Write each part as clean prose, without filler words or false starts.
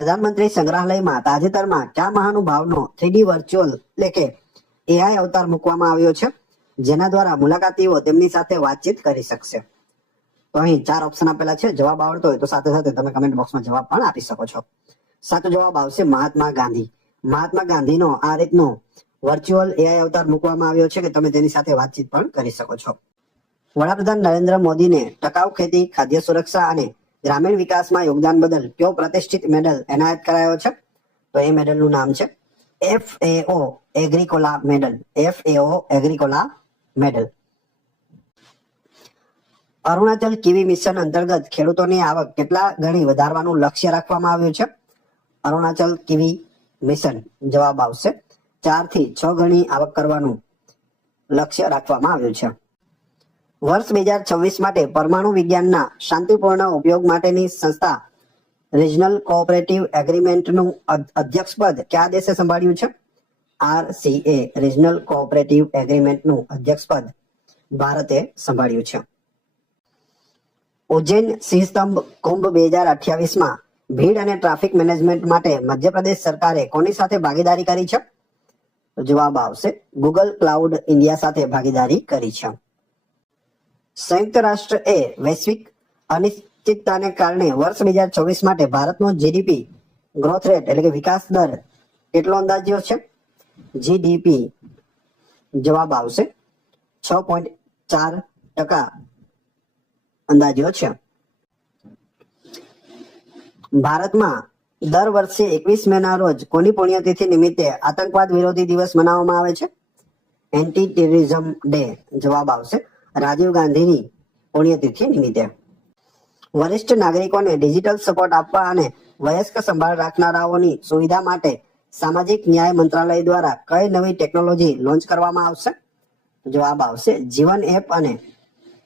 પ્રધાનમંત્રી સંગ્રહાલયમાં તાજેતરમાં કયા મહાનુભાવનો 3D વર્ચ્યુઅલ એટલે કે એઆઈ અવતાર મૂકવામાં આવ્યો છે, જેના દ્વારા મુલાકાતીઓ તેમની સાથે વાતચીત કરી શકશે? તો અહીં 4 ઓપ્શન આપેલા છે. જવાબ આવડતો હોય તો સાથે સાથે તમે કમેન્ટ બોક્સમાં જવાબ પણ આપી શકો છો. સાચો જવાબ આવશે મહાત્મા ગાંધી. મહાત્મા ગાંધીનો આ રીતનો વર્ચ્યુઅલ એઆઈ અવતાર મૂકવામાં આવ્યો છે કે તમે તેની સાથે વાતચીત પણ કરી શકો છો. વડાપ્રધાન નરેન્દ્ર મોદીને ટકાઉ ખેતી, ખાદ્ય સુરક્ષા અને ગ્રામીણ વિકાસમાં યોગદાન બદલ કયો પ્રતિષ્ઠિત મેડલ એનાયત કરાયો છે? તો એ મેડલનું નામ છે FAO agricola medal. FAO agricola medal. Arunachal kiwi mission અંતર્ગત ખેડૂતોની આવક કેટલા ગણી વધારવાનું લક્ષ્ય રાખવામાં આવ્યું છે? અરુણાચલ કિવી મિશન જવાબ આવશે 4 થી 6 ગણી આવક કરવાનું લક્ષ્ય રાખવામાં આવ્યું છે. વર્ષ 2026 માટે પરમાણુ વિજ્ઞાનના શાંતિપૂર્ણ ઉપયોગ માટેની સંસ્થા રિજનલ કોઓપરેટિવ એગ્રીમેન્ટનું અધ્યક્ષપદ કયા દેશે સંભાળ્યું છે? RCA રિજનલ કોઓપરેટિવ એગ્રીમેન્ટનું અધ્યક્ષપદ ભારતે સંભાળ્યું છે. ઉજ્જૈન સિંહસ્તંભ કુંભ 2028માં ભીડ અને ટ્રાફિક મેનેજમેન્ટ માટે મધ્યપ્રદેશ સરકારે કોની સાથે ભાગીદારી કરી છે? જવાબ આવશે ગૂગલ ક્લાઉડ ઇન્ડિયા સાથે ભાગીદારી કરી છે. સંયુક્ત રાષ્ટ્ર એ વૈશ્વિક અનિશ્ચિતતાને કારણે વર્ષ 2024 માટે ભારતનો જીડીપી ગ્રોથ રેટ એટલે કે વિકાસ દર કેટલો અંદાજ્યો છે? જીડીપી જવાબ આવશે 6.4% અંદાજ્યો છે. ભારતમાં દર વર્ષે 21 મેના રોજ કોની પુણ્યતિથિ નિમિત્તે આતંકવાદ વિરોધી દિવસ મનાવવામાં આવે છે? Anti terrorism day. જવાબ આવશે રાજીવ ગાંધીની પુણ્યતિથિ નિમિત્તે. વરિષ્ઠ નાગરિકોને ડિજિટલ સપોર્ટ આપવા અને વયસ્ક સંભાળ રાખનારાઓની સુવિધા માટે સામાજિક ન્યાય મંત્રાલય દ્વારા કઈ નવી ટેકનોલોજી લોન્ચ કરવામાં આવશે? જવાબ આવશે જીવન એપ અને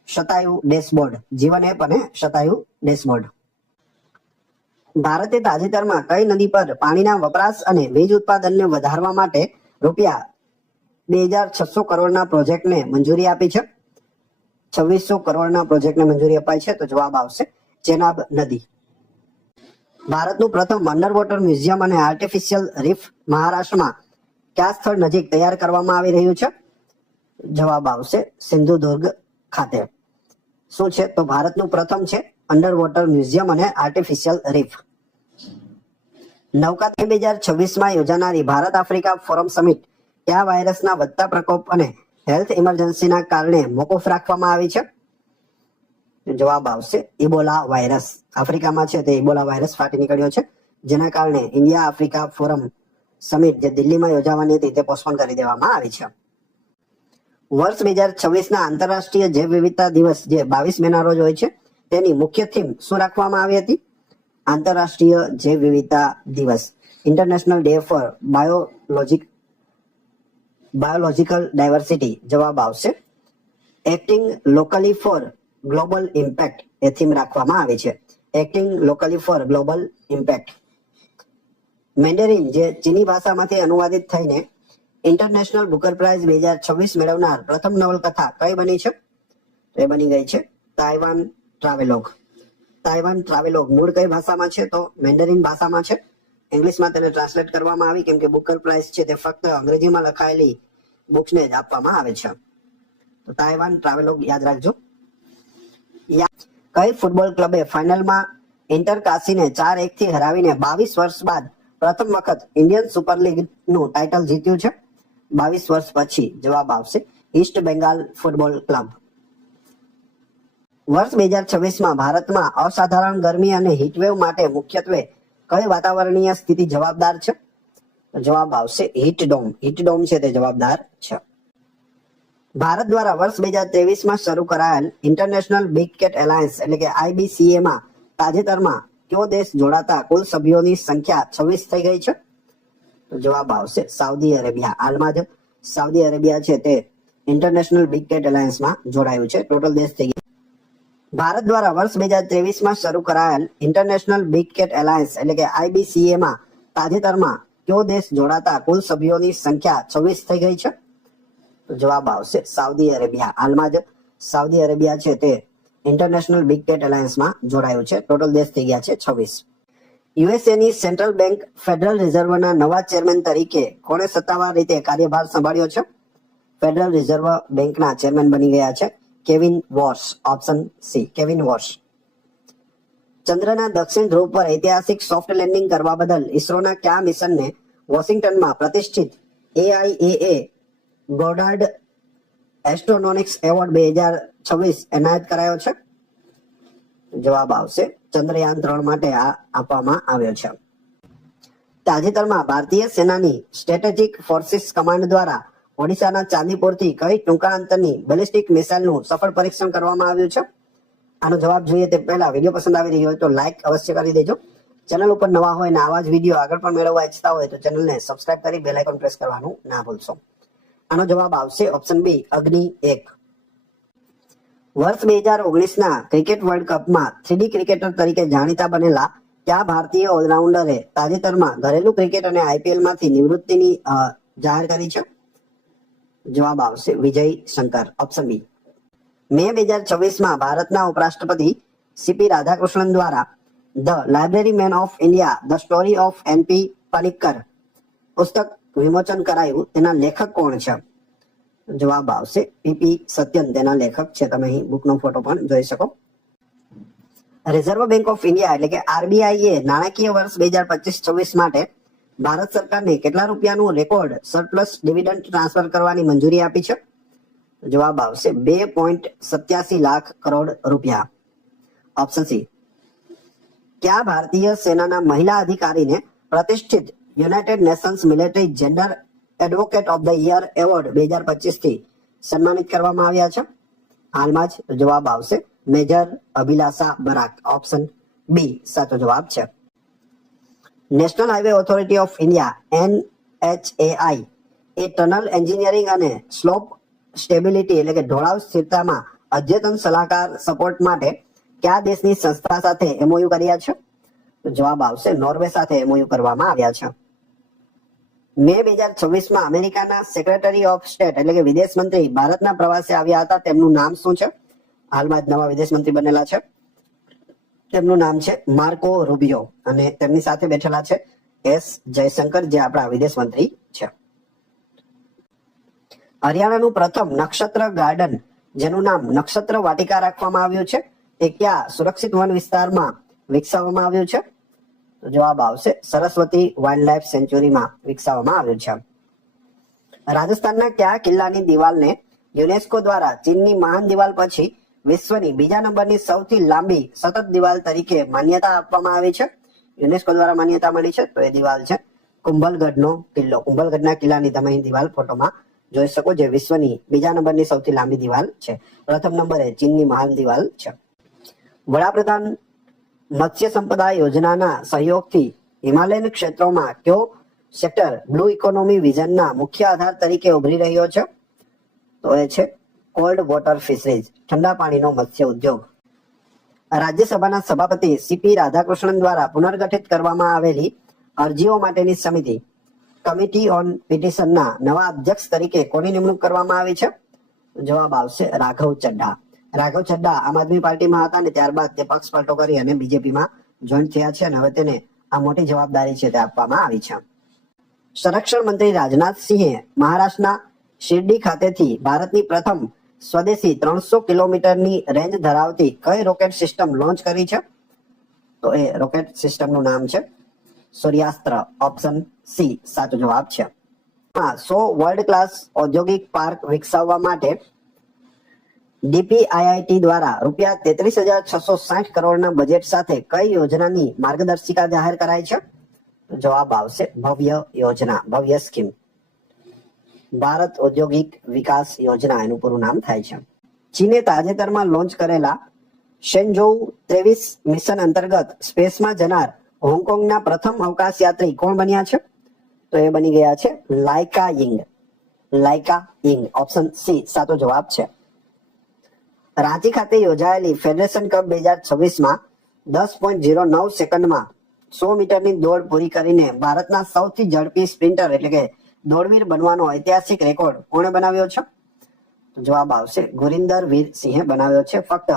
શતાયુ ડેશબોર્ડ. જીવન એપ અને શતાયુ ડેશબોર્ડ. ભારતે તાજેતરમાં કઈ નદી પર પાણીના વપરાશ અને વીજ ઉત્પાદનને વધારવા માટે રૂપિયા 2600 કરોડના પ્રોજેક્ટને મંજૂરી આપી છે? 2600 કરોડના પ્રોજેક્ટને મંજૂરી અપાઈ છે. તો જવાબ આવશે ચેનાબ નદી. ભારતનું પ્રથમ અંડર વોટર મ્યુઝિયમ અને આર્ટિફિશિયલ રીફ મહારાષ્ટ્રમાં કયા સ્થળ નજીક તૈયાર કરવામાં આવી રહ્યું છે? જવાબ આવશે સિંધુદુર્ગ ખાતે. શું છે? તો ભારતનું પ્રથમ છે અંડર વોટર મ્યુઝિયમ અને આર્ટિફિશિયલ રીફ. નૌકાદળ 2026માં યોજાનારી ભારત આફ્રિકા ફોરમ સમિટ કયા વાયરસના વધતા પ્રકોપ અને હેલ્થ ઇમરજન્સીના કારણે મોકૂફ રાખવામાં આવી છે? જવાબ આવશે ઇબોલા વાયરસ. આફ્રિકામાં છે તે ઇબોલા વાયરસ ફાટી નીકળ્યો છે, જેના કારણે ઇન્ડિયા આફ્રિકા ફોરમ સમિટ જે દિલ્હીમાં યોજાવાની હતી તે પોસ્ટપોન કરી દેવામાં આવી છે. વર્ષ 2026ના આંતરરાષ્ટ્રીય જૈવ વિવિધતા દિવસ જે 22 મેના રોજ હોય છે તેની મુખ્ય થીમ શું રાખવામાં આવી હતી? આંતરરાષ્ટ્રીય જૈવ વિવિધતા દિવસ international day for biological diversity. જવાબ આવશે acting locally for global impact એ થીમ રાખવામાં આવી છે. Acting locally for global impact. Mandarin જે ચીની ભાષામાંથી અનુવાદિત થઈને ઇન્ટરનેશનલ બુકર પ્રાઇઝ 2026 મેળવનાર પ્રથમ નવલકથા કઈ બની છે? એ બની ગઈ છે તાઇવાન ટ્રાવેલોગ. તાઇવાન ટ્રાવેલોગ મૂળ કઈ ભાષામાં છે? તો મેન્ડરિન ભાષામાં છે. ઇંગ્લિશમાં તેને ટ્રાન્સલેટ કરવામાં આવી કેમ કે બુકર પ્રાઇઝ છે તે ફક્ત અંગ્રેજીમાં લખાયેલી બુક્સને જ આપવામાં આવે છે. તો તાઇવાન ટ્રાવેલોગ યાદ રાખજો. કઈ ફૂટબોલ ક્લબે ફાઇનલમાં ઇન્ટર કાશીને 4-1 થી હરાવીને 22 વર્ષ બાદ પ્રથમ વખત ઇન્ડિયન સુપર લીગનું ટાઇટલ જીત્યું છે? 22 વર્ષ પછી. જવાબ આવશે ઈસ્ટ બેંગાલ ફૂટબોલ ક્લબ. વર્ષ 2026માં ભારતમાં અસાધારણ ગરમી અને હીટવેવ માટે મુખ્યત્વે કઈ વાતાવરણીય સ્થિતિ જવાબદાર છે? જવાબ આવશે હીટ ડોમ. હીટ ડોમ છે તે જવાબદાર છે. ભારત દ્વારા વર્ષ 2023માં શરૂ કરાયેલ ઇન્ટરનેશનલ બિગ કેટ એલાયન્સ એટલે કે IBCAમાં તાજેતરમાં કયો દેશ જોડાતા કુલ સભ્યોની સંખ્યા 26 થઈ ગઈ છે? જવાબ આવશે સાઉદી અરેબિયા. હાલમાં જ સાઉદી અરેબિયા છે તે ઇન્ટરનેશનલ બિગ કેટ એલાયન્સમાં જોડાયું છે. ટોટલ દેશ થઈ ગયા. ભારત દ્વારા વર્ષ 2023માં શરૂ કરાયેલ ઇન્ટરનેશનલ બિગ કેટ એલાયન્સ એટલે કે IBCAમાં તાજેતરમાં કયો દેશ જોડાતા કુલ સભ્યોની સંખ્યા 26 થઈ ગઈ છે? જવાબ આવશે સાઉદી અરેબિયા. હાલમાં જ સાઉદી અરેબિયા છે તે ઇન્ટરનેશનલ બિગ કેટ એલાયન્સમાં જોડાયું છે. ટોટલ દેશ થઈ ગયા છે 26. યુએસએની સેન્ટ્રલ બેંક ફેડરલ રિઝર્વના નવા ચેરમેન તરીકે કોણે સત્તાવાર રીતે કાર્યભાર સંભાળ્યો છે? ફેડરલ રિઝર્વ બેંકના ચેરમેન બની ગયા છે Kevin wars. Option C, Kevin wars. ચંદ્રના દક્ષિણ ધ્રુવ પર ઐતિહાસિક સોફ્ટ લેન્ડિંગ કરવા બદલ ઇસરોના કયા મિશનને વોશિંગ્ટનમાં પ્રતિષ્ઠિત AIAA ગોડાર્ડ એસ્ટ્રોનોમિક્સ એવોર્ડ 2026 એનાયત કરાયો છે? જવાબ આવશે ચંદ્રયાન 3 માટે આ આપવામાં આવ્યો છે. તાજેતરમાં ભારતીય સેનાની સ્ટ્રેટેજિક ફોર્સિસ કમાન્ડ દ્વારા ઓડિશાના ચાંદીપુરથી કઈ ટૂંકા અંતરની બેલિસ્ટિક મિસાઇલનું સફળ પરીક્ષણ કરવામાં આવ્યું છે? આનો જવાબ જોઈએ તે પહેલા વિડીયો પસંદ આવી રહ્યો હોય તો લાઈક અવશ્ય કરી દેજો. ચેનલ ઉપર નવા હોય ને આવા જ વિડીયો આગળ પણ મેળવવા ઈચ્છતા હોય તો ચેનલને સબસ્ક્રાઇબ કરી બેલ આઇકોન પ્રેસ કરવાનું ના ભૂલશો. આનો જવાબ આવશે ઓપ્શન બી, અગ્નિ 1. વર્ષ 2019ના ક્રિકેટ વર્લ્ડ કપમાં 3D ક્રિકેટર તરીકે જાણીતા બનેલા કયા ભારતીય ઓલરાઉન્ડરે તાજેતરમાં ઘરેલું ક્રિકેટ અને IPL માંથી નિવૃત્તિની જાહેર કરી છે? જવાબ આવશે વિજય શંકર. Option B. મે 2026માં ભારતના ઉપરાષ્ટ્રપતિ CP રાધાકૃષ્ણન દ્વારા the library man of India the story of NP પનિક્કર પુસ્તક વિમોચન કરાયું. તેના લેખક કોણ છે? જવાબ આવશે PP સત્યન તેના લેખક છે. તમે અહીં બુકનો ફોટો પણ જોઈ શકો. રિઝર્વ બેંક ઓફ ઇન્ડિયા એટલે કે RBI એ નાણાકીય વર્ષ 2025-26 માટે ભારત સરકારને કેટલા રૂપિયાનું રેકોર્ડ સરપ્લસ ડિવિડન્ડ ટ્રાન્સફર કરવાની મંજૂરી આપી છે? જવાબ આવશે 2.87 લાખ કરોડ રૂપિયા. Option C. કયા ભારતીય સેનાના મહિલા અધિકારીને પ્રતિષ્ઠિત United Nations military gender advocate of the year award 2025 થી સન્માનિત કરવામાં આવ્યા છે? હાલમાં જ જવાબ આવશે મેજર અભિલાષા બરાક. ઓપ્શન બી સાચો જવાબ છે. National highway authority of India NHAI A tunnel engineering અને સ્લોપ સ્ટેબિલિટી એટલે કે ઢોળાવ સ્થિરતામાં અદ્યતન સલાહકાર સપોર્ટ માટે કયા દેશની સંસ્થા સાથે MOU કર્યા છે? જવાબ આવશે નોર્વે સાથે MOU કરવામાં આવ્યા છે. મે 2026માં અમેરિકાના સેક્રેટરી ઓફ સ્ટેટ એટલે કે વિદેશ મંત્રી ભારતના પ્રવાસે આવ્યા હતા. તેમનું નામ શું છે? હાલમાં જ નવા વિદેશ મંત્રી બનેલા છે. તેમનું નામ છે માર્કો રૂબિયો અને તેમની સાથે બેઠેલા છે S જયશંકર જે આપણા વિદેશ મંત્રી છે. હરિયાણાનું પ્રથમ નક્ષત્ર ગાર્ડન જેનું નામ નક્ષત્ર વાટિકા રાખવામાં આવ્યું છે એ કયા સુરક્ષિત વન વિસ્તારમાં વિકસાવવામાં આવ્યું છે? જવાબ આવશે સરસ્વતી વાઇલ્ડ લાઇફ સેન્ચ્યુરીમાં વિકસાવવામાં આવ્યું છે. રાજસ્થાનના કયા કિલ્લાની દિવાલને યુનેસ્કો દ્વારા ચીનની મહાન દિવાલ પછી વિશ્વની બીજા નંબરની સૌથી લાંબી સતત દિવાલ તરીકે માન્યતા આપવામાં આવી છે? યુનેસ્કો દ્વારા માન્યતા મળી છે તો એ દિવાલ છે કુંભલગઢનો કિલ્લો. કુંભલગઢના કિલ્લાની તમે અહીં દિવાલ ફોટોમાં જોઈ શકો જે વિશ્વની બીજા નંબરની સૌથી લાંબી દિવાલ છે. પ્રથમ નંબરે ચીનની મહાન દિવાલ છે. વડાપ્રધાન મત્સ્ય સંપદા યોજનાના સહયોગથી હિમાલયન ક્ષેત્રોમાં કયો સેક્ટર બ્લુ ઇકોનોમી વિઝનના મુખ્ય આધાર તરીકે ઉભરી રહ્યો છે? તો એ છે કોલ્ડ વોટર ફિશરીઝ, ઠંડા પાણીનો મત્સ્ય ઉદ્યોગ. રાજ્યસભાના સભાપતિ CP રાધાકૃષ્ણન દ્વારા પુનર્ગઠિત કરવામાં આવેલી અરજીઓ માટેની સમિતિ કમિટી ઓન પિટિશનના નવા અધ્યક્ષ તરીકે કોની નિમણૂક કરવામાં આવી છે? જવાબ આવશે રાઘવ ચડ્ઢા. રાઘવ ચડ્ઢા આમ આદમી પાર્ટીમાં હતા અને ત્યારબાદ તે પક્ષ પલટો કરી અને BJPમાં જોઈન થયા છે અને હવે તેને આ મોટી જવાબદારી છે તે આપવામાં આવી છે. સંરક્ષણ મંત્રી રાજનાથ સિંહે મહારાષ્ટ્રના શિરડી ખાતેથી ભારતની પ્રથમ સ્વદેશી 300 કિલોમીટરની રેન્જ ધરાવતી કઈ રોકેટ સિસ્ટમ લોન્ચ કરી છે? તો એ રોકેટ સિસ્ટમનું નામ છે સૂર્યાસ્ત્ર. ઓપ્શન સી સાચો જવાબ છે. 100 વર્લ્ડ ક્લાસ ઔદ્યોગિક પાર્ક વિકસાવવા માટે DPIIT દ્વારા રૂપિયા 33,660 કરોડના બજેટ સાથે કઈ યોજનાની માર્ગદર્શિકા જાહેર કરાઈ છે? જવાબ આવશે ભવ્ય યોજના, ભવ્ય સ્કીમ. ભારત ઔદ્યોગિક વિકાસ યોજના એનું પૂરું નામ થાય છે. ચીને તાજેતરમાં લોન્ચ કરેલા શેનઝોઉ 23 મિશન અંતર્ગત સ્પેસમાં જનાર હોંગકોંગના પ્રથમ અવકાશ યાત્રી કોણ બન્યા છે? તો એ બની ગયા છે લાઇકા યિંગ. લાઇકા યિંગ. ઓપ્શન સી સાચો જવાબ છે. રાંચી ખાતે યોજાયેલી ફેડરેશન કપ 2026માં 10.09 સેકન્ડમાં 100 મીટરની દોડ પૂરી કરીને ભારતના સૌથી ઝડપી સ્પ્રિન્ટર એટલે કે દોડવીર બનવાનો ઐતિહાસિક રેકોર્ડ કોણે બનાવ્યો છે? જવાબ આવશે ગુરિન્દર વીર સિંહે બનાવ્યો છે. ફક્ત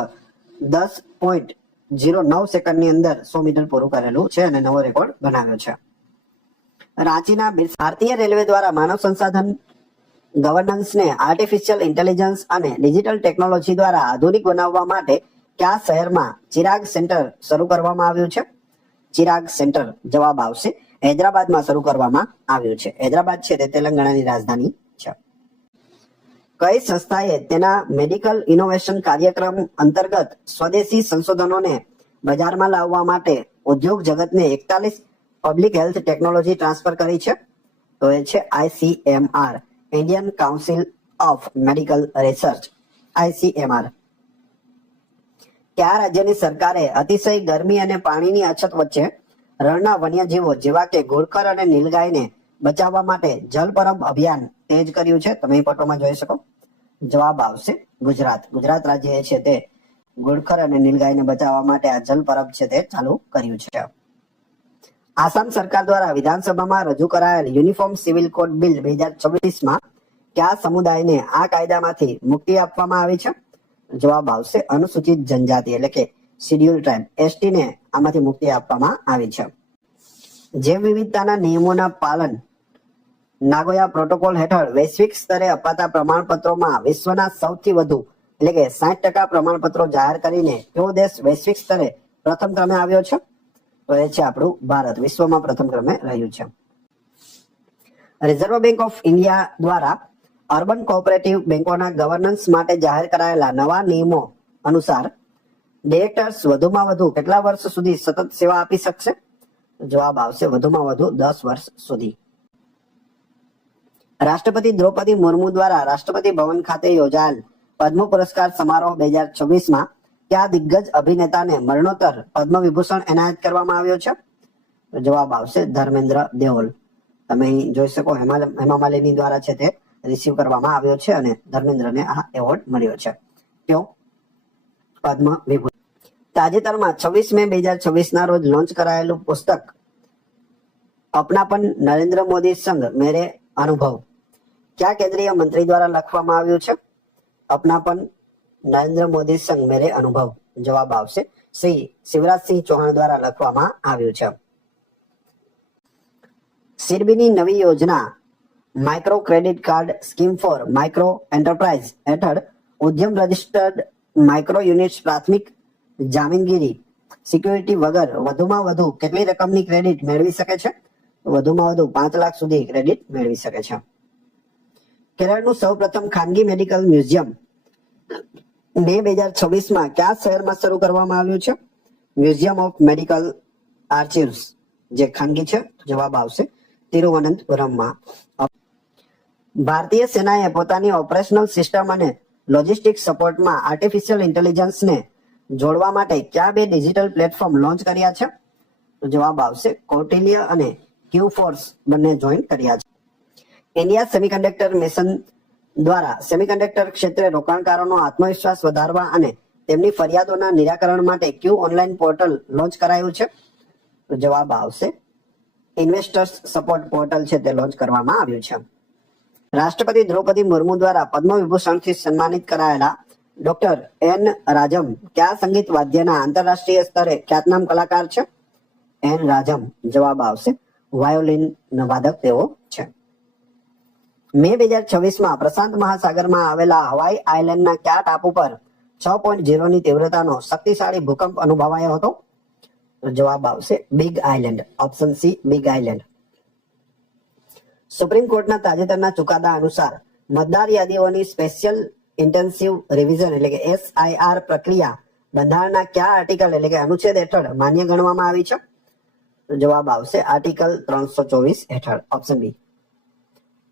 0.09 સેકન્ડની અંદર 100 મીટર પૂરું કરેલું છે અને નવો રેકોર્ડ બનાવ્યો છે. રાંચીના ભારતીય રેલવે દ્વારા માનવ સંસાધન ગવર્નન્સને આર્ટિફિશિયલ ઇન્ટેલિજન્સ અને ડિજિટલ ટેકનોલોજી દ્વારા આધુનિક બનાવવા માટે કયા શહેરમાં ચિરાગ સેન્ટર શરૂ કરવામાં આવ્યું છે? ચિરાગ સેન્ટર જવાબ આવશે હૈદરાબાદમાં શરૂ કરવામાં આવ્યું છે. હૈદરાબાદ છે તે તેલંગાણાની રાજધાની છે. કઈ સંસ્થાએ તેના મેડિકલ ઇનોવેશન કાર્યક્રમ અંતર્ગત સ્વદેશી સંશોધનોને બજારમાં લાવવા માટે ઉદ્યોગ જગતને 41 પબ્લિક હેલ્થ ટેકનોલોજી ટ્રાન્સફર કરી છે? તો એ છે ICMR, Indian council of medical research, ICMR. કયા રાજ્યની સરકારે અતિશય ગરમી અને પાણીની અછત વચ્ચે રણના વન્યજીવો જેવા કે ઘુડખર અને નીલગાયને બચાવવા માટે જલપરબ અભિયાન તેજ કર્યું છે? તમે ફોટોમાં જોઈ શકો. જવાબ આવશે ગુજરાત. ગુજરાત રાજ્યએ છે તે ઘુડખર અને નીલગાયને બચાવવા માટે આ જલપરબ છે તે ચાલુ કર્યું છે. આસામ સરકાર દ્વારા વિધાનસભામાં રજૂ કરાયેલ યુનિફોર્મ સિવિલ કોડ બિલ 2024માં કયા સમુદાયને આ કાયદામાંથી મુક્તિ આપવામાં આવી છે? જવાબ આવશે અનુસૂચિત જનજાતિ એટલે કે શિડ્યુલ ટ્રાઇબ, ST ને આમાંથી મુક્તિ આપવામાં આવી છે. જૈવ વિવિધતાના નિયમોના પાલન નાગોયા પ્રોટોકોલ હેઠળ વૈશ્વિક સ્તરે અપાતા પ્રમાણપત્રોમાં વિશ્વના સૌથી વધુ એટલે કે 60% પ્રમાણપત્રો જાહેર કરીને કયો દેશ વૈશ્વિક સ્તરે પ્રથમ ક્રમે આવ્યો છે? તો એ છે આપણું ભારત, વિશ્વમાં પ્રથમ ક્રમે રહ્યું છે. રિઝર્વ બેંક ઓફ ઇન્ડિયા દ્વારા અર્બન કોઓપરેટિવ બેંકોના ગવર્નન્સ માટે જાહેર કરાયેલા નવા નિયમો અનુસાર ડિરેક્ટર્સ વધુમાં વધુ કેટલા વર્ષ સુધી સતત સેવા આપી શકશે? જવાબ આવશે વધુમાં વધુ 10 વર્ષ સુધી. રાષ્ટ્રપતિ દ્રૌપદી મુર્મુ દ્વારા રાષ્ટ્રપતિ ભવન ખાતે યોજાયેલ પદ્મ પુરસ્કાર સમારોહ 2024માં કયા દિગ્ગજ અભિનેતાને મરણોત્તર પદ્મ વિભૂષણ એનાયત કરવામાં આવ્યો છે? જવાબ આવશે ધર્મેન્દ્ર દેઓલ. તમે જોઈ શકો હેમા માલિની દ્વારા છે તે રિસીવ કરવામાં આવ્યો છે અને ધર્મેન્દ્રને આ એવોર્ડ મળ્યો છે. કયો? પદ્મ વિભૂષણ. તાજેતરમાં 26 મે 2026ના રોજ લોન્ચ કરાયેલું પુસ્તક અપનાપન નરેન્દ્ર મોદી સંગ મેરે અનુભવ કયા કેન્દ્રીય મંત્રી દ્વારા લખવામાં આવ્યું છે? અપનાપન નરેન્દ્ર મોદી સંગ મેરે અનુભવ. જવાબ આવશે શ્રી શિવરાજસિંહ ચૌહાણ દ્વારા લખવામાં આવ્યું છે. સિડબીની નવી યોજના micro credit card scheme for micro enterprise હેઠળ ઉદ્યમ રજિસ્ટર્ડ માઇક્રો યુનિટ્સ પ્રાથમિક જામીનગીરી સિક્યુરિટી વગર વધુમાં વધુ કેટલી રકમની ક્રેડિટ મેળવી શકે છે? વધુમાં વધુ 5 લાખ સુધી ક્રેડિટ મેળવી શકે છે. કેરળનું સૌપ્રથમ ખાનગી મેડિકલ મ્યુઝિયમ મે 2026માં કયા શહેરમાં શરૂ કરવામાં આવ્યું છે? મ્યુઝિયમ ઓફ મેડિકલ આર્ચિવ્સ જે ખાનગી છે. જવાબ આવશે તિરુવનંતપુરમમાં. ભારતીય સેનાએ પોતાની ઓપરેશનલ સિસ્ટમ અને લોજિસ્ટિક સપોર્ટમાં આર્ટિફિશિયલ ઇન્ટેલિજન્સને જોડવા માટે કયા 2 ડિજિટલ પ્લેટફોર્મ લોન્ચ કર્યા છે? જવાબ આવશે કૌટિલ્ય અને ક્યુ ફોર્સ બંને જોઈન કર્યા છે. ઇન્ડિયા સેમિકન્ડક્ટર મિશન દ્વારા સેમિકન્ડક્ટર ક્ષેત્રે રોકાણકારોનો આત્મવિશ્વાસ વધારવા અને તેમની ફરિયાદોના નિરાકરણ માટે ક્યુ ઓનલાઈન પોર્ટલ લોન્ચ કરાયું છે? તો જવાબ આવશે ઇન્વેસ્ટર્સ સપોર્ટ પોર્ટલ છે તે લોન્ચ કરવામાં આવ્યું છે. રાષ્ટ્રપતિ દ્રૌપદી મુર્મુ દ્વારા પદ્મ વિભૂષણથી સન્માનિત કરાયેલા ડોક્ટર એન રાજમ કયા સંગીત વાદ્યના આંતરરાષ્ટ્રીય સ્તરે ખ્યાતનામ કલાકાર છે? એન રાજમ. જવાબ આવશે વાયોલિન વાદક તેઓ છે. મે 2026માં પ્રશાંત મહાસાગરમાં આવેલા હવાઈ આઇલેન્ડના કયા ટાપુ પર 6.0ની તીવ્રતાનો શક્તિશાળી ભૂકંપ અનુભવાયો હતો? જવાબ આવશે big island, option C big island. Supreme કોર્ટના તાજેતરના ચુકાદા અનુસાર મતદાર યાદીઓની સ્પેશિયલ ઇન્ટેન્સિવ રિવિઝન એટલે કે SIR પ્રક્રિયા બંધારણના કયા આર્ટિકલ એટલે કે અનુચ્છેદ હેઠળ માન્ય ગણવામાં આવી છે? જવાબ આવશે આર્ટિકલ 324 હેઠળ, ઓપ્શન બી.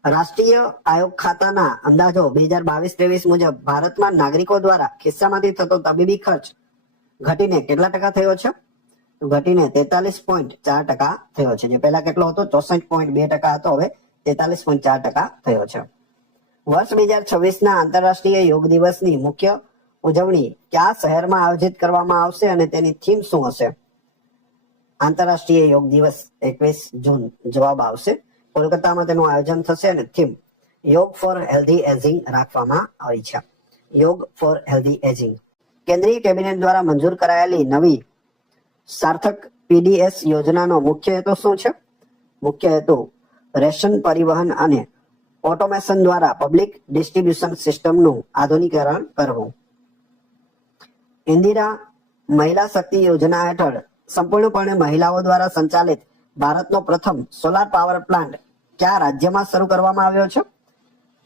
રાષ્ટ્રીય આયોગ ખાતાના અંદાજો 2022-23 મુજબ ભારતમાં નાગરિકો દ્વારા ખિસ્સામાંથી થતો તબીબી ખર્ચ ઘટીને કેટલા ટકા થયો છે? ઘટીને 43.4% થયો છે. જે પહેલા કેટલો હતો? 64.2% હતો, હવે 43.4% થયો છે. વર્ષ 2026ના આંતરરાષ્ટ્રીય યોગ દિવસની મુખ્ય ઉજવણી કયા શહેરમાં આયોજિત કરવામાં આવશે અને તેની થીમ શું હશે? આંતરરાષ્ટ્રીય યોગ દિવસ 21 જૂન. જવાબ આવશે કોલકાતામાં તેનું આયોજન થશે અને થીમ યોગ ફોર હેલ્ધી એજિંગ રાખવામાં આવી છે. યોગ ફોર હેલ્ધી એજિંગ. કેન્દ્રીય કેબિનેટ દ્વારા મંજૂર કરાયેલી નવી સાર્થક પીડીએસ યોજનાનો મુખ્ય હેતુ શું છે? મુખ્ય હેતુ રેશન પરિવહન અને ઓટોમેશન દ્વારા પબ્લિક ડિસ્ટ્રીબ્યુશન સિસ્ટમનું આધુનિકીકરણ કરવું. ઇન્દિરા મહિલા શક્તિ યોજના હેઠળ સંપૂર્ણપણે મહિલાઓ દ્વારા સંચાલિત ભારતનો પ્રથમ સોલાર પાવર પ્લાન્ટ કયા રાજ્યમાં શરૂ કરવામાં આવ્યો છે?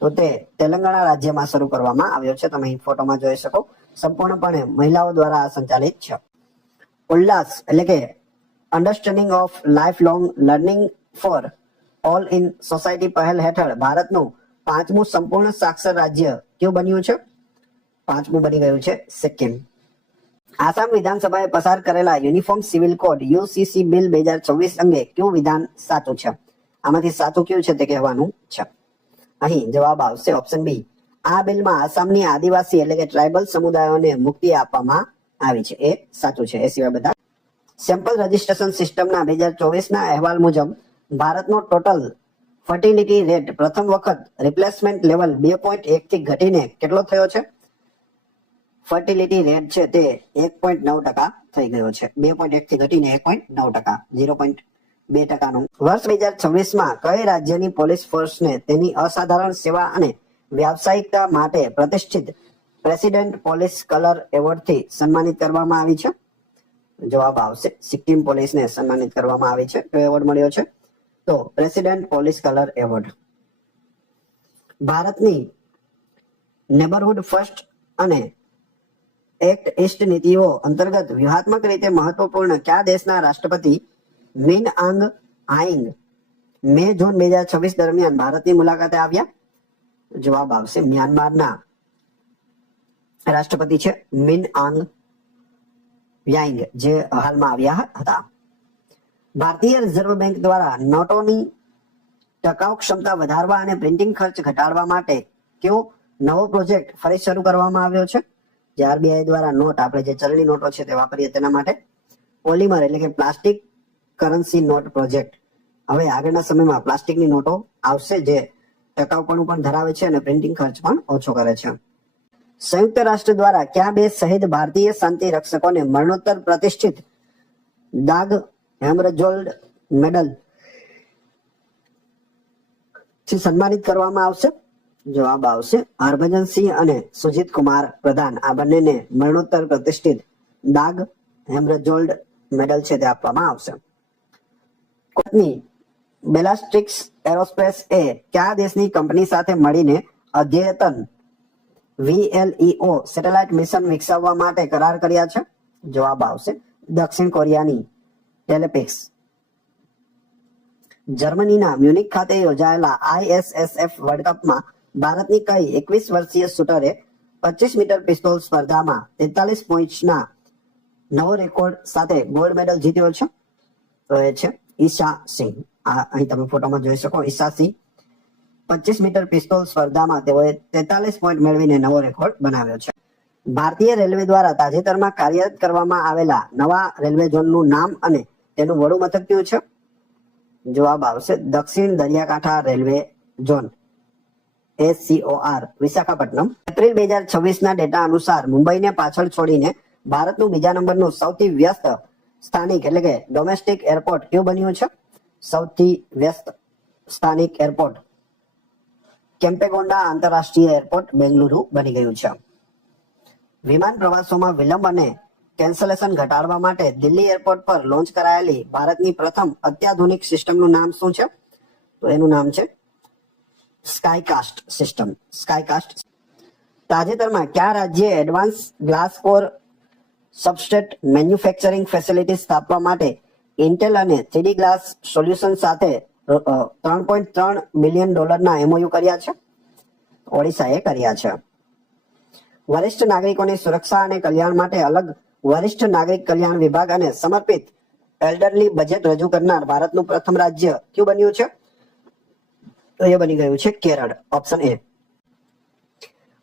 તો તે તેલંગાણા રાજ્યમાં શરૂ કરવામાં આવ્યો છે. તમે અહીં ફોટોમાં જોઈ શકો, સંપૂર્ણપણે મહિલાઓ દ્વારા સંચાલિત છે. ઉલ્લાસ એટલે કે understanding of life long learning for all in society પહેલ હેઠળ ભારતનું 5મું સંપૂર્ણ સાક્ષર રાજ્ય કયું બન્યું છે? 5મું બની ગયું છે સિક્કિમ. આસામ વિધાનસભાએ પસાર કરેલા uniform civil code UCC bill 2024 અંગે કયું વિધાન સાચું છે? આમાંથી સાચું કયું છે તે કહેવાનું છે. અહીં જવાબ આવશે ઓપ્શન બી. આ બિલમાં આસામની આદિવાસી એટલે કે ટ્રાઇબલ સમુદાયોને મુક્તિ આપવામાં આવી છે. એ સાચું છે. એ સિવાય બધા. સેમ્પલ રજિસ્ટ્રેશન સિસ્ટમના 2024ના અહેવાલ મુજબ ભારતનો ટોટલ ફર્ટિલિટી રેટ પ્રથમ વખત રિપ્લેસમેન્ટ લેવલ 2.1 થી ઘટીને કેટલો થયો છે? ફર્ટિલિટી રેટ છે તે 1.9% થઈ ગયો છે. 2.1 થી ઘટીને 1.9%, 0.2%નું. વર્ષ 2026માં કઈ રાજ્યની પોલીસ ફોર્સને તેની અસાધારણ સેવા અને વ્યાવસાયિકતા માટે પ્રતિષ્ઠિત પ્રેસિડેન્ટ પોલીસ કલર એવોર્ડથી સન્માનિત કરવામાં આવી છે? જવાબ આવશે સિક્કિમ પોલીસને સન્માનિત કરવામાં આવી છે. કયો એવોર્ડ મળ્યો છે? તો પ્રેસિડેન્ટ પોલીસ કલર એવોર્ડ. ભારતની નેબરહુડ ફર્સ્ટ અને એક્ટ ઈસ્ટ નીતિઓ અંતર્ગત વ્યૂહાત્મક રીતે મહત્વપૂર્ણ કયા દેશના રાષ્ટ્રપતિ મિન આંગ આઈંગ મે-જૂન 2026 દરમિયાન ભારતની મુલાકાતે આવ્યા? જવાબ આવશે મ્યાનમારના રાષ્ટ્રપતિ છે મિન આંગ યાંગ, જે હાલમાં આવ્યા હતા. ભારતીય રિઝર્વ બેંક દ્વારા નોટોની ટકાઉ ક્ષમતા વધારવા અને પ્રિન્ટિંગ ખર્ચ ઘટાડવા માટે કયો નવો પ્રોજેક્ટ ફરી શરૂ કરવામાં આવ્યો છે? જે આરબીઆઈ દ્વારા નોટ, આપણે જે ચલણી નોટો છે તે વાપરીએ તેના માટે પોલિમર એટલે કે પ્લાસ્ટિક કરન્સી નોટ પ્રોજેક્ટ. હવે આગળના સમયમાં પ્લાસ્ટિકની નોટો આવશે જે ટકાઉપણું પણ ધરાવે છે અને પ્રિન્ટિંગ ખર્ચ પણ ઓછો કરે છે. સંયુક્ત રાષ્ટ્ર દ્વારા કયા બે શહીદ ભારતીય શાંતિ રક્ષકોને મરણોત્તર પ્રતિષ્ઠિત દાગ હેમરજોલ્ડ મેડલ થી સન્માનિત કરવામાં આવશે? જવાબ આવશે હરભજન સિંહ અને સુજીત કુમાર પ્રધાન. આ બંનેને મરણોત્તર પ્રતિષ્ઠિત દાગ હેમરજોલ્ડ મેડલ છે તે આપવામાં આવશે. કોટની બેલાસ્ટ્રિક્સ એરોસ્પેસ એ કયા દેશની કંપની સાથે મળીને અદ્યતન VLEO સેટેલાઇટ મિશન વિકસાવવા માટે કરાર કર્યા છે? જવાબ આવશે દક્ષિણ કોરિયાની ટેલેપિક્સ. જર્મનીના મ્યુનિક ખાતે યોજાયેલા ISSF વર્લ્ડ કપમાં ભારતની કઈ 21 વર્ષીય શૂટરે 25 મીટર પિસ્તોલ સ્પર્ધામાં 43 પોઈન્ટ્સના નવો રેકોર્ડ સાથે ગોલ્ડ મેડલ જીત્યો છે? તો એ છે ઈશા સિંહ. અહીં તમે ફોટોમાં જોઈ શકો, ઈશા સિંહ 25 મીટર પિસ્તોલ સ્પર્ધામાં તેઓએ 43 પોઈન્ટ મેળવીને નવો રેકોર્ડ બનાવ્યો છે. ભારતીય રેલવે દ્વારા તાજેતરમાં કાર્યરત કરવામાં આવેલા નવા રેલવે ઝોનનું નામ અને તેનું વડું મથક કયું છે? જવાબ આવશે દક્ષિણ દરિયાકાંઠા railway zone, SCOR, Visakhapatnam. April 2026ના ડેટા અનુસાર મુંબઈને પાછળ છોડીને ભારતનું બીજા નંબરનું સૌથી વ્યસ્ત સ્થાનિક એટલે કે ડોમેસ્ટિક એરપોર્ટ કયું બન્યું છે? સૌથી વ્યસ્ત સ્થાનિક એરપોર્ટ કેમ્પેગોન્ડા આંતરરાષ્ટ્રીય એરપોર્ટ બેંગલુરુ બની ગયું છે. વિમાન પ્રવાસોમાં વિલંબ અને કેન્સલેશન ઘટાડવા માટે દિલ્હી એરપોર્ટ પર લોન્ચ કરાયેલી ભારતની પ્રથમ અત્યાધુનિક સિસ્ટમનું નામ શું છે? તો એનું નામ છે સ્કાયકાસ્ટ સિસ્ટમ. સ્કાયકાસ્ટ. તાજેતરમાં કયા રાજ્યે advance glass core substrate manufacturing facility સ્થાપવા માટે ઇન્ટેલ અને 3D ગ્લાસ સોલ્યુશન સાથે $3.3 બિલિયન MOU કર્યા છે? ઓડિશાએ કર્યા છે. વરિષ્ઠ નાગરિકોની સુરક્ષા અને કલ્યાણ માટે અલગ વરિષ્ઠ નાગરિક કલ્યાણ વિભાગ અને સમર્પિત એલ્ડરલી બજેટ રજૂ કરનાર ભારતનું પ્રથમ રાજ્ય કયું બન્યું છે? તો એ બની ગયું છે કેરળ, ઓપ્શન એ.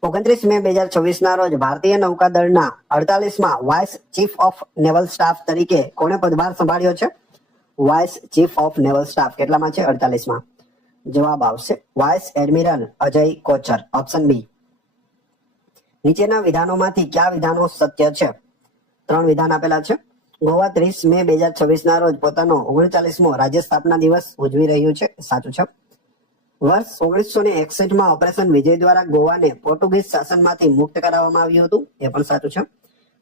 29 મે 2026ના રોજ ભારતીય નૌકાદળના 48મા vice chief of naval staff તરીકે કોણે પદભાર સંભાળ્યો છે? Vice chief of naval staff કેટલામાં છે? 48માં. જવાબ આવશે vice admiral Ajay Kochar, option B. નીચેના વિધાનોમાંથી કયા વિધાનો સત્ય છે? 3 વિધાન આપેલા છે. ગોવા 30 મે 2026 ના રોજ પોતાનો 39મો રાજ્ય સ્થાપના દિવસ ઉજવી રહ્યું છે. સાચું છે. વર્ષ 1961 માં ઓપરેશન વિજય દ્વારા ગોવાને પોર્ટુગીઝ શાસનમાંથી મુક્ત કરાવવામાં આવ્યું હતું. એ પણ સાચું છે.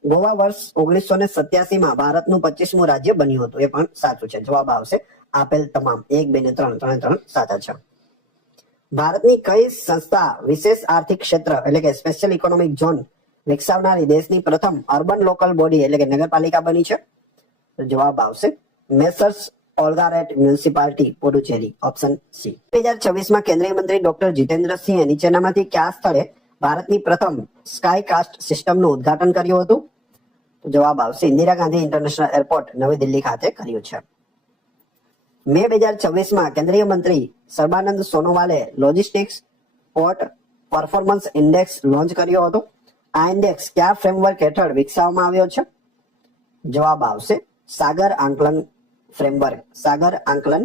ગોવા વર્ષ 1987 માં ભારતનું 25મું રાજ્ય બન્યું હતું. એ પણ સાચું છે. જવાબ આવશે આપેલ તમામ 1, 2 ને 3 ત્રણે સાચા છે. ભારતની કઈ સંસ્થા વિશેષ આર્થિક ક્ષેત્ર એટલે કે સ્પેશિયલ ઇકોનોમિક ઝોન વિકસાવનારી દેશની પ્રથમ અર્બન લોકલ બોડી એટલે કે નગરપાલિકા બની છે? તો જવાબ આવશે messrs Oulgaret municipality Puducherry, option C. 2026 માં કેન્દ્રીય મંત્રી ડોક્ટર જીતેન્દ્રસિંહે નીચેનામાંથી કયા સ્થળે ભારતની પ્રથમ સ્કાય કાસ્ટ સિસ્ટમનું ઉદ્ઘાટન કર્યું હતું? તો જવાબ આવશે ઇન્દિરા ગાંધી ઇન્ટરનેશનલ એરપોર્ટ નવી દિલ્હી ખાતે કર્યું છે. મે 2026 માં કેન્દ્રીય મંત્રી સર્બાનંદ સોનોવાલે logistics port performance index launch કર્યો હતો. આ ઇન્ડેક્સ કયા ફ્રેમવર્ક હેઠળ વિકસાવવામાં આવ્યો છે? જવાબ આવશે સાગર આંકલન ફ્રેમવર્ક. સાગર આંકલન.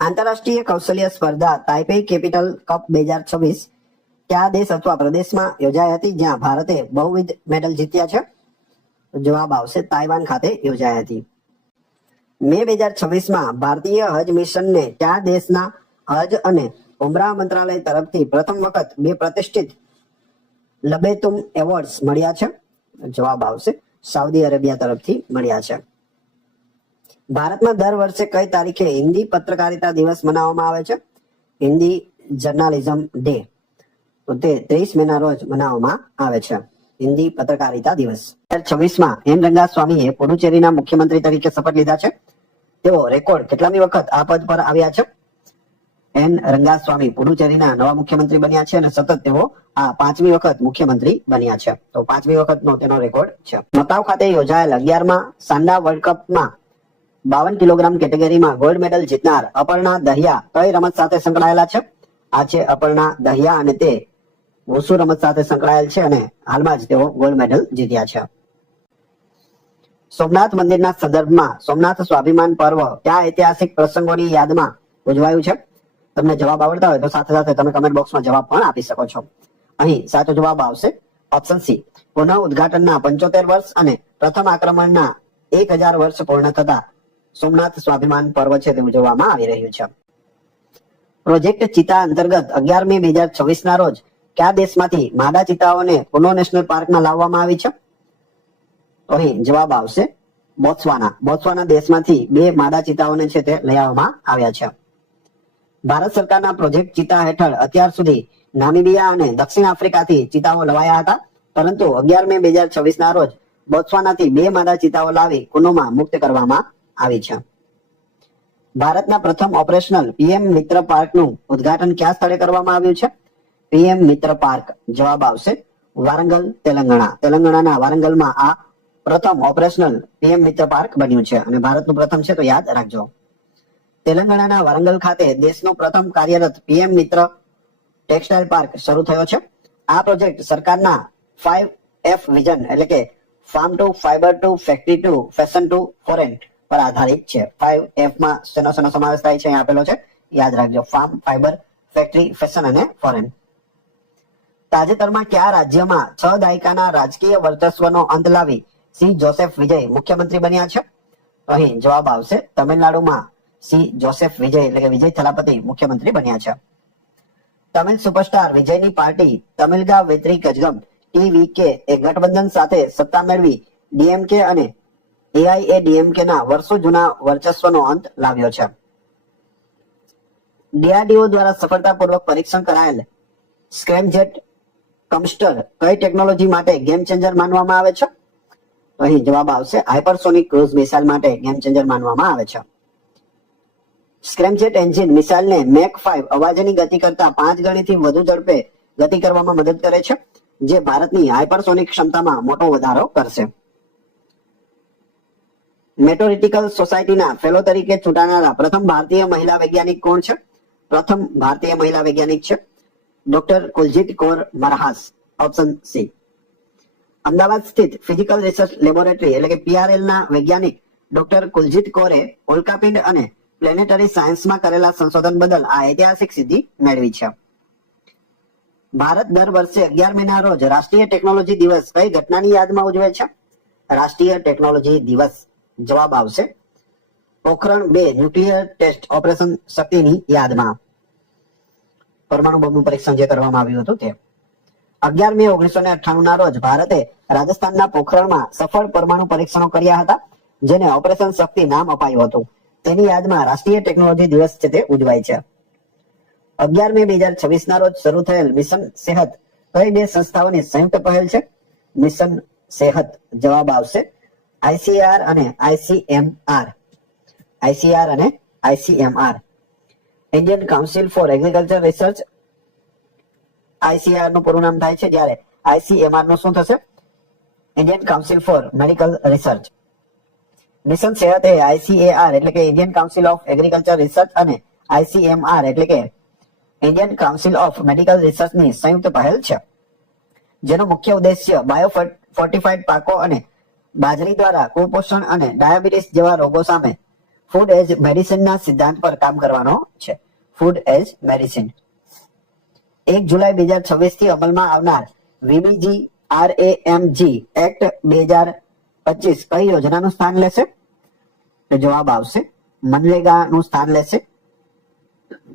આંતરરાષ્ટ્રીય કૌશલ્ય સ્પર્ધા તાઇપેઈ કેપિટલ કપ 2026 કયા દેશ અથવા પ્રદેશમાં યોજાઈ હતી જ્યાં ભારતે બહુવિધ મેડલ જીત્યા છે? જવાબ આવશે તાઇવાન ખાતે યોજાઈ હતી. મે 2026 માં ભારતીય હજ મિશનને કયા દેશના હજ અને ઉમરા મંત્રાલય તરફથી પ્રથમ વખત 2 પ્રતિષ્ઠિત લબેતુમ એવોર્ડ્સ મળ્યા છે? જવાબ આવશે સાઉદી અરેબિયા તરફથી મળ્યા છે. ભારતમાં દર વર્ષે કઈ તારીખે હિન્દી પત્રકારિતા દિવસ મનાવવામાં આવે છે? Hindi journalism day. તો તે 30 મેના રોજ મનાવવામાં આવે છે હિન્દી પત્રકારિતા દિવસ. 2026 માં એન રંગાસ્વામીએ પુડુચેરીના મુખ્યમંત્રી તરીકે શપથ લીધા છે. તેઓ રેકોર્ડ કેટલામી વખત આ પદ પર આવ્યા છે? એન રંગાસ્વામી પુડુચેરીના નવા મુખ્યમંત્રી બન્યા છે અને સતત તેઓ આ 5મી વખત મુખ્યમંત્રી બન્યા છે. તો 5મી વખતનો તેનો રેકોર્ડ છે. મકાઉ ખાતે યોજાયેલ 11મા સાન્ડા વર્લ્ડ કપમાં 52 કિલોગ્રામ કેટેગરીમાં ગોલ્ડ મેડલ જીતનાર અપર્ણા દહિયા કઈ રમત સાથે સંકળાયેલા છે? આ છે અપર્ણા દહિયા અને તે વુસુ રમત સાથે સંકળાયેલ છે અને હાલમાં જ તેઓ ગોલ્ડ મેડલ જીત્યા છે. સોમનાથ મંદિરના સંદર્ભમાં સોમનાથ સ્વાભિમાન પર્વ કયા ઐતિહાસિક પ્રસંગોની યાદમાં ઉજવાયું છે? તમને જવાબ આવડતા હોય તો સાથે સાથે તમે કમેન્ટ બોક્સમાં જવાબ પણ આપી શકો છો. અહીં સાચો જવાબ આવશે ઓપ્શન સી. પુનઃ ઉદ્ઘાટનના 75 વર્ષ અને પ્રથમ આક્રમણના 1000 વર્ષ પૂર્ણ થતા સોમનાથ સ્વાભિમાન પર્વ છે તે ઉજવવામાં આવી રહ્યું છે. પ્રોજેક્ટ ચિતા અંતર્ગત 11 મે 2026 ના રોજ કયા દેશમાંથી માદા ચિતાઓને પુનો નેશનલ પાર્કમાં લાવવામાં આવી છે? તો અહીં જવાબ આવશે બોત્સવાના. બોત્સવાના દેશમાંથી 2 માદા ચિતાઓને છે તે લઈ આવવામાં આવ્યા છે. ભારત સરકારના પ્રોજેક્ટ ચિતા હેઠળ અત્યાર સુધી નામીબિયા અને દક્ષિણ આફ્રિકાથી ચિતાઓ લવાયા હતા, પરંતુ 11 મે 2026 ના રોજ બોત્સવાનાથી 2 માદા ચિતાઓ લાવી કુનોમાં મુક્ત કરવામાં આવી છે. ભારતના પ્રથમ ઓપરેશનલ પીએમ મિત્ર પાર્કનું ઉદ્ઘાટન કયા સ્થળે કરવામાં આવ્યું છે? પીએમ મિત્ર પાર્ક. જવાબ આવશે વારંગલ, તેલંગાણા. તેલંગાણાના વારંગલમાં આ પ્રથમ ઓપરેશનલ પીએમ મિત્ર પાર્ક બન્યું છે અને ભારતનું પ્રથમ છે તો યાદ રાખજો. તેલંગાણાના વારંગલ ખાતે દેશનો પ્રથમ કાર્યરત પીએમ મિત્ર ટેક્સટાઇલ પાર્ક શરૂ થયો છે. આ પ્રોજેક્ટ સરકારના 5F વિઝન એટલે કે farm to fibre to factory to fashion to foreign પર આધારિત છે. 5F માં શેનો સમાવેશ થાય છે અહીં આપેલો છે, યાદ રાખજો. ફાર્મ, ફાઈબર, ફેક્ટરી, ફેશન અને ફોરેન. તાજેતરમાં કયા રાજ્યમાં 6 દાયકાના રાજકીય વર્ચસ્વનો અંત લાવી સી જોસેફ વિજય મુખ્યમંત્રી બન્યા છે? તો અહીં જવાબ આવશે તમિલનાડુમાં સી જોસેફ વિજય એટલે કે વિજય થલાપતિ મુખ્યમંત્રી બન્યા છે. તમિલ સુપરસ્ટાર વિજયની પાર્ટી તમિલગા વેત્રી કજગમ ટીવીકે એ ગઠબંધન સાથે સત્તા મેળવી ડીએમકે અને એઆઈએડીએમકે ના વર્ષો જૂના વર્ચસ્વનો અંત લાવ્યો છે. ડીઆરડીઓ દ્વારા સફળતાપૂર્વક પરીક્ષણ કરાયેલ સ્ક્રેમજેટ કમ્સ્ટર કઈ ટેકનોલોજી માટે ગેમ ચેન્જર માનવામાં આવે છે? તો અહીં જવાબ આવશે હાઇપરસોનિક ક્રૂઝ મિસાઇલ માટે ગેમ ચેન્જર માનવામાં આવે છે. સ્ક્રેમજેટ એન્જિન મિસાઇલને મેક 5 અવાજની ગતિ કરતા 5 ગણીથી વધુ ઝડપે ગતિ કરવામાં મદદ કરે છે, જે ભારતની હાઇપરસોનિક ક્ષમતામાં મોટો વધારો કરશે. મેટોરિટિકલ સોસાયટીના ફેલો તરીકે ચૂંટાનારા પ્રથમ ભારતીય મહિલા વૈજ્ઞાનિક કોણ છે? પ્રથમ ભારતીય મહિલા વૈજ્ઞાનિક છે doctor Kuljit Kaur Marhas, option C. Ahmedabad સ્થિત ફિઝિકલ રિસર્ચ લેબોરેટરી એટલે કે પીઆરએલ ના વૈજ્ઞાનિક ડોક્ટર કુલજીત કૌરે ઉલ્કાપિંડ અને પ્લેનેટરી સાયન્સમાં કરેલા સંશોધન બદલ આ ઐતિહાસિક સિદ્ધિ મેળવી છે. ભારત દર વર્ષે 11 મેના રોજ રાષ્ટ્રીય ટેકનોલોજી દિવસ કઈ ઘટનાની યાદમાં ઉજવે છે? રાષ્ટ્રીય ટેકનોલોજી દિવસ? જવાબ આવશે પોખરણ 2 ન્યુક્લિયર ટેસ્ટ ઓપરેશન શક્તિની યાદમાં. પરમાણુ બોમ્બનું પરીક્ષણ જે કરવામાં આવ્યું હતું તે. 11 મે 1998 ના રોજ ભારતે રાજસ્થાનના પોખરણમાં સફળ પરમાણુ પરીક્ષણો કર્યા હતા, જેને ઓપરેશન શક્તિ નામ અપાયું હતું. તેની યાદમાં રાષ્ટ્રીય ટેકનોલોજી દિવસ છે તે ઉજવાય છે. 11 મે 2026 ના રોજ શરૂ થયેલ મિશન સેહત કઈ બે સંસ્થાઓની સંયુક્ત પહેલ છે? મિશન સેહત. જવાબ આવશે ICAR અને ICMR. ICAR અને ICMR. Indian council four agriculture research ICAR નું પૂરું નામ થાય છે, જ્યારે ICMR નું શું થશે? Indian council for medical research. Mission Sehat એ ICAR એટલે કે Indian council of agriculture research અને ICMR એટલે કે ઇન્ડિયન કાઉન્સિલ ઓફ મેડિકલ રિસર્ચની સંયુક્ત પહેલ છે, જેનો મુખ્ય ઉદ્દેશ્ય બાયોફોર્ટિફાઈડ પાકો અને બાજરી દ્વારા કુપોષણ અને ડાયાબિટીસ જેવા રોગો સામે ફૂડ એઝ મેડિસિનના સિદ્ધાંત પર કામ કરવાનો છે. Food as medicine. 1 જુલાઈ 2026 થી અમલમાં આવનાર VBG-RAMG એક્ટ 2025 કઈ યોજનાનું સ્થાન લેશે? જવાબ આવશે મનરેગાનું સ્થાન લેશે.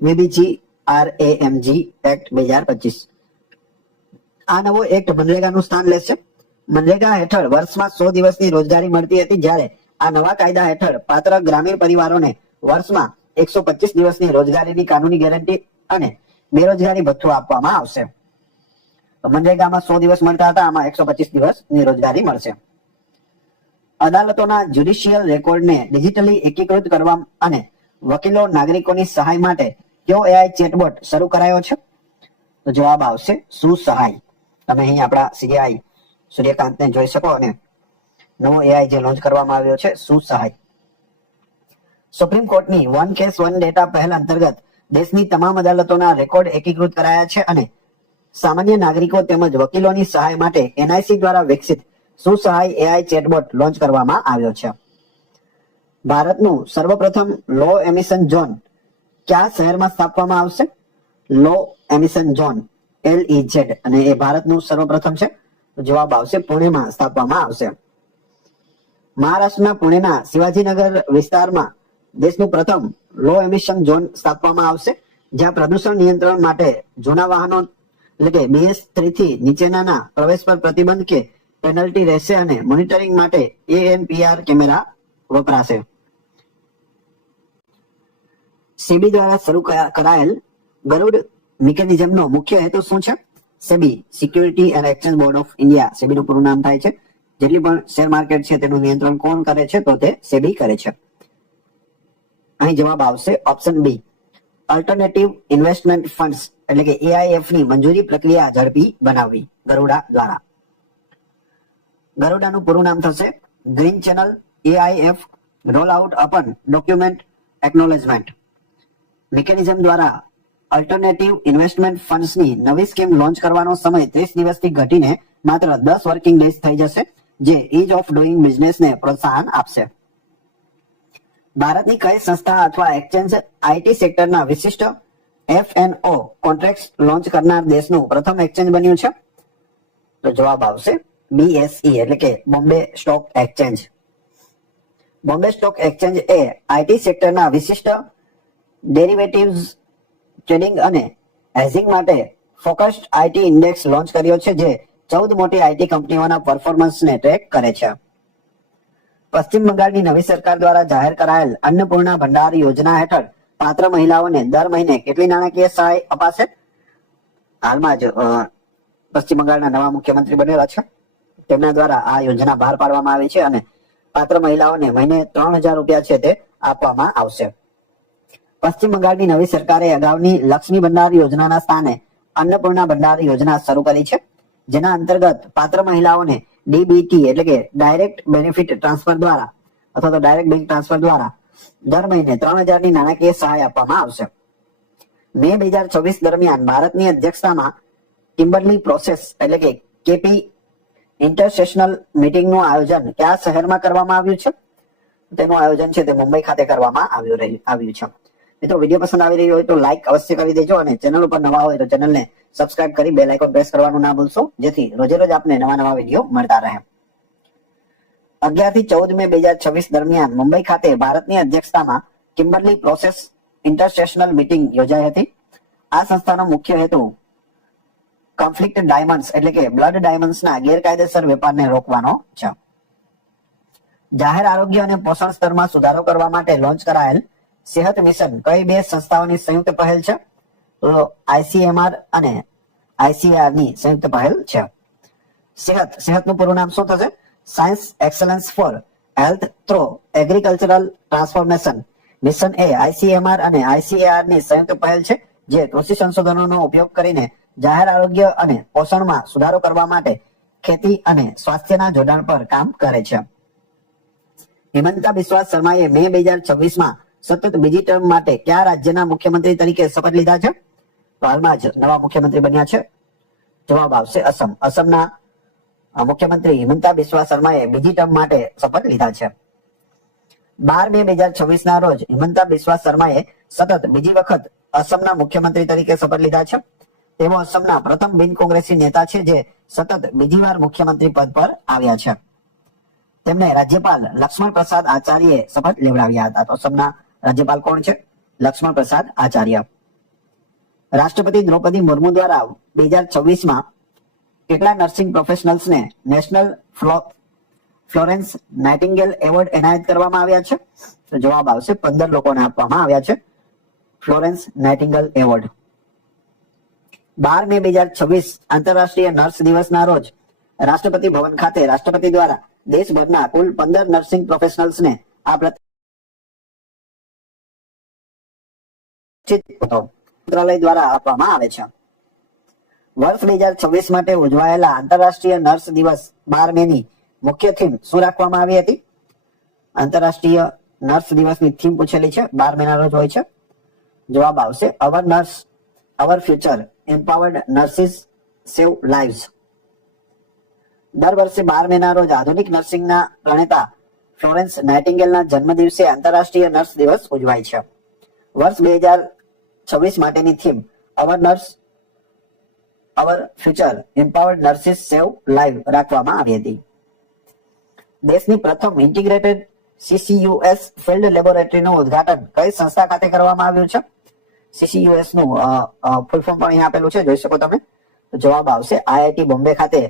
VBG-RAMG act 2025. આ નવો એક્ટ મનરેગાનું સ્થાન લેશે. મનરેગા હેઠળ વર્ષમાં 100 દિવસની રોજગારી મળતી હતી, જ્યારે આ નવા કાયદા હેઠળ પાત્ર ગ્રામીણ પરિવારોને વર્ષમાં 125 દિવસની રોજગારીની કાનૂની ગેરંટી અને બેરોજગારી ભથ્થું આપવામાં આવશે. મનરેગામાં 100 દિવસ મળતા હતા, આમાં 125 દિવસની રોજગારી મળશે. અદાલતોના જ્યુડિશિયલ રેકોર્ડને ડિજિટલી એકીકૃત કરવા અને વકીલો નાગરિકોની સહાય માટે કયો AI ચેટબોટ શરૂ કરાયો છે? તો જવાબ આવશે સુસહાય. તમે અહીં આપણા CI સૂર્યકાંતને જોઈ શકો અને નવો AI જે લોન્ચ કરવામાં આવ્યો છે સુસહાય. સુપ્રીમ કોર્ટની વન કેસ વન ડેટા પહેલ અંતર્ગત દેશની તમામ અદાલતોના રેકોર્ડ એકીકૃત કરાયા છે અને સામાન્ય નાગરિકો તેમજ વકીલોની સહાય માટે NIC દ્વારા વિકસિત સુસહાય AI ચેટબોટ લોન્ચ કરવામાં આવ્યો છે. ભારતનું સર્વપ્રથમ લો એમિશન ઝોન કયા શહેરમાં સ્થાપવામાં આવશે? લો એમિશન ઝોન LEZ અને એ ભારતનું સર્વપ્રથમ છે. જવાબ આવશે પુણેમાં સ્થાપવામાં આવશે. મહારાષ્ટ્રના પુણેના શિવાજીનગર વિસ્તારમાં દેશનું પ્રથમ લો એમિશન ઝોન સ્થાપવામાં આવશે, જ્યાં પ્રદૂષણ નિયંત્રણ માટે જૂના વાહનો એટલે કે BS3 થી નીચેનાના પ્રવેશ પર પ્રતિબંધ કે પેનલ્ટી રહેશે અને મોનિટરિંગ માટે ANPR કેમેરા વપરાશે. સેબી દ્વારા શરૂ કરાયેલ ગરુડ મિકેનિઝમનો મુખ્ય હેતુ શું છે? SEBI security and exchange board of India, સેબીનું પૂરું નામ થાય છે. જેટલી પણ શેર માર્કેટ છે તેનું નિયંત્રણ કોણ કરે છે? તો તે સેબી કરે છે. અહીં જવાબ આવશે option B, alternative investment funds એટલે કે AIF ની મંજૂરી પ્રક્રિયા ઝડપી બનાવવી ગરુડા દ્વારા. ગરુડાનું પૂરું નામ થશે green channel AIF roll out upon document acknowledgement. Mechanism દ્વારા અલ્ટરનેટિવ ઇન્વેસ્ટમેન્ટ ફંડ્સની નવી સ્કીમ લોન્ચ કરવાનો સમય 30 દિવસથી ઘટીને માત્ર 10 વર્કિંગ ડેઝ થઈ જશે, જે ઇઝ ઓફ ડુઇંગ બિઝનેસને પ્રોત્સાહન આપશે. ભારતની કઈ સંસ્થા અથવા એક્સચેન્જ IT સેક્ટરના વિશિષ્ટ F&O કોન્ટ્રાક્ટ્સ લોન્ચ કરનાર દેશનું પ્રથમ એક્સચેન્જ બન્યું છે? તો જવાબ આવશે BSE એટલે કે Bombay stock exchange. Bombay stock exchange A IT સેક્ટરના વિશિષ્ટ ડેરિવેટિવ્સ ટ્રેડિંગ અને હેઝિંગ માટે ફોકસ્ડ IT ઇન્ડેક્સ લોન્ચ કર્યો છે, જે 14 મોટી IT કંપનીઓના પરફોર્મન્સને ટ્રેક કરે છે. પશ્ચિમ બંગાળની નવી સરકાર દ્વારા જાહેર કરાયેલ અન્નપૂર્ણા ભંડાર યોજના હેઠળ પાત્ર મહિલાઓને દર મહિને કેટલી નાણાકીય સહાય અપાશે? હાલમાં જ પશ્ચિમ બંગાળના નવા મુખ્યમંત્રી બનેલા છે, તેમના દ્વારા આ યોજના બહાર પાડવામાં આવી છે અને પાત્ર મહિલાઓને મહિને 3000 રૂપિયા છે તે આપવામાં આવશે. પશ્ચિમ બંગાળની નવી સરકારે અગાઉની લક્ષ્મી ભંડાર યોજનાના સ્થાને અન્નપૂર્ણા ભંડાર યોજના શરૂ કરી છે, જેના અંતર્ગત પાત્ર મહિલાઓને DBT એટલે કે ડાયરેક્ટ બેનિફિટ ટ્રાન્સફર દ્વારા અથવા તો ડાયરેક્ટ બેંક ટ્રાન્સફર દ્વારા દર મહિને 3000 ની નાણાકીય સહાય આપવામાં આવશે. મે 2024 દરમિયાન ભારતની અધ્યક્ષતામાં કિમ્બરલી પ્રોસેસ એટલે કે KP ઇન્ટરસેશનલ મીટિંગનું આયોજન કયા શહેરમાં કરવામાં આવ્યું છે? તેનું આયોજન છે તે મુંબઈ ખાતે કરવામાં આવ્યું છે. મિત્રો, વિડીયો પસંદ આવી રહ્યો હોય તો લાઈક અવશ્ય કરી દેજો અને ચેનલ ઉપર નવા હોય તો ચેનલને સબસ્ક્રાઇબ કરી બેલ આઇકોન પ્રેસ કરવાનું ના ભૂલશો, જેથી રોજે રોજ આપને નવા વિડીયો મળતા રહે. 11 થી 14 મે 2026 દરમિયાન મુંબઈ ખાતે ભારતની અધ્યક્ષતામાં કિમ્બર્લી પ્રોસેસ ઇન્ટરસેશનલ મીટિંગ યોજાઈ હતી. આ સંસ્થાનો મુખ્ય હેતુ કોન્ફ્લિક્ટ ડાયમંડ્સ એટલે કે બ્લડ ડાયમંડ્સના ગેરકાયદેસર વેપારને રોકવાનો છે. જાહેર આરોગ્ય અને પોષણ સ્તરમાં સુધારો કરવા માટે લોન્ચ કરાયેલ સેહત મિશન કઈ બે સંસ્થાઓની સંયુક્ત પહેલ છે? તો ICMR અને ICAR ની સંયુક્ત પહેલ છે. સેહતનું પૂરું નામ શું થશે? Science excellence for health throw agricultural transformation mission A ICMR અને ICAR ની સંયુક્ત પહેલ છે, જે કૃષિ સંશોધનોનો ઉપયોગ કરીને જાહેર આરોગ્ય અને પોષણમાં સુધારો કરવા માટે ખેતી અને સ્વાસ્થ્યના જોડાણ પર કામ કરે છે. હિમંતા બિસ્વા શર્માએ મે 2026 માં સતત બીજી ટર્મ માટે કયા રાજ્યના મુખ્યમંત્રી તરીકે શપથ લીધા છે? તો હાલમાં જ નવા મુખ્યમંત્રી બન્યા છે. જવાબ આવશે અસમ. અસમના મુખ્યમંત્રી હિમંતા બિસ્વા શર્માએ બીજી ટર્મ માટે શપથ લીધા છે. 12 મે 2026 ના રોજ હિમંતા બિસ્વા શર્માએ સતત બીજી વખત અસમના મુખ્યમંત્રી તરીકે શપથ લીધા છે. તેઓ અસમના પ્રથમ બિન કોંગ્રેસી નેતા છે જે સતત બીજી વાર મુખ્યમંત્રી પદ પર આવ્યા છે. તેમને રાજ્યપાલ લક્ષ્મણ પ્રસાદ આચાર્યએ શપથ લેવડાવ્યા હતા. તો અસમના રાજ્યપાલ કોણ છે? લક્ષ્મણ પ્રસાદ આચાર્ય. રાષ્ટ્રપતિ દ્રૌપદી મુર્મુ દ્વારા 2026 માં કેટલા નર્સિંગ પ્રોફેશનલ્સને નેશનલ ફ્લોરેન્સ નાઇટિંગેલ એવોર્ડ એનાયત કરવામાં આવ્યા છે? તો જવાબ આવશે 15 લોકોને આપવામાં આવ્યા છે ફ્લોરેન્સ નાઇટિંગેલ એવોર્ડ. 12 મે 2026 આંતરરાષ્ટ્રીય નર્સ દિવસના રોજ રાષ્ટ્રપતિ ભવન ખાતે રાષ્ટ્રપતિ દ્વારા દેશભરના કુલ 15 નર્સિંગ પ્રોફેશનલ્સને આ મંત્રાલય દ્વારા આપવામાં આવે છે. વર્ષ 2026 માટે ઉજવાયેલા આંતરરાષ્ટ્રીય નર્સ દિવસ 12 મે ની મુખ્ય થીમ શું રાખવામાં આવી હતી? આંતરરાષ્ટ્રીય નર્સ દિવસની થીમ પૂછેલી છે, 12 મે ના રોજ હોય છે. જવાબ આવશે our nurse our future empowered nurses save lives. દર વર્ષે 12 મે ના રોજ આધુનિક નર્સિંગના પ્રણેતા ફ્લોરેન્સ નાઇટિંગેલના જન્મદિવસે આંતરરાષ્ટ્રીય નર્સ દિવસ ઉજવાય છે. વર્ષ 2026 માટેની theme our nurse our future empowered nurses save live રાખવામાં આવી હતી. દેશની પ્રથમ ઇન્ટિગ્રેટેડ CCUS ફિલ્ડ લેબોરેટરીનું ઉદ્ઘાટન કઈ સંસ્થા ખાતે કરવામાં આવ્યું છે? CCUS નું ફૂલ ફોર્મ પણ અહીંયા આપેલું છે, જોઈ શકો તમે. જવાબ આવશે IIT બોમ્બે ખાતે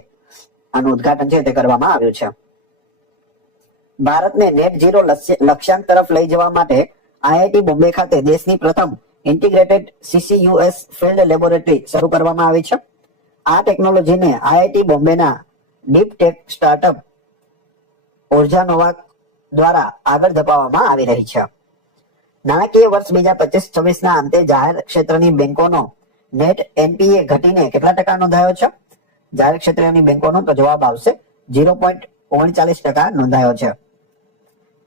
આનું ઉદ્ઘાટન છે તે કરવામાં આવ્યું છે. ભારતને નેટ ઝીરો લક્ષ્યાંક તરફ લઈ જવા માટે IIT બોમ્બે ખાતે દેશની પ્રથમ ઇન્ટિગ્રેટેડ CCUS ફિલ્ડ લેબોરેટરી શરૂ કરવામાં આવી છે. આ ટેકનોલોજીને IIT બોમ્બેના ડીપ ટેક સ્ટાર્ટઅપ ઓર્જાનોવા દ્વારા આગળ ધપાવવામાં આવી રહી છે. નાણાકીય વર્ષ 2025-26 ના અંતે જાહેર ક્ષેત્રની બેંકોનો નેટ NPA ઘટીને કેટલા ટકા નોંધાયો છે? જાહેર ક્ષેત્રની બેંકોનો તો જવાબ આવશે 0.39% નોંધાયો છે.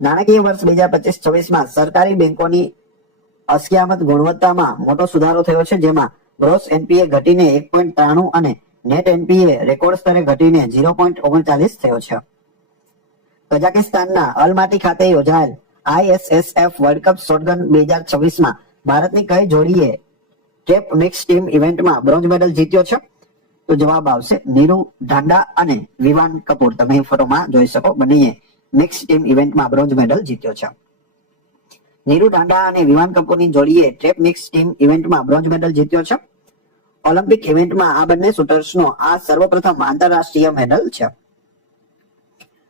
નાણાકીય વર્ષ 2025-26 માં સરકારી બેંકોની અસ્કયામત ગુણવત્તામાં મોટો સુધારો થયો છે, જેમાં ગ્રોસ NPA ઘટીને 1.93 અને નેટ NPA રેકોર્ડ સ્તરે ઘટીને 0.39 થયો છે. કઝાકિસ્તાનના અલમાટી ખાતે યોજાયેલ ISSF વર્લ્ડ કપ શોટગન 2026 માં ભારતની કઈ જોડીએ ટ્રેપ મિક્સ ટીમ ઇવેન્ટમાં બ્રોન્ઝ મેડલ જીત્યો છે? તો જવાબ આવશે નીરુ ઢાંડા અને વિવાન કપૂર. તમે ફોટોમાં જોઈ શકો, બંનેએ મિક્સ ટીમ ઇવેન્ટમાં બ્રોન્ઝ મેડલ જીત્યો છે. નીરુ ઢાંડા અને વિવાન કપૂરની જોડીએ ટ્રેપ મિક્સ ટીમ ઇવેન્ટમાં બ્રોન્ઝ મેડલ જીત્યો છે. ઓલિમ્પિક ઇવેન્ટમાં આ બંને શૂટર્સનો આ સર્વપ્રથમ આંતરરાષ્ટ્રીય મેડલ છે.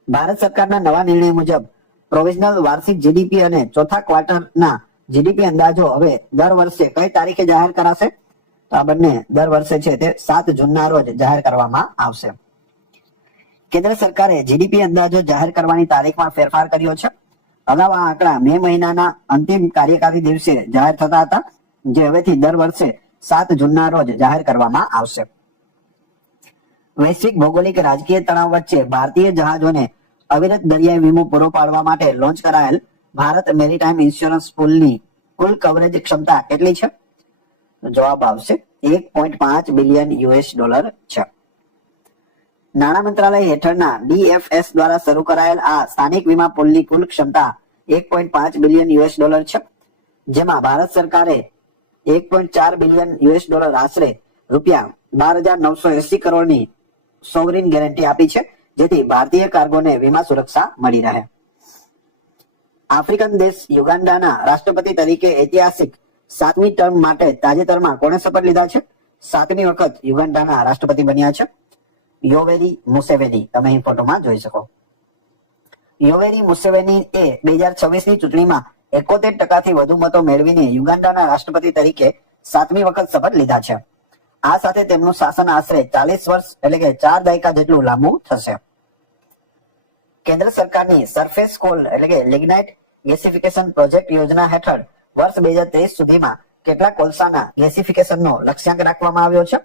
ભારત સરકારના નવા નિર્ણય મુજબ પ્રોવિઝનલ વાર્ષિક જીડીપી અને ચોથા ક્વાર્ટરના જીડીપી અંદાજો હવે દર વર્ષે કઈ તારીખે જાહેર કરાશે? તો આ બંને દર વર્ષે છે તે 7 જૂનના રોજ જાહેર કરવામાં આવશે. કેન્દ્ર સરકારે જીડીપી અંદાજો જાહેર કરવાની તારીખમાં ફેરફાર કર્યો છે. અગાઉ આ આંકડા મે મહિનાના અંતિમ કાર્યકારી દિવસે જાહેર થતા હતા, જે હવેથી દર વર્ષે 7 જૂનના રોજ જાહેર કરવામાં આવશે. વૈશ્વિક ભૌગોલિક રાજકીય તણાવ વચ્ચે ભારતીય જહાજોને અવિરત દરિયાઈ વીમો પૂરો પાડવા માટે લોન્ચ કરાયેલ ભારત મેરીટાઈમ ઇન્સ્યોરન્સ પૂલની કુલ કવરેજ ક્ષમતા કેટલી છે? જવાબ આવશે $1.5 બિલિયન છે. નાણાં મંત્રાલય હેઠળના DFS દ્વારા શરૂ કરાયેલ આ સ્થાનિક વીમા પૂલની કુલ ક્ષમતા $1.5 બિલિયન છે, જેમાં ભારત સરકારે $1.4 બિલિયન આશરે ₹12,980 કરોડની સોવરિન ગેરંટી આપી છે, જેથી ભારતીય કાર્ગોને વીમા સુરક્ષા મળી રહે. આફ્રિકન દેશ યુગાન્ડાના રાષ્ટ્રપતિ તરીકે ઐતિહાસિક 7મી ટર્મ માટે તાજેતરમાં કોણે શપથ લીધા છે? 7મી વખત યુગાન્ડાના રાષ્ટ્રપતિ બન્યા છે યોવેરી મુસેવેની. તમે અહીં ફોટોમાં જોઈ શકો. યોવેરી મુસેવેની એ 2026ની ચૂંટણીમાં 71% વધુ મતો મેળવીને યુગાન્ડાના રાષ્ટ્રપતિ તરીકે 7મી વખત શપથ લીધા છે. આ સાથે તેમનું શાસન આશરે 40 વર્ષ એટલે કે 4 દાયકા જેટલું લાંબુ થશે. કેન્દ્ર સરકારની સરફેસ કોલ એટલે કે લિગ્નાઇટ ગેસિફિકેશન પ્રોજેક્ટ યોજના હેઠળ વર્ષ 2023 સુધીમાં કેટલા કોલસાના ગેસિફિકેશનનો લક્ષ્યાંક રાખવામાં આવ્યો છે?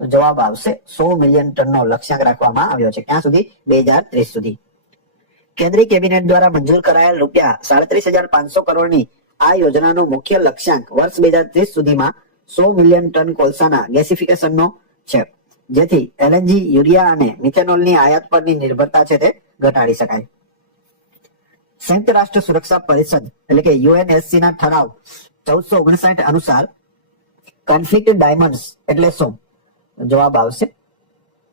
જવાબ આવશે 100 મિલિયન ટનનો લક્ષ્યાંક રાખવામાં આવ્યો છે. ક્યાં સુધી? 2030 સુધી. કેન્દ્રીય કેબિનેટ દ્વારા મંજૂર કરાયેલ રૂપિયા 37,500 કરોડની આ યોજનાનો મુખ્ય લક્ષ્યાંક વર્ષ 2030 સુધીમાં 100 મિલિયન ટન કોલસાના ગેસિફિકેશનનો છે, જેથી એલએનજી, યુરિયા અને મિથેનોલની આયાત પરની નિર્ભરતા છે તે ઘટાડી શકાય. સંયુક્ત રાષ્ટ્ર સુરક્ષા પરિષદ એટલે કે યુએનએસસી ના ઠરાવ 1459 અનુસાર કોન્ફ્લિક્ટ ડાયમંડ્સ એટલે શું? જવાબ આવશે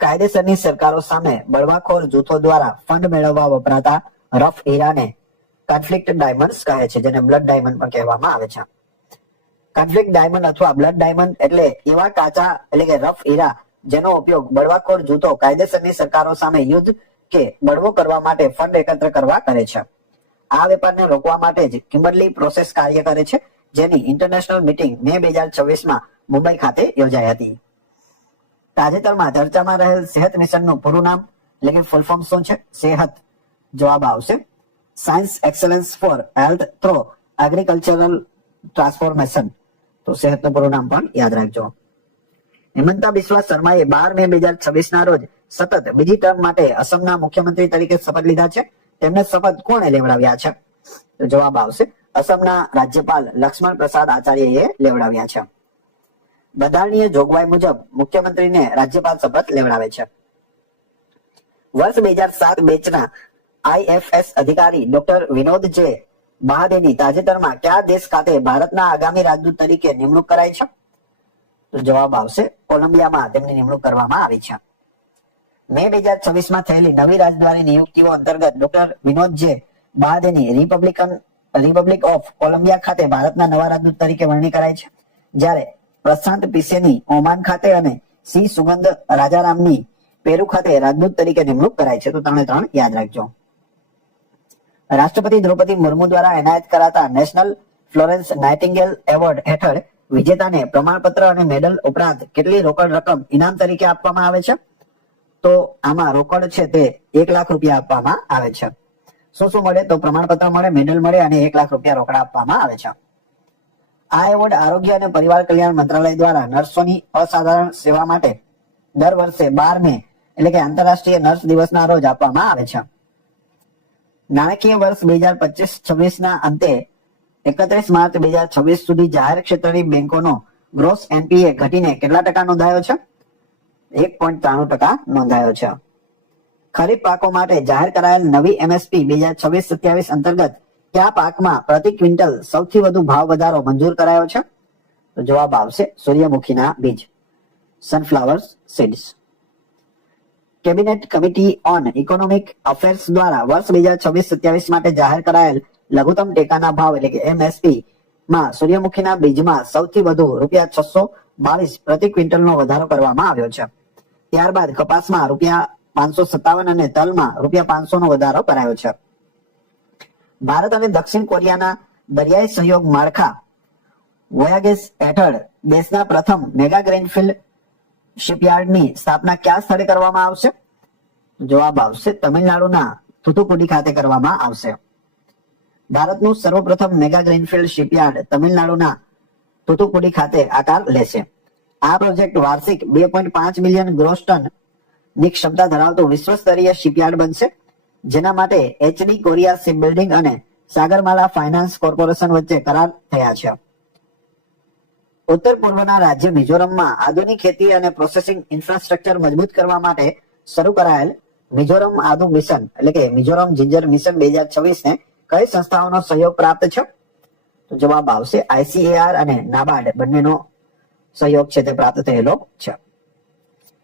કાયદેસરની સરકારો સામે બળવાખોર જૂથો દ્વારા ફંડ મેળવવા વપરાતા રફ હીરાને કોન્ફ્લિક્ટ ડાયમંડ્સ કહે છે, જેને બ્લડ ડાયમંડ પણ કહેવામાં આવે છે. કોન્ફ્લિક્ટ ડાયમંડ અથવા બ્લડ ડાયમંડ એટલે એવા કાચા એટલે કે રફ હીરા જેનો ઉપયોગ બળવાખોર જૂથો કાયદેસરની સરકારો સામે યુદ્ધ કે બળવો કરવા માટે ફંડ એકત્ર કરવા કરે છે. આ વેપારને રોકવા માટે જ કિમ્બર્લી પ્રોસેસ કાર્ય કરે છે, જેની ઇન્ટરનેશનલ મીટિંગ મે 2026માં મુંબઈ ખાતે યોજાઈ હતી. તાજેતરમાં ચર્ચામાં રહેલ સેહત મિશનનું પૂરું નામ એટલે કે ફૂલ ફોર્મ શું છે? સેહત. જવાબ આવશે science excellence for health throw agricultural transformation. તો સેહતનું પૂરું નામ પણ યાદ રાખજો. હિમંતા બિસ્વા શર્માએ 12 મે 2026 ના રોજ સતત બીજી ટર્મ માટે અસમના મુખ્યમંત્રી તરીકે શપથ લીધા છે. તેમને શપથ કોણે લેવડાવ્યા છે? તો જવાબ આવશે અસમના રાજ્યપાલ લક્ષ્મણ પ્રસાદ આચાર્યએ લેવડાવ્યા છે. બંધારણીય જોગવાઈ મુજબ મુખ્યમંત્રીને રાજ્યપાલ શપથ લેવડાવે છે. વર્ષ 2007 બેચના આઈએફએસ અધિકારી ડોક્ટર વિનોદ જે બહાદેની તાજેતરમાં કયા દેશ ખાતે ભારતના આગામી રાજદૂત તરીકે નિમણૂક કરાઈ છે? તો જવાબ આવશે કોલંબિયામાં તેમની નિમણૂક કરવામાં આવી છે. મે 2026માં થયેલી નવી રાજદ્વારી નિયુક્તિઓ અંતર્ગત ડોક્ટર વિનોદ જે બહાદેની રિપબ્લિક ઓફ કોલંબિયા ખાતે ભારતના નવા રાજદૂત તરીકે વરણી કરાઈ છે, જ્યારે પ્રશાંત પિસેની ઓમાન ખાતે અને સી સુગંધ રાજારામની પેરુ ખાતે રાજદૂત તરીકે નિમણૂક કરાઈ છે. તો તમે 3 યાદ રાખજો. રાષ્ટ્રપતિ દ્રૌપદી મુર્મુ દ્વારા એનાયત કરાતા નેશનલ ફ્લોરેન્સ નાઇટિંગેલ એવોર્ડ હેઠળ વિજેતાને પ્રમાણપત્ર અને મેડલ ઉપરાંત કેટલી રોકડ રકમ ઇનામ તરીકે આપવામાં આવે છે? તો આમાં રોકડ છે તે 1 લાખ રૂપિયા આપવામાં આવે છે. શું શું મળે? તો પ્રમાણપત્ર મળે, મેડલ મળે અને 1 લાખ રૂપિયા રોકડા આપવામાં આવે છે. આ એવોર્ડ આરોગ્ય અને પરિવાર કલ્યાણ મંત્રાલય દ્વારા નર્સોની અસાધારણ સેવા માટે દર વર્ષે 12 મે એટલે કે આંતરરાષ્ટ્રીય નર્સ દિવસના રોજ આપવામાં આવે છે. નાણાકીય વર્ષ 2025-26 ના અંતે 31 માર્ચ 2026 સુધી જાહેર ક્ષેત્રની બેંકોનો ગ્રોસ એનપીએ ઘટીને કેટલા ટકા નોંધાયો છે? 1.93% નોંધાયો છે. ખરીફ પાકો માટે જાહેર કરાયેલ નવી એમએસપી 2026-27 અંતર્ગત કયા પાકમાં પ્રતિ ક્વિન્ટલ સૌથી વધુ ભાવ વધારો મંજૂર કરાયો છે? તો જવાબ આવશે સૂર્યમુખીના બીજ, sunflower seeds. Cabinet committee on economic affairs દ્વારા વર્ષ 2026-27 માટે જાહેર કરાયેલ લઘુત્તમ ટેકાના ભાવ એટલે કે એમએસપી માં સૂર્યમુખીના બીજમાં સૌથી વધુ ₹622 પ્રતિ ક્વિન્ટલનો વધારો કરવામાં આવ્યો છે. ત્યારબાદ કપાસમાં ₹557 અને તલમાં ₹500 નો વધારો કરાયો છે. ભારત અને દક્ષિણ કોરિયાના દરિયાઈ સહયોગ માળખા વોયાગેસ હેઠળ દેશના પ્રથમ મેગા ગ્રીનફિલ્ડ શિપયાર્ડની સ્થાપના કયા સ્થળે કરવામાં આવશે? જવાબ આવશે તમિલનાડુના થુથુકુડી ખાતે કરવામાં આવશે. ભારતનું સર્વપ્રથમ મેગા ગ્રીનફિલ્ડ શિપયાર્ડ તમિલનાડુના થુથુકુડી ખાતે આકાર લેશે. આ પ્રોજેક્ટ વાર્ષિક 2.5 મિલિયન ગ્રોસ ટન ની ક્ષમતા ધરાવતું વિશ્વ સ્તરીય શિપયાર્ડ બનશે, જેના માટે એચડી કોરિયા શિપબિલ્ડિંગ અને સાગરમાલા ફાઇનાન્સ કોર્પોરેશન વચ્ચે કરાર થયા છે. ઉત્તર પૂર્વના રાજ્ય મિઝોરમમાં આદુની ખેતી અને પ્રોસેસિંગ ઇન્ફ્રાસ્ટ્રક્ચર મજબૂત કરવા માટે શરૂ કરાયેલ મિઝોરમ આદુ મિશન એટલે કે મિઝોરમ જિંજર મિશન 2026 ને કઈ સંસ્થાઓનો સહયોગ પ્રાપ્ત છે? તો જવાબ આવશે આઈસીએઆર અને નાબાર્ડ બંનેનો સહયોગ છે તે પ્રાપ્ત થયેલો છે.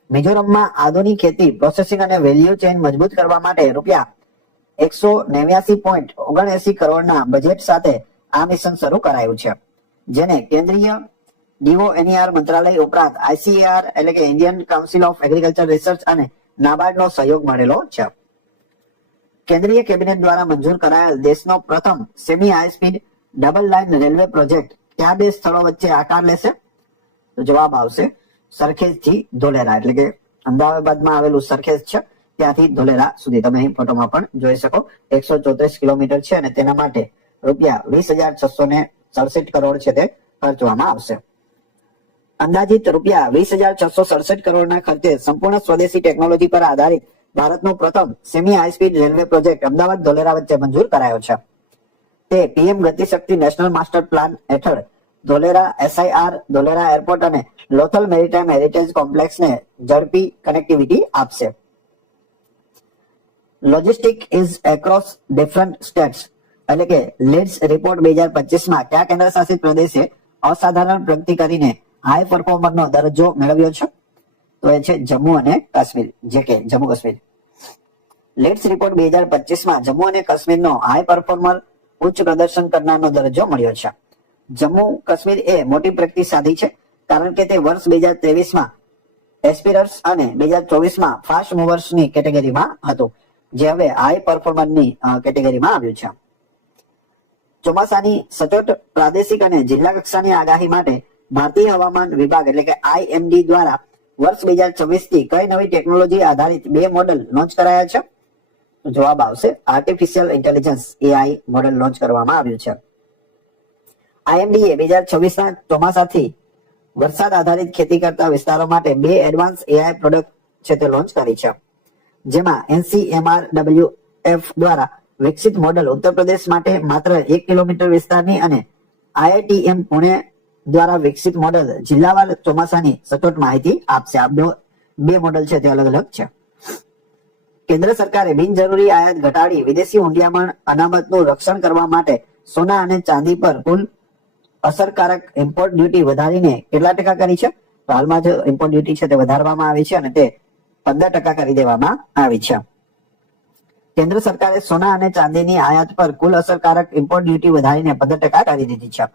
મિઝોરમમાં આધુનિક ખેતી પ્રોસેસિંગ અને વેલ્યુ ચેઇન મજબૂત કરવા માટે રૂપિયા 189.79 કરોડના બજેટ સાથે આ મિશન શરૂ કરાયું છે, જેને કેન્દ્રીય DONER મંત્રાલય ઉપરાંત ICAR એટલે કે Indian council of agriculture research અને નાબાર્ડનો સહયોગ મળેલો છે. કેન્દ્રીય કેબિનેટ દ્વારા મંજૂર કરાયેલ દેશનો પ્રથમ semi high speed double line railway project કયા બે સ્થળો વચ્ચે આકાર લેશે? તો જવાબ આવશે સરખેજ થી ધોલેરા, એટલે કે અમદાવાદમાં આવેલું સરખેજ છે ત્યાંથી ધોલેરા સુધી. તમે અહીં ફોટોમાં પણ જોઈ શકો 134 કિલોમીટર છે અને તેના માટે રૂપિયા 20,667 કરોડ છે તે ખર્ચવામાં આવશે. અંદાજિત રૂપિયા 20,667 કરોડના ખર્ચે સંપૂર્ણ સ્વદેશી ટેકનોલોજી પર આધારિત ભારતનો પ્રથમ semi high speed railway project Ahmedabad Dholera વચ્ચે મંજૂર કરાયો છે. તે PM Gatishakti national master plan હેઠળ ધોલેરા SIR, ધોલેરા એરપોર્ટ અને લોથલ મેરીટાઈમ હેરિટેજ કોમ્પ્લેક્સને ઝડપી કનેક્ટિવિટી આપશે. Logistic is across different states એટલે કે લીડ્સ રિપોર્ટ 2025માં કયા કેન્દ્ર શાસિત પ્રદેશે અસાધારણ પ્રગતિ કરીને હાઈ પરફોર્મરનો દરજ્જો મેળવ્યો છે? તો એ છે જમ્મુ અને કાશ્મીર, જે કે જમ્મુ કાશ્મીર. લીડ્સ રિપોર્ટ 2025માં જમ્મુ અને કાશ્મીરનો હાઈ પરફોર્મર ઉચ્ચ પ્રદર્શન કરનારનો દરજ્જો મળ્યો છે. જમ્મુ કાશ્મીર એ મોટી પ્રગતિ સાધી છે કારણ કે તે વર્ષ 2023માં એસ્પિરર્સ અને 2024માં ફાસ્ટ મૂવર્સની કેટેગરીમાં હતું, જે હવે હાઈ પરફોર્મરની કેટેગરીમાં આવ્યું છે. ચોમાસાની સચોટ પ્રાદેશિક અને જિલ્લા કક્ષાની આગાહી માટે ભારતીય હવામાન વિભાગ એટલે કે IMD દ્વારા વર્ષ 2024 થી કઈ નવી ટેકનોલોજી આધારિત 2 મોડેલ લોન્ચ કરાયા છે? જવાબ આવશે artificial intelligence AI model launch કરવામાં આવ્યું છે. IMD એ 2026ના ચોમાસાથી વરસાદ આધારિત ખેતી કરતા વિસ્તારો માટે 2 એડવાન્સ AI પ્રોડક્ટ છે તે લોન્ચ કરી છે, જેમાં NCMRWF દ્વારા વિકસિત મોડેલ ઉત્તર પ્રદેશ માટે માત્ર 1 કિલોમીટર વિસ્તારની અને IITM પુણે દ્વારા વિકસિત મોડેલ જિલ્લાવાર ચોમાસાની સચોટ માહિતી આપશે. આ 2 મોડેલ છે તે અલગ અલગ છે. કેન્દ્ર સરકારે બિનજરૂરી આયાત ઘટાડી વિદેશી હુંડિયામણ અનામતનું રક્ષણ કરવા માટે સોના અને ચાંદી પર કુલ અસરકારક ઇમ્પોર્ટ ડ્યુટી વધારીને કેટલા ટકા કરી છે? તો હાલમાં જે ઇમ્પોર્ટ ડ્યુટી છે તે વધારવામાં આવી છે અને તે 15% કરી દેવામાં આવી છે. કેન્દ્ર સરકારે સોના અને ચાંદીની આયાત પર કુલ અસરકારક ઇમ્પોર્ટ ડ્યુટી વધારીને 15% કરી દીધી છે,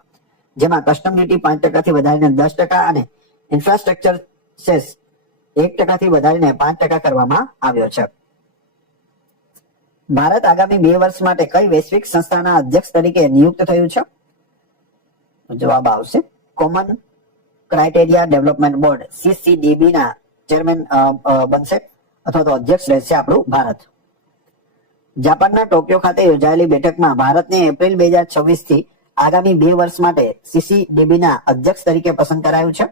જેમાં કસ્ટમ ડ્યુટી 5% થી વધારીને 10% અને ઇન્ફ્રાસ્ટ્રક્ચર સેસ 1% થી વધારીને 5% કરવામાં આવ્યો છે. ભારત આગામી 2 વર્ષ માટે કઈ વૈશ્વિક સંસ્થાના અધ્યક્ષ તરીકે નિયુક્ત થયું છે? જવાબ આવશે common criteria development board CCDB ના ચેરમેન બનશે અથવા તો અધ્યક્ષ રહેશે આપણું ભારત. જાપાનના ટોક્યો ખાતે યોજાયેલી બેઠકમાં ભારતને એપ્રિલ 2026 થી આગામી 2 વર્ષ માટે CCDB ના અધ્યક્ષ તરીકે પસંદ કરાયું છે.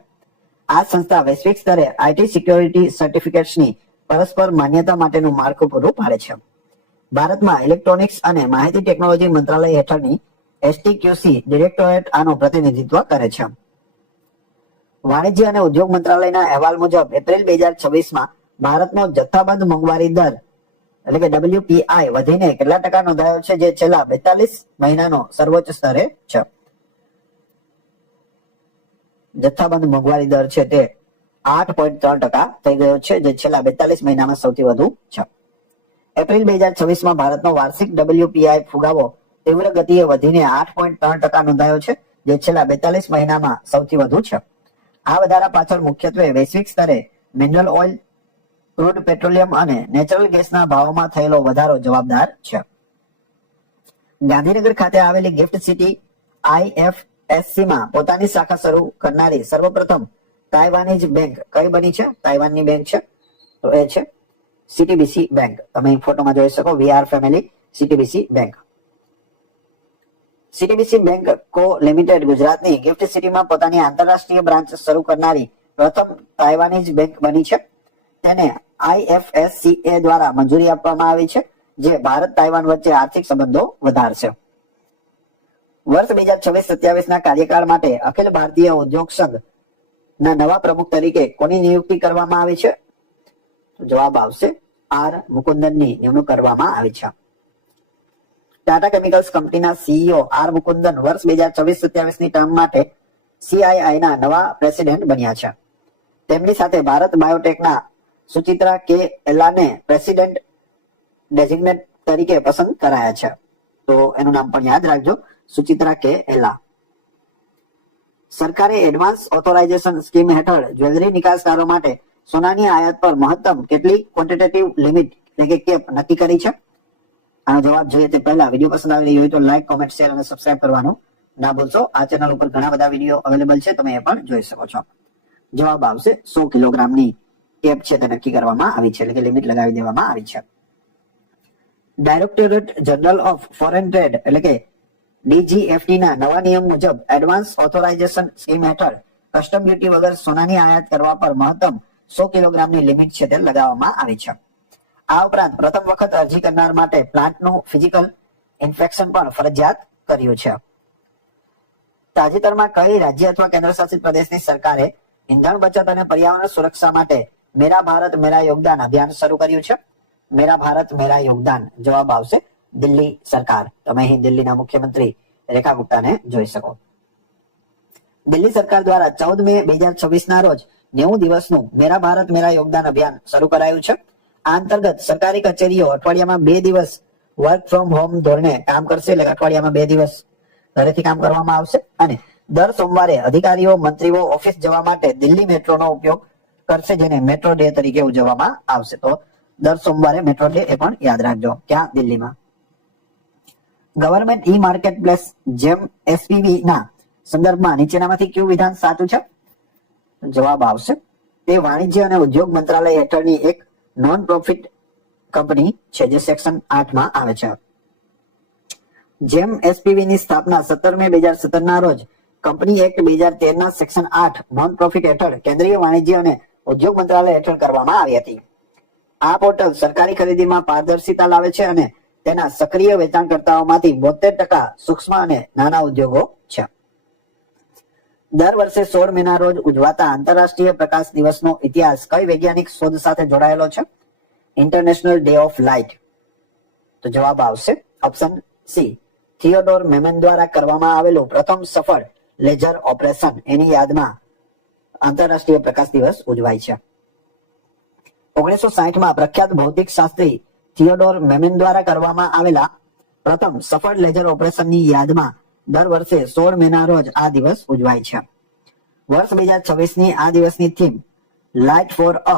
આ સંસ્થા વૈશ્વિક સ્તરે IT સિક્યોરિટી સર્ટિફિકેટ્સની પરસ્પર માન્યતા માટેનું માળખું પૂરું પાડે છે. ભારતમાં ઇલેક્ટ્રોનિક્સ અને માહિતી ટેકનોલોજી મંત્રાલય હેઠળની STQC ડિરેક્ટોરેટ આનું પ્રતિનિધિત્વ કરે છે. વાણિજ્ય અને ઉદ્યોગ મંત્રાલયના અહેવાલ મુજબ એપ્રિલ 2026માં ભારતનો જથ્થાબંધ મોંઘવારી દર એટલે કે WPI વધીને કેટલા ટકા નોંધાયો છે, જે છેલ્લા 42 મહિનાનો સર્વોચ્ચ સ્તરે છે. જથ્થાબંધ મોંઘવારી દર છે તે 8.3% થઈ ગયો છે, જે છેલ્લા 42 મહિનામાં સૌથી વધુ છે. એપ્રિલ 2026માં ભારતનો વાર્ષિક WPI ફુગાવો તીવ્ર ગતિએ વધીને 8.3% નોંધાયો છે, જે છેલ્લા 42 મહિનામાં સૌથી વધુ છે. આ વધારા પાછળ મુખ્યત્વે વૈશ્વિક સ્તરે મિનરલ ઓઇલ, ક્રૂડ પેટ્રોલિયમ અને નેચરલ ગેસના ભાવોમાં થયેલો વધારો જવાબદાર છે. ગાંધીનગર ખાતે આવેલી ગિફ્ટ સિટી IFSCમાં પોતાની શાખા શરૂ કરનારી સર્વપ્રથમ તાઇવાનીઝ બેંક કઈ બની છે? તાઇવાનની બેંક છે, તો એ છે CTBC બેંક. તમે ફોટોમાં જોઈ શકો VR family CTBC bank. CTBC bank કો લિમિટેડ ગુજરાતની ગિફ્ટ સિટીમાં પોતાની આંતરરાષ્ટ્રીય બ્રાન્ચ શરૂ કરનારી પ્રથમ તાઇવાનીઝ બેંક બની છે. તેને IFSCA દ્વારા મંજૂરી આપવામાં આવી છે, જે ભારત તાઇવાન વચ્ચે આર્થિક સંબંધો વધારશે. વર્ષ 2026-27ના કાર્યકાળ માટે અખિલ ભારતીય ઉદ્યોગ સંઘ ના નવા પ્રમુખ તરીકે કોની નિયુક્તિ કરવામાં આવી છે? જવાબ આવશે R મુકુંદનની નિમણૂક કરવામાં આવી છે. ટાટા કેમિકલ્સ કંપનીના CEO R મુકુંદન વર્ષ 2024-27ની ટર્મ માટે CII ના નવા પ્રેસિડેન્ટ બન્યા છે. તેમની સાથે ભારત બાયોટેકના સુચિત્રા કે એલાને પ્રેસિડેન્ટ ડેઝિગ્નેટ તરીકે પસંદ કરાયા છે. તો એનું નામ પણ યાદ રાખજો, સુચિત્રા કે એલા. સરકારે એડવાન્સ ઓથોરાઇઝેશન સ્કીમ હેઠળ જ્વેલરી નિકાસકારો માટે સોનાની આયાત પર મહત્તમ કેટલી ક્વોન્ટિટેટિવ લિમિટ એટલે કે કેપ નક્કી કરી છે? આનો જવાબ જોઈએ તે પહેલા વિડીયો પસંદ આવી રહ્યો હોય તો લાઈક, કોમેન્ટ, શેર અને સબસ્ક્રાઇબ કરવાનું ના ભૂલશો. આ ચેનલ ઉપર ઘણા બધા વિડીયો અવેલેબલ છે, તમે એ પણ જોઈ શકો છો. જવાબ આવશે 100 કિલોગ્રામની કેપ છે તે નક્કી કરવામાં આવી છે, એટલે કે લિમિટ લગાવી દેવામાં આવી છે. Directorate general of foreign trade એટલે કે ડીજીએફટી ના નવા નિયમ મુજબ એડવાન્સ ઓથોરાઇઝેશન સ્કીમ હેઠળ કસ્ટમ ડ્યુટી વગર સોનાની આયાત કરવા પર મહત્તમ 100 કિલોગ્રામની લિમિટ છે તે લગાવવામાં આવી છે. આ ઉપરાંત પ્રથમ વખત અરજી કરનાર માટે પ્લાન્ટનું ફિઝિકલ ઇન્સ્પેક્શન પણ ફરજિયાત કર્યું છે. તાજેતરમાં કઈ રાજ્ય અથવા કેન્દ્રશાસિત પ્રદેશની સરકારે ઇંધણ બચત અને પર્યાવરણ સુરક્ષા માટે મેરા ભારત મેરા યોગદાન અભિયાન શરૂ કર્યું છે? મેરા ભારત મેરા યોગદાન. જવાબ આવશે દિલ્હી સરકાર. તમે અહીં દિલ્હીના મુખ્યમંત્રી રેખા ગુપ્તાને જોઈ શકો. દિલ્હી સરકાર દ્વારા 14 મે 2026 ના રોજ 90 દિવસનું મેરા ભારત મેરા યોગદાન અભિયાન શરૂ કરાયું છે. આ અંતર્ગત સરકારી કચેરીઓ અઠવાડિયામાં 2 દિવસ વર્ક ફ્રોમ હોમ ધોરણે કામ કરશે, એટલે અઠવાડિયામાં 2 દિવસ ઘરેથી કામ કરવામાં આવશે. અને દર સોમવારે અધિકારીઓ મંત્રીઓ ઓફિસ જવા માટે દિલ્હી મેટ્રોનો ઉપયોગ કરશે, જેને મેટ્રો ડે તરીકે ઉજવવામાં આવશે. તો દર સોમવારે મેટ્રો ડે એ પણ યાદ રાખજો. ક્યાં? દિલ્હીમાં. ગવર્મેન્ટ ઈ માર્કેટ પ્લેસ જેમ એસપીવી ના સંદર્ભમાં નીચેનામાંથી કયું વિધાન સાચું છે? જવાબ આવશે તે વાણિજ્ય અને ઉદ્યોગ મંત્રાલય હેઠળની એક નોન પ્રોફિટ કંપની છે, જે સેક્શન 8 માં આવે છે. જેમ એસપીવી ની સ્થાપના 17 મે 2017 ના રોજ કંપની એક્ટ 2013 ના સેક્શન 8 નોન પ્રોફિટ હેઠળ કેન્દ્રીય વાણિજ્ય અને ઉદ્યોગ મંત્રાલય હેઠળ કરવામાં આવી હતી. આ પોર્ટલ સરકારી ખરીદીમાં પારદર્શિતા લાવે છે અને તેના સક્રિય વેચાણકર્તાઓમાંથી 72% સૂક્ષ્મ અને નાના ઉદ્યોગો છે. દર વર્ષે 16 મેના રોજ ઉજવાતા આંતરરાષ્ટ્રીય પ્રકાશ દિવસનો ઇતિહાસ કઈ વૈજ્ઞાનિક શોધ સાથે જોડાયેલો છે? International day of light. તો જવાબ આવશે ઓપ્શન સી, થિયોડોર મેમન દ્વારા કરવામાં આવેલું પ્રથમ સફળ લેઝર ઓપરેશન, એની યાદમાં આંતરરાષ્ટ્રીય પ્રકાશ દિવસ ઉજવાય છે. 1960 માં પ્રખ્યાત ભૌતિક શાસ્ત્રી થિયોડોર મેમન દ્વારા કરવામાં આવેલા પ્રથમ સફળ લેઝર ઓપરેશનની યાદમાં દર વર્ષે 16 મેના રોજ આ દિવસ ઉજવાય છે. વર્ષ 2026 ની આ દિવસની theme light for a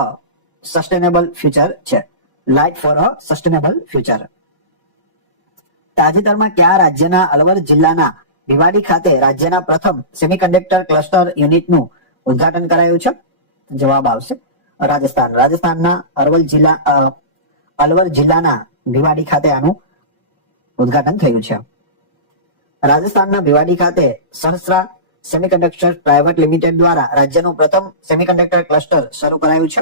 sustainable future છે. Light for a sustainable future. તાજેતરમાં કયા રાજ્યના અલવર જિલ્લાના ભિવાડી ખાતે રાજ્યના પ્રથમ સેમિકન્ડક્ટર ક્લસ્ટર યુનિટનું ઉદ્ઘાટન કરાયું છે? જવાબ આવશે રાજસ્થાન. રાજસ્થાનના અલવર જિલ્લાના ભિવાડી ખાતે આનું ઉદ્ઘાટન થયું છે. રાજસ્થાનના ભિવાડી ખાતે સહસ્ત્રા સેમિકન્ડક્ટર પ્રાઇવેટ લિમિટેડ દ્વારા રાજ્યનું પ્રથમ સેમિકન્ડક્ટર ક્લસ્ટર શરૂ કરાયું છે.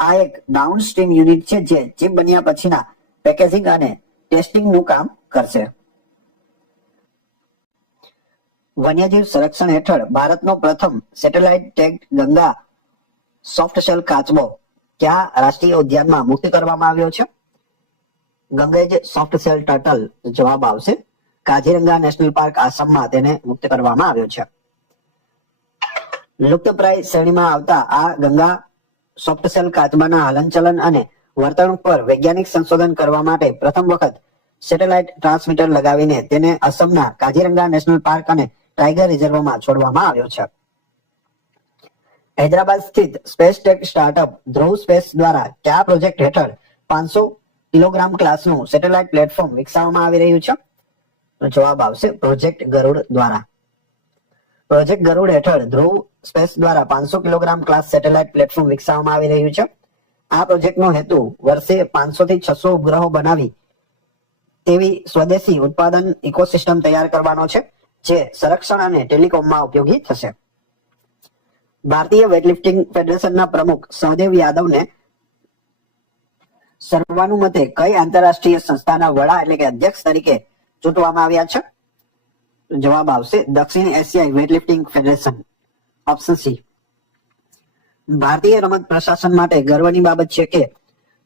આ એક ડાઉનસ્ટ્રીમ યુનિટ છે જે ચિપ બન્યા પછીના પેકેજિંગ અને ટેસ્ટિંગનું કામ કરશે. વન્યજીવ સંરક્ષણ હેઠળ ભારતનો પ્રથમ satellite tagged Ganga soft shell કાચબો કયા રાષ્ટ્રીય ઉદ્યાનમાં મુક્ત કરવામાં આવ્યો છે? Ganges soft shell turtle. જવાબ આવશે કાઝીરંગા નેશનલ પાર્ક આસામમાં તેને મુક્ત કરવામાં આવ્યો છે. લુપ્તપ્રાય શ્રેણીમાં આવતા આ ગંગા સોફ્ટ શેલ કાચબાના હલનચલન અને વર્તણૂક પર વૈજ્ઞાનિક સંશોધન કરવા માટે પ્રથમ વખત સેટેલાઇટ ટ્રાન્સમીટર લગાવીને તેને અસમના કાઝીરંગા નેશનલ પાર્ક અને ટાઈગર રિઝર્વમાં છોડવામાં આવ્યો છે. હૈદરાબાદ સ્થિત સ્પેસ ટેક સ્ટાર્ટઅપ ધ્રુવ સ્પેસ દ્વારા કયા પ્રોજેક્ટ હેઠળ 500 કિલોગ્રામ ક્લાસનું સેટેલાઇટ પ્લેટફોર્મ વિકસાવવામાં આવી રહ્યું છે? જવાબ આવશે પ્રોજેક્ટ ગરુડ દ્વારા. પ્રોજેક્ટ ગરુડ હેઠળ ધ્રુવ સ્પેસ દ્વારા 500 કિલોગ્રામ ક્લાસ સેટેલાઇટ પ્લેટફોર્મ વિકસાવવામાં આવી રહ્યું છે. આ પ્રોજેક્ટનો હેતુ વર્ષે 500 થી 600 ઉપગ્રહો બનાવી તેવી સ્વદેશી ઉત્પાદન ઇકોસિસ્ટમ તૈયાર કરવાનો છે, જે સંરક્ષણ અને ટેલિકોમમાં ઉપયોગી થશે. ભારતીય વેટલિફ્ટિંગ ફેડરેશનના પ્રમુખ સહદેવ યાદવને સર્વાનુમતે કઈ આંતરરાષ્ટ્રીય સંસ્થાના વડા એટલે કે અધ્યક્ષ તરીકે ચૂંટવામાં આવ્યા છે? જવાબ આવશે દક્ષિણ એશિયાઈ વેટલિફ્ટિંગ ફેડરેશન. Option C. ભારતીય રમત પ્રશાસન માટે ગર્વની બાબત છે કે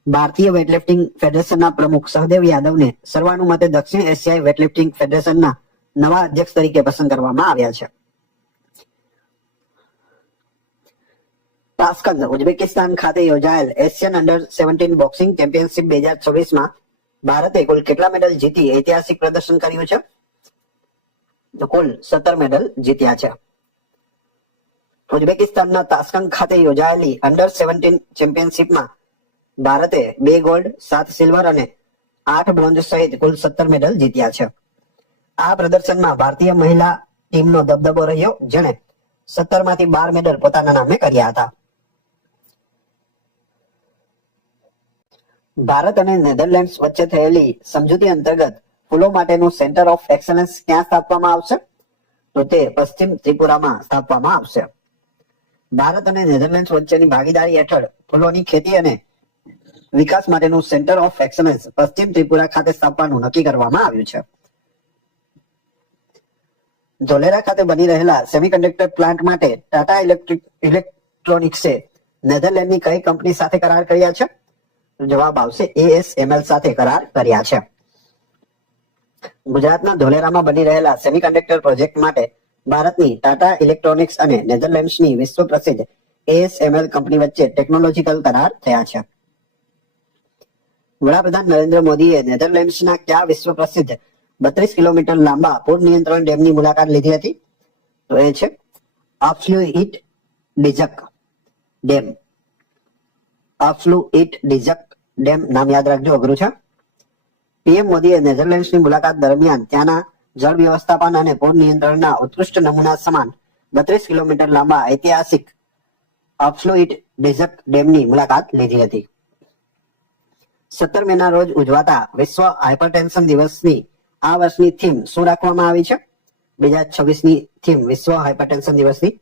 ભારતીય વેટલિફ્ટિંગ ફેડરેશનના પ્રમુખ સહદેવ યાદવને સર્વાનુમતે દક્ષિણ એશિયાઈ વેટલિફ્ટિંગ ફેડરેશનના નવા અધ્યક્ષ તરીકે પસંદ કરવામાં આવ્યા છે. તાશ્કંદ ઉઝબેકિસ્તાન ખાતે યોજાયેલ એશિયન અંડર-17 બોક્સિંગ ચેમ્પિયનશિપ 2026માં ભારતે કુલ કેટલા મેડલ જીતી ઐતિહાસિક પ્રદર્શન કર્યું છે? તો કુલ 17 મેડલ જીત્યા છે. ઉઝબેકિસ્તાનના તાશ્કંદ ખાતે યોજાયેલી અંડર-17 ચેમ્પિયનશિપમાં ભારતે 2 ગોલ્ડ, 7 સિલ્વર અને 8 બ્રોન્ઝ સહિત કુલ 17 મેડલ જીત્યા છે. આ પ્રદર્શનમાં ભારતીય મહિલા ટીમનો દબદબો રહ્યો, જેણે 17માંથી 12 મેડલ પોતાના નામે કર્યા હતા. ભારત અને નેધરલેન્ડ્સ વચ્ચે થયેલી સમજૂતી અંતર્ગત ફૂલો માટેનું સેન્ટર ઓફ એક્સલન્સ ક્યાં સ્થાપવામાં આવશે? તો તે પશ્ચિમ ત્રિપુરામાં સ્થાપવામાં આવશે. ભારત અને નેધરલેન્ડ્સ વચ્ચેની ભાગીદારી હેઠળ ફૂલોની ખેતી અને વિકાસ માટેનું સેન્ટર ઓફ એક્સલન્સ પશ્ચિમ ત્રિપુરા ખાતે સ્થાપવાનું નક્કી કરવામાં આવ્યું છે. ધોલેરા ખાતે બની રહેલા સેમિકન્ડક્ટર પ્લાન્ટ માટે ટાટા ઇલેક્ટ્રોનિક્સે નેધરલેન્ડની કઈ કંપની સાથે કરાર કર્યા છે? જવાબ આવશે ASML સાથે કરાર કર્યા છે. ગુજરાતના ધોલેરામાં બની રહેલા સેમિકન્ડક્ટર પ્રોજેક્ટ માટે ભારતની ટાટા ઇલેક્ટ્રોનિક્સ અને નેધરલેન્ડ્સની વિશ્વ પ્રસિદ્ધ ASML કંપની વચ્ચે ટેકનોલોજીકલ કરાર થયા છે. વડાપ્રધાન નરેન્દ્ર મોદીએ નેધરલેન્ડ્સના કયા વિશ્વ પ્રસિદ્ધ 32 કિલોમીટર લાંબા પૂર નિયંત્રણ ડેમની મુલાકાત લીધી હતી? તો એ છે આફ્લુઇટ ડિઝક ડેમ. આફ્લુઇટ ડિઝક ડેમ નામ યાદ રાખજો, અઘરું છે. પીએમ મોદીએ નેધરલેન્ડ્સની મુલાકાત દરમિયાન ત્યાંના જળ વ્યવસ્થાપન અને પૂર નિયંત્રણના ઉત્કૃષ્ટ નમૂના સમાન 32 કિલોમીટર લાંબા ઐતિહાસિક આફ્લુઇટ ડિઝક ડેમની મુલાકાત લીધી હતી. 17 મેના રોજ ઉજવાતા વિશ્વ હાઇપરટેન્શન દિવસની આ વર્ષની થીમ શું રાખવામાં આવી છે? 2026ની થીમ વિશ્વ હાઇપરટેન્શન દિવસની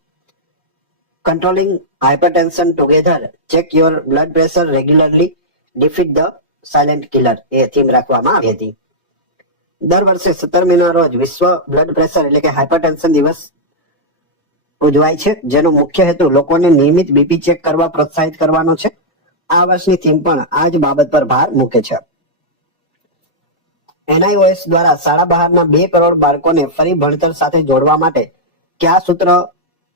controlling hypertension together, check your blood pressure regularly, defeat the silent killer A theme રાખવામાં આવી હતી. દર વર્ષે 17 મેના રોજ વિશ્વ બ્લડ પ્રેશર એટલે કે હાઇપરટેન્શન દિવસ ઉજવાય છે, જેનો મુખ્ય હેતુ લોકોને નિયમિત બીપી ચેક કરવા પ્રોત્સાહિત કરવાનો છે. આ વર્ષની થીમ પણ આ જ બાબત પર ભાર મૂકે છે. NIOS દ્વારા શાળા બહારના 2 કરોડ બાળકોને ફરી ભણતર સાથે જોડવા માટે કયા સૂત્ર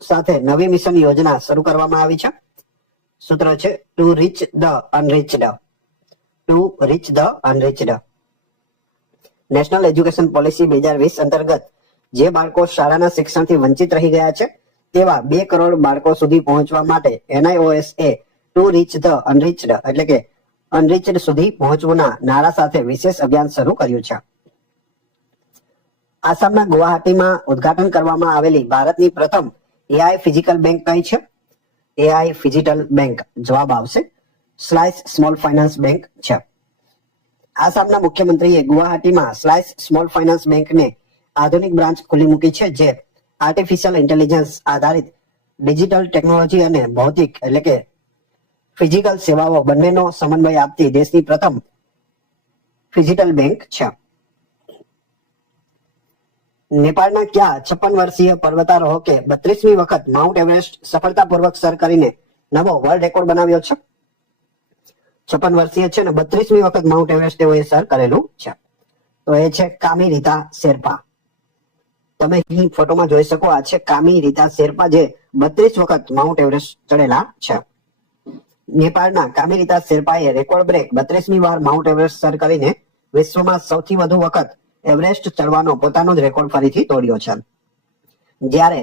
સાથે નવી મિશન યોજના શરૂ કરવામાં આવી છે? સૂત્ર છે to reach the unreached. To reach the unreached. National education policy 2020 અંતર્ગત જે બાળકો શાળાના શિક્ષણથી વંચિત રહી ગયા છે તેવા 2 કરોડ બાળકો સુધી પહોંચવા માટે NIOS એ ટુ રીચ ધ અનરીચડ એટલે કે અનરીચડ સુધી પહોંચવાના નારા સાથે વિશેષ અભિયાન શરૂ કર્યું છે. આસામના ગુવાહાટીમાં ઉદ્ઘાટન કરવામાં આવેલી ભારતની પ્રથમ AI ફિઝિકલ બેંક કઈ છે? AI ફિઝિકલ બેંક જવાબ આવશે સ્લાઇસ સ્મોલ ફાઇનાન્સ બેંક છે. આસામના મુખ્યમંત્રીએ ગુવાહાટીમાં સ્લાઇસ સ્મોલ ફાઇનાન્સ બેંકને આધુનિક બ્રાન્ચ ખુલ્લી મૂકી છે, જે આર્ટિફિશિયલ ઇન્ટેલિજન્સ આધારિત ડિજિટલ ટેકનોલોજી અને ભૌતિક એટલે કે ફિઝિકલ સેવાઓ બંનેનો સમન્વય આપતી દેશની પ્રથમ ફિઝિકલ બેંક છે. નેપાળના કયા 56 વર્ષીય પર્વતારોહકે 32મી વખત માઉન્ટ એવરેસ્ટ સફળતાપૂર્વક સર કરીને નવો વર્લ્ડ રેકોર્ડ બનાવ્યો છે? 56 વર્ષીય છે ને 32મી વખત માઉન્ટ એવરેસ્ટ તેઓએ સર કરેલું છે. તો એ છે કામી રીતા શેરપા. તમે અહીં ફોટોમાં જોઈ શકો, આ છે કામી રીતા શેરપા, જે 32 વખત માઉન્ટ એવરેસ્ટ ચડેલા છે. નેપાળના કામી રીતા શેરપાએ રેકોર્ડ બ્રેક 32મી વાર માઉન્ટ એવરેસ્ટ સર કરીને વિશ્વમાં સૌથી વધુ વખત એવરેસ્ટ ચડવાનો પોતાનો જ રેકોર્ડ ફરીથી તોડ્યો છે, જ્યારે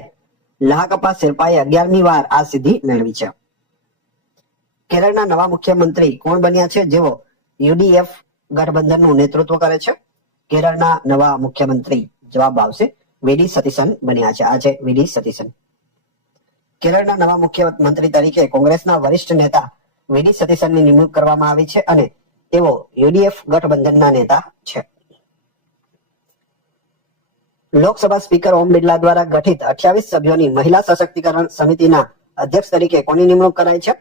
લહાકપા શેરપાએ 11મી વાર આ સિદ્ધિ મેળવી છે. કેરળના નવા મુખ્યમંત્રી કોણ બન્યા છે, જેઓ UDF ગઠબંધનનું નેતૃત્વ કરે છે? કેરળના નવા મુખ્યમંત્રી જવાબ આવશે વીડી સતીસન બન્યા છે. આ છે વીડી સતીસન. કેરળના નવા મુખ્યમંત્રી તરીકે કોંગ્રેસના વરિષ્ઠ નેતા વીડી સતીસનની નિમણૂક કરવામાં આવી છે અને તેઓ UDF ગઠબંધનના નેતા છે. લોકસભા સ્પીકર ઓમ બિરલા દ્વારા ગઠિત 28 સભ્યોની મહિલા સશક્તિકરણ સમિતિના અધ્યક્ષ તરીકે કોની નિમણૂક કરાઈ છે?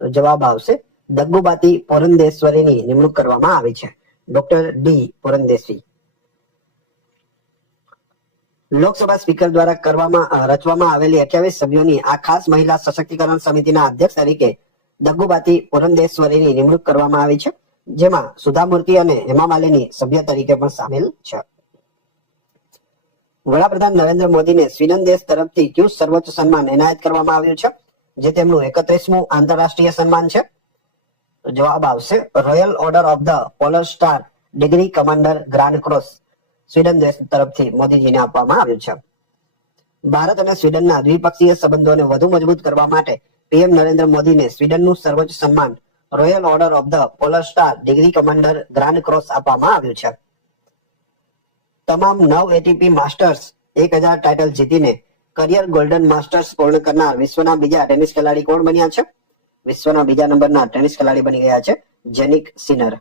તો જવાબ આવશે દગ્ગુબાતી પુરંદેશ્વરીની નિમણૂક કરવામાં આવી છે. Doctor D Purandeswari. Lok Sabha speaker દ્વારા રચવામાં આવેલી 28 સભ્યોની આ ખાસ મહિલા સશક્તિકરણ સમિતિના અધ્યક્ષ તરીકે દગ્ગુબાતી પુરંદેશ્વરીની નિમણૂક કરવામાં આવી છે, જેમાં સુધા મૂર્તિ અને હેમા માલિની સભ્ય તરીકે પણ સામેલ છે. વડાપ્રધાન નરેન્દ્ર મોદીને સ્વીડન દેશ તરફથી કયું સર્વોચ્ચ સન્માન એનાયત કરવામાં આવ્યું છે? જે તેમનું 31મું આંતરરાષ્ટ્રીય સન્માન છે? તો જવાબ આવશે royal order of the polar star degree commander grand cross Sweden દેશ તરફથી મોદીજીને આપવામાં આવ્યું છે. ભારત અને સ્વીડનના દ્વિપક્ષીય સંબંધોને વધુ મજબૂત કરવા માટે પીએમ નરેન્દ્ર મોદીને સ્વીડનનું સર્વોચ્ચ સન્માન royal order of the polar star degree commander grand cross આપવામાં આવ્યું છે. તમામ 9 એટીપી માસ્ટર્સ 1000 ટાઇટલ જીતીને કરિયર ગોલ્ડન માસ્ટર્સ પૂર્ણ કરનાર વિશ્વના બીજા ટેનિસ ખેલાડી કોણ બન્યા છે? વિશ્વના બીજા નંબરના ટેનિસ ખેલાડી બની ગયા છે જેનિક સિનર.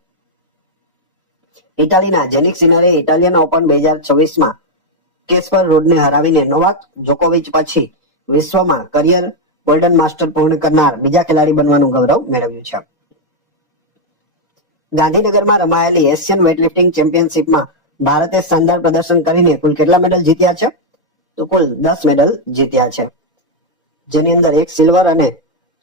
ઇટાલીના જેનિક સિનરે ઇટાલિયન ઓપન 2026માં કેસ્પર રૂડને હરાવીને નોવાક જોકોવિચ પછી વિશ્વમાં કરિયર ગોલ્ડન માસ્ટર પૂર્ણ કરનાર બીજા ખેલાડી બનવાનું ગૌરવ મેળવ્યું છે. ગાંધીનગરમાં રમાયેલી એશિયન વેઇટલિફ્ટિંગ ચેમ્પિયનશિપમાં ભારતે શાનદાર પ્રદર્શન કરીને કુલ કેટલા મેડલ જીત્યા છે? તો કુલ 10 મેડલ જીત્યા છે, જેની અંદર 1 સિલ્વર અને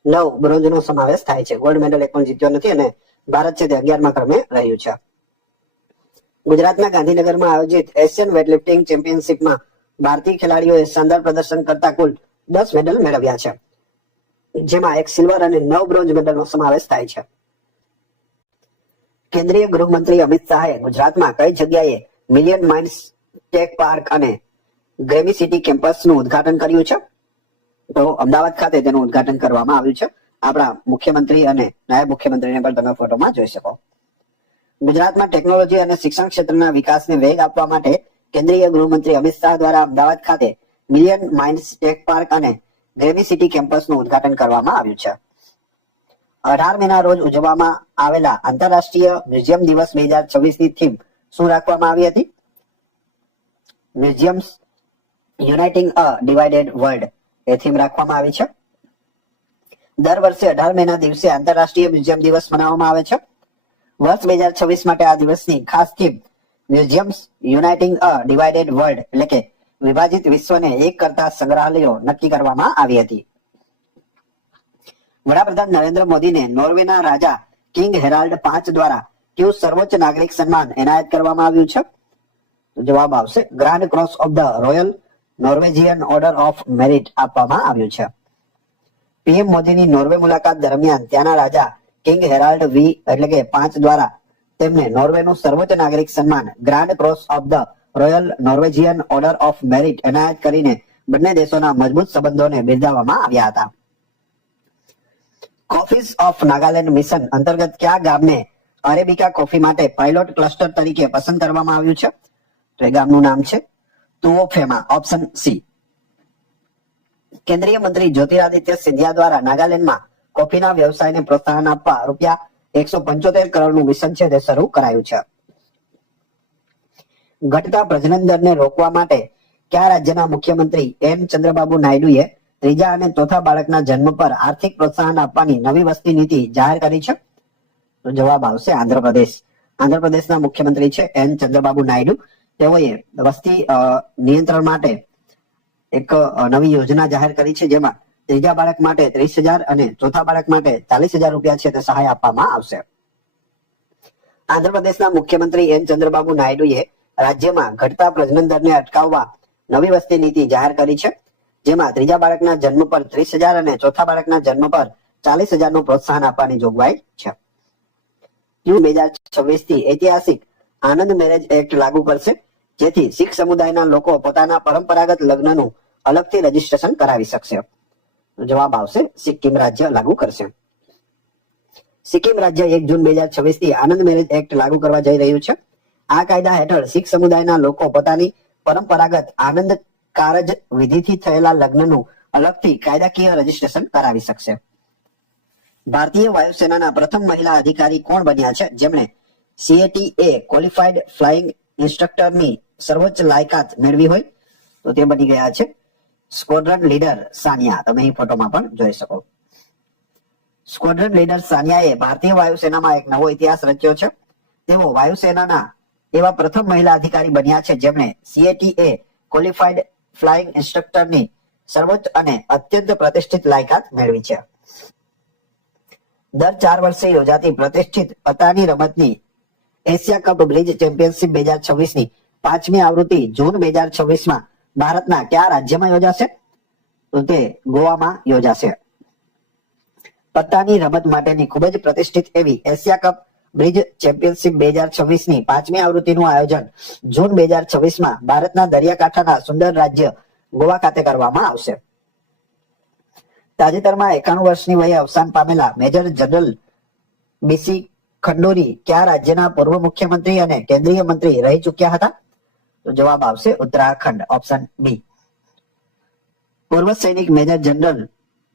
9 બ્રોન્ઝનો સમાવેશ થાય છે. ગોલ્ડ મેડલ એક પણ જીત્યો નથી અને ભારત છે તે 11મા ક્રમે રહ્યું છે. ગુજરાતના ગાંધીનગરમાં આયોજિત એશિયન વેઇટલિફ્ટિંગ ચેમ્પિયનશિપમાં ભારતીય ખેલાડીઓએ શાનદાર પ્રદર્શન કરતા કુલ 10 મેડલ મેળવ્યા છે, જેમાં 1 સિલ્વર અને 9 બ્રોન્ઝ મેડલનો સમાવેશ થાય છે. કેન્દ્રીય ગૃહમંત્રી અમિત શાહે ગુજરાતમાં કઈ જગ્યાએ મિલિયન માઇન્ડ્સ ટેક પાર્ક અને ગ્રેમી સિટી કેમ્પસનું ઉદ્ઘાટન કર્યું છે? તો અમદાવાદ ખાતે તેનું ઉદ્ઘાટન કરવામાં આવ્યું છે. આપણા મુખ્યમંત્રી અને નાયબ મુખ્યમંત્રીને પણ તમે ફોટોમાં જોઈ શકો. ગુજરાતમાં ટેકનોલોજી અને શિક્ષણ ક્ષેત્રના વિકાસને વેગ આપવા માટે કેન્દ્રીય ગૃહમંત્રી અમિત શાહ દ્વારા અમદાવાદ ખાતે મિલિયન માઇન્ડ્સ ટેક પાર્ક અને ગ્રેમી સિટી કેમ્પસનું ઉદ્ઘાટન કરવામાં આવ્યું છે. 18 મેના રોજ ઉજવવામાં આવેલા આંતરરાષ્ટ્રીય મ્યુઝિયમ દિવસ 2026ની થીમ શું રાખવામાં આવી હતી? મ્યુઝિયમ્સ યુનાઇટિંગ અ ડિવાઇડેડ વર્લ્ડ એ થીમ રાખવામાં આવી છે. દર વર્ષે 18 મેના દિવસે આંતરરાષ્ટ્રીય મ્યુઝિયમ દિવસ મનાવવામાં આવે છે. વર્ષ 2026 માટે આ દિવસની ખાસ થીમ મ્યુઝિયમ્સ યુનાઇટિંગ અ ડિવાઇડેડ વર્લ્ડ એટલે કે વિભાજિત વિશ્વને એક કરતા સંગ્રહાલયો નક્કી કરવામાં આવી હતી. વડાપ્રધાન નરેન્દ્ર મોદીને નોર્વેના રાજા કિંગ હેરાલ્ડ 5 દ્વારા કયું સર્વોચ્ચ નાગરિક સન્માન એનાયત કરવામાં આવ્યું છે? જવાબ આવશે grand cross of the royal Norwegian order of merit આપવામાં આવ્યું છે. પીએમ મોદીની નોર્વે મુલાકાત દરમિયાન ત્યાંના રાજા કિંગ હેરાલ્ડ એટલે કે 5 દ્વારા તેમને નોર્વેનું સર્વોચ્ચ નાગરિક સન્માન grand cross of the royal Norwegian order of merit એનાયત કરીને બંને દેશોના મજબૂત સંબંધોને બિરદાવવામાં આવ્યા હતા. કોફીઝ ઓફ નાગાલેન્ડ મિશન અંતર્ગત કયા ગામને અરેબિકા કોફી માટે પાયલોટ ક્લસ્ટર તરીકે પસંદ કરવામાં આવ્યું છે? તો એ ગામનું નામ છે તુઓફેમા, ઓપ્શન સી. કેન્દ્રીય મંત્રી જ્યોતિરાદિત્ય સિંધિયા દ્વારા નાગાલેન્ડમાં કોફીના વ્યવસાયને પ્રોત્સાહન આપવા રૂપિયા 175 કરોડનું મિશન છે તે શરૂ કરાયું છે. ઘટતા પ્રજનન દરને રોકવા માટે કયા રાજ્યના મુખ્યમંત્રી એન ચંદ્રબાબુ નાયડુએ ત્રીજા અને ચોથા બાળકના જન્મ પર આર્થિક પ્રોત્સાહન આપવાની નવી વસ્તી નીતિ જાહેર કરી છે? તો જવાબ આવશે આંધ્રપ્રદેશ. આંધ્રપ્રદેશના મુખ્યમંત્રી છે એન ચંદ્રબાબુ નાયડુ. તેઓએ વસ્તી નિયંત્રણ માટે એક નવી યોજના જાહેર કરી છે, જેમાં ત્રીજા બાળક માટે 30,000 અને ચોથા બાળક માટે 40,000 રૂપિયા છે તે સહાય આપવામાં આવશે. આંધ્રપ્રદેશના મુખ્યમંત્રી એન ચંદ્રબાબુ નાયડુએ રાજ્યમાં ઘટતા પ્રજનન દરને અટકાવવા નવી વસ્તી નીતિ જાહેર કરી છે, જેમાં ત્રીજા બાળકના જન્મ પર 30,000 અને ચોથા બાળકના જન્મ પર 40,000 નું પ્રોત્સાહન આપવાની જોગવાઈ છે. 2026 થી ઐતિહાસિક આનંદ મેરેજ એક્ટ લાગુ કરશે, જેથી શીખ સમુદાયના લોકો પોતાના પરંપરાગત લગ્નનું અલગથી રજીસ્ટ્રેશન કરાવી શકશે. જવાબ આવશે સિક્કિમ રાજ્ય લાગુ કરશે. સિક્કિમ રાજ્ય 1 જૂન 2026 થી આનંદ મેરેજ એક્ટ લાગુ કરવા જઈ રહ્યું છે. આ કાયદા હેઠળ શીખ સમુદાયના લોકો પોતાની પરંપરાગત આનંદ કારજ વિધિથી થયેલા લગ્નનું અલગથી કાયદાકીય રજીસ્ટ્રેશન કરાવી શકશે. ભારતીય વાયુસેનાના પ્રથમ મહિલા અધિકારી કોણ બન્યા છે, જેમણે CATA ક્વોલિફાઈડ ફ્લાઇંગ ઇન્સ્ટ્રક્ટરની સર્વોચ્ચ લાયકાત મેળવી હોય? તો તે બની ગયા છે સ્ક્વોડ્રન લીડર સાનિયા. તમે અહીં ફોટોમાં પણ જોઈ શકો. સ્ક્વોડ્રન લીડર સાનિયાએ ભારતીય વાયુસેનામાં એક નવો ઇતિહાસ રચ્યો છે. તેઓ વાયુસેનાના એવા પ્રથમ મહિલા અધિકારી બન્યા છે, જેમણે CATA ક્વોલિફાઈડ ફ્લાઇંગ ઇન્સ્ટ્રક્ટરની સર્વોચ્ચ અને અત્યંત પ્રતિષ્ઠિત લાયકાત મેળવી છે. દર 4 વર્ષે યોજાતી પ્રતિષ્ઠિત પતાની રમતની એશિયા કપ બ્રિજ ચેમ્પિયનશિપ 2026ની 5મી આવૃત્તિ જૂન 2026માં ભારતના કયા રાજ્યમાં યોજાશે? તો તે ગોવામાં યોજાશે. પત્તાની રમત માટેની ખૂબ જ પ્રતિષ્ઠિત એવી એશિયા કપ બ્રિજ ચેમ્પિયનશિપ 2026ની 5મી આવૃત્તિનું આયોજન જૂન 2026માં ભારતના દરિયાકાંઠાના સુંદર રાજ્ય ગોવા ખાતે કરવામાં આવશે. તાજેતરમાં 91 વર્ષની વયે અવસાન પામેલા મેજર જનરલ બીસી ખંડુરી કયા રાજ્યના પૂર્વ મુખ્યમંત્રી અને કેન્દ્રીય મંત્રી રહી ચૂક્યા હતા? તો જવાબ આવશે ઉત્તરાખંડ, ઓપ્શન બી. પૂર્વ સૈનિક મેજર જનરલ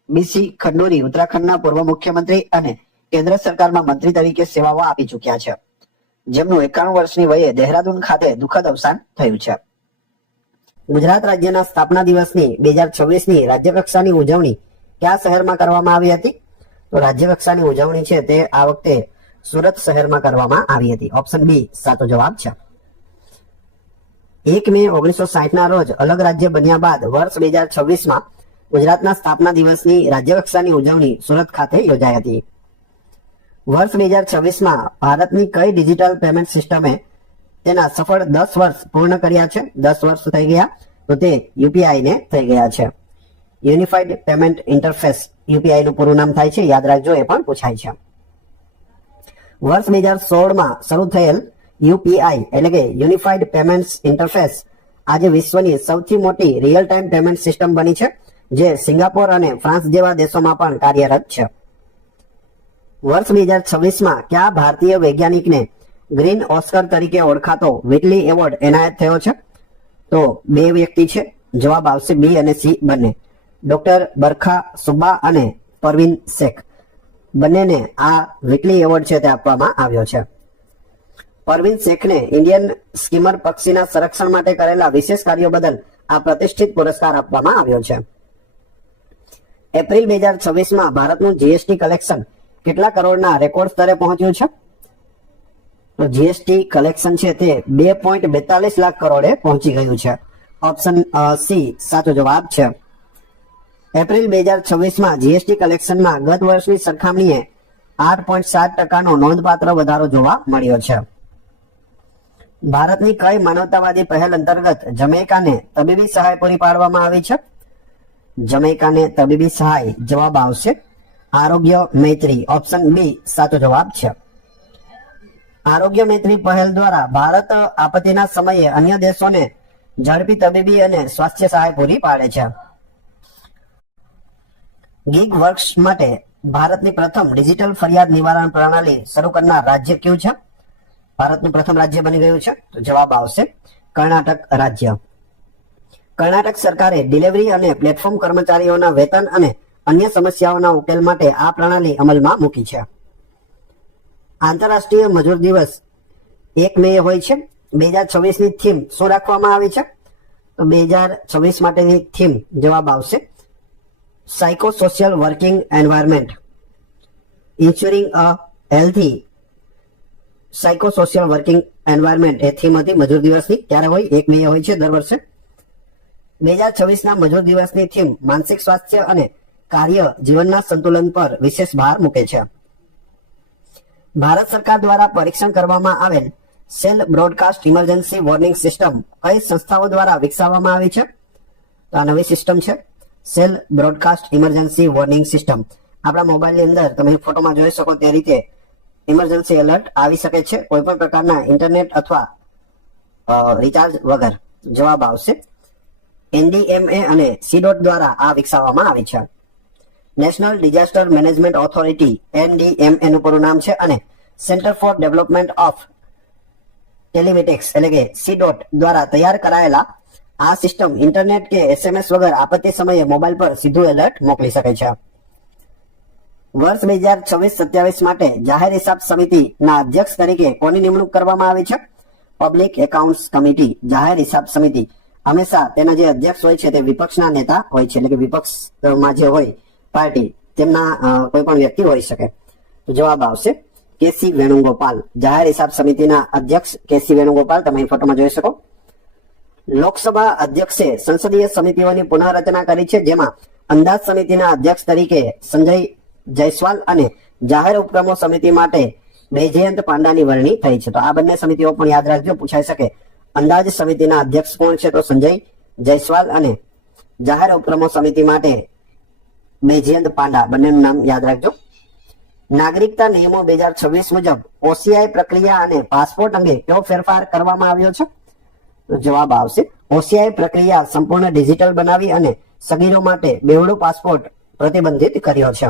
બીસી ખંડુરી ઉત્તરાખંડના પૂર્વ મુખ્યમંત્રી અને કેન્દ્ર સરકારમાં મંત્રી તરીકે સેવાઓ આપી ચૂક્યા છે, જેમનું 91 વર્ષની વયે દહેરાદૂન ખાતે દુઃખદ અવસાન થયું છે. ગુજરાત રાજ્યના સ્થાપના દિવસની 2026ની રાજ્યકક્ષાની ઉજવણી કયા શહેરમાં કરવામાં આવી હતી? તો રાજ્યકક્ષાની ઉજવણી છે તે આ વખતે સુરત શહેરમાં કરવામાં આવી હતી. ઓપ્શન બી સાચો જવાબ છે. 1 મે 1960ના રોજ અલગ રાજ્ય બન્યા બાદ વર્ષ 2026માં ગુજરાતના સ્થાપના દિવસની રાજ્યકક્ષાની ઉજવણી સુરત ખાતે યોજાઈ હતી. વર્ષ 2026માં ભારતની કઈ ડિજિટલ પેમેન્ટ સિસ્ટમે તેના સફળ 10 વર્ષ પૂર્ણ કર્યા છે? 10 વર્ષ થઈ ગયા તો તે યુપીઆઈ ને થઈ ગયા છે. યુનિફાઈડ પેમેન્ટ ઇન્ટરફેસ યુપીઆઈ નું પૂરું નામ થાય છે, યાદ રાખજો, એ પણ પૂછાય છે. વર્ષ 2016માં શરૂ થયેલ યુપીઆઈ એટલે કે યુનિફાઈડ પેમેન્ટ ઇન્ટરફેસ આજે વિશ્વની સૌથી મોટી રિયલ ટાઈમ પેમેન્ટ સિસ્ટમ બની છે, જે સિંગાપોર અને ફ્રાન્સ જેવા દેશોમાં પણ કાર્યરત છે. વર્ષ 2026માં કયા ભારતીય વૈજ્ઞાનિકને ગ્રીન ઓસ્કર તરીકે ઓળખાતો વ્હિટલી એવોર્ડ એનાયત થયો છે? તો 2 વ્યક્તિ છે, જવાબ આવશે બી અને સી બંને. ડોક્ટર બરખા સુબ્બા અને પરવીન શેખ બંનેને આ વ્હિટલી એવોર્ડ છે તે આપવામાં આવ્યો છે. પરવીન શેખને ઇન્ડિયન સ્કીમર પક્ષીના સંરક્ષણ માટે કરેલા વિશેષ કાર્યો બદલ આ પ્રતિષ્ઠિત પુરસ્કાર આપવામાં આવ્યો છે. એપ્રિલ 2026માં ભારતનું જીએસટી કલેક્શન કેટલા કરોડના રેકોર્ડ સ્તરે પહોંચ્યું છે? તો જીએસટી કલેક્શન છે તે 2.42 લાખ કરોડે પહોંચી ગયું છે. ઓપ્શન સી સાચો જવાબ છે. એપ્રિલ 2026માં જીએસટી કલેક્શનમાં ગત વર્ષની સરખામણીએ 8.7% નોંધપાત્ર વધારો જોવા મળ્યો છે. ભારતની કઈ માનવતાવાદી પહેલ અંતર્ગત જમૈકાને તબીબી સહાય પૂરી પાડવામાં આવી છે? જમૈકાને તબીબી સહાય, જવાબ આવશે આરોગ્ય મૈત્રી, ઓપ્શન બી સાચો જવાબ છે. આરોગ્ય મૈત્રી પહેલ દ્વારા ભારત આપત્તિના સમયે અન્ય દેશોને ઝડપી તબીબી અને સ્વાસ્થ્ય સહાય પૂરી પાડે છે. ગીગ વર્ક્સ માટે ભારતની પ્રથમ ડિજિટલ ફરિયાદ નિવારણ પ્રણાલી શરૂ કરનાર રાજ્ય કયું છે? ભારતનું પ્રથમ રાજ્ય બની ગયું છે, તો જવાબ આવશે કર્ણાટક રાજ્ય. કર્ણાટક સરકારે ડિલિવરી અને પ્લેટફોર્મ કર્મચારીઓના વેતન અને અન્ય સમસ્યાઓના ઉકેલ માટે આ પ્રણાલી અમલમાં મૂકી છે. આંતરરાષ્ટ્રીય મજૂર દિવસ 1 મે હોય છે. 2026ની થીમ શું રાખવામાં આવી છે? તો 2026 માટેની થીમ જવાબ આવશે psycho social working environment, ensuring a healthy psycho social working environment એ થીમ હતી મજૂર દિવસની. ક્યારે હોય? 1 મે હોય છે દર વર્ષે. 2026ના મજૂર દિવસની થીમ માનસિક સ્વાસ્થ્ય અને કાર્ય જીવનના સંતુલન પર વિશેષ ભાર મૂકે છે. ભારત સરકાર દ્વારા પરીક્ષણ કરવામાં આવેલ cell broadcast emergency warning system કઈ સંસ્થાઓ દ્વારા વિકસાવવામાં આવી છે? તો આ નવી સિસ્ટમ છે, cell broadcast emergency warning system. આપણા મોબાઈલની અંદર તમે ફોટોમાં જોઈ શકો તે રીતે ઇમરજન્સી એલર્ટ આવી શકે છે કોઈ પણ પ્રકારના ઇન્ટરનેટ અથવા રિચાર્જ વગર. જવાબ આવશે એનડીએમએ અને સીડોટ દ્વારા આ વિકસાવવામાં આવી છે. National disaster management authority NDMA નું પૂરું નામ છે અને સેન્ટર ફોર ડેવલપમેન્ટ ઓફ ટેલિમેટિક્સ એટલે કે સીડોટ દ્વારા તૈયાર કરાયેલા આ સિસ્ટમ ઇન્ટરનેટ કે એસએમએસ વગર આપત્તિ સમયે મોબાઈલ પર સીધું એલર્ટ મોકલી શકે છે. વર્ષ 2026-27 માટે જાહેર હિસાબ સમિતિના અધ્યક્ષ તરીકે કોની નિમણૂક કરવામાં આવી છે? Public accounts committee. જાહેર હિસાબ સમિતિ હંમેશા તેના જે અધ્યક્ષ હોય છે તે વિપક્ષના નેતા હોય છે, એટલે કે વિપક્ષમાં જે હોય પાર્ટી તેમના કોઈ પણ વ્યક્તિ હોઈ શકે. તો જવાબ આવશે કેસી વેણુગોપાલ. જાહેર હિસાબ સમિતિના અધ્યક્ષ કેસી વેણુગોપાલ તમે ફોટોમાં જોઈ શકો. લોકસભા અધ્યક્ષે સંસદીય સમિતિઓની પુનઃરચના કરી છે, જેમાં અંદાજ સમિતિના અધ્યક્ષ તરીકે સંજય જયસ્વાલ અને જાહેર ઉપક્રમો સમિતિ માટે વૈજયંત પાંડાની વરણી થઈ છે. તો આ બંને સમિતિઓ પણ યાદ રાખજો, પૂછાઈ શકે. અંદાજ સમિતિના અધ્યક્ષ કોણ છે? તો સંજય જયસ્વાલ અને જાહેર ઉપક્રમો સમિતિ માટે વૈજયંત પાંડા બંનેનું નામ યાદ રાખજો. નાગરિકતા નિયમો 2026 મુજબ ઓસીઆઈ પ્રક્રિયા અને પાસપોર્ટ અંગે કયો ફેરફાર કરવામાં આવ્યો છે? તો જવાબ આવશે ઓસીઆઈ પ્રક્રિયા સંપૂર્ણ ડિજિટલ બનાવી અને સગીરો માટે બેવડો પાસપોર્ટ પ્રતિબંધિત કર્યો છે.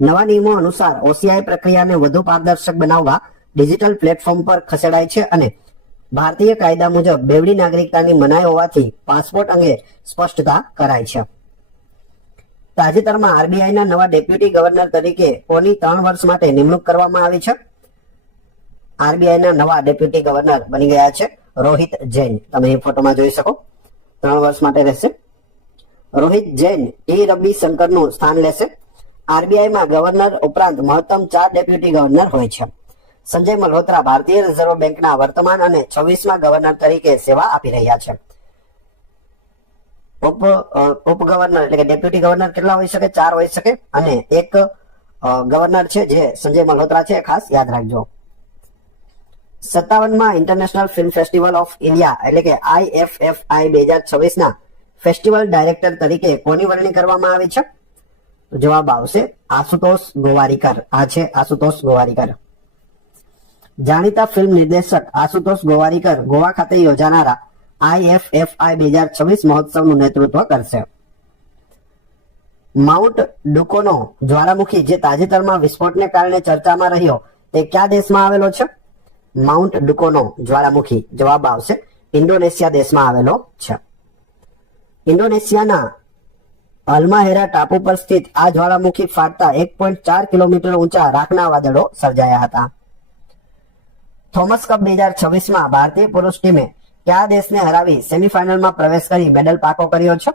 નવા નિયમો અનુસાર ઓસીઆઈ પ્રક્રિયાને વધુ પારદર્શક બનાવવા ડિજિટલ પ્લેટફોર્મ પર ખસેડાય છે અને ભારતીય કાયદા મુજબ બેવડી નાગરિકતાની મનાઈ હોવાથી પાસપોર્ટ અંગે સ્પષ્ટતા કરાય છે. તાજેતરમાં આરબીઆઈના નવા ડેપ્યુટી ગવર્નર તરીકે કોની 3 વર્ષ માટે નિમણૂક કરવામાં આવી છે? આરબીઆઈના નવા ડેપ્યુટી ગવર્નર બની ગયા છે રોહિત જૈન. તમે એ ફોટોમાં જોઈ શકો 3 વર્ષ માટે રહેશે. રોહિત જૈન ટી રવિ શંકરનું સ્થાન લેશે. આરબીઆઈમાં ગવર્નર ઉપરાંત મહત્તમ 4 ડેપ્યુટી ગવર્નર હોય છે. સંજય મલ્હોત્રા ભારતીય રિઝર્વ બેંકના વર્તમાન અને 26મા ગવર્નર તરીકે સેવા આપી રહ્યા છે. ઉપ ગવર્નર એટલે કે ડેપ્યુટી ગવર્નર કેટલા હોઈ શકે? 4 હોઈ શકે અને એક ગવર્નર છે જે સંજય મલ્હોત્રા છે, ખાસ યાદ રાખજો. 57માં international film festival of India એટલે કે IFFI 2026ના ફેસ્ટિવલ ડાયરેક્ટર તરીકે કોની વરણી કરવામાં આવી છે? તો જવાબ આવશે આશુતોષ ગોવારીકર. આ છે આશુતોષ ગોવારીકર. જાણીતા ફિલ્મ નિર્દેશક આશુતોષ ગોવારીકર ગોવા ખાતે યોજાનારા IFFI 2026 મહોત્સવનું નેતૃત્વ કરશે. માઉન્ટ ડુકોનો જ્વાળામુખી જે તાજેતરમાં વિસ્ફોટને કારણે ચર્ચામાં રહ્યો તે કયા દેશમાં આવેલો છે? માઉન્ટ ડુકોનો જ્વાળામુખી જવાબ આવશે ઇન્ડોનેશિયા દેશમાં આવેલો છે. ઇન્ડોનેશિયાના અલ્માહેરા ટાપુ પર સ્થિત આ જ્વાળામુખી ફાટતા 1.4 કિલોમીટર ઊંચા રાખના વાદળો સર્જાયા હતા. થોમસ કપ 2026માં ભારતીય પુરુષ ટીમે કયા દેશને હરાવી સેમીફાઇનલમાં પ્રવેશ કરી મેડલ પાકો કર્યો છે?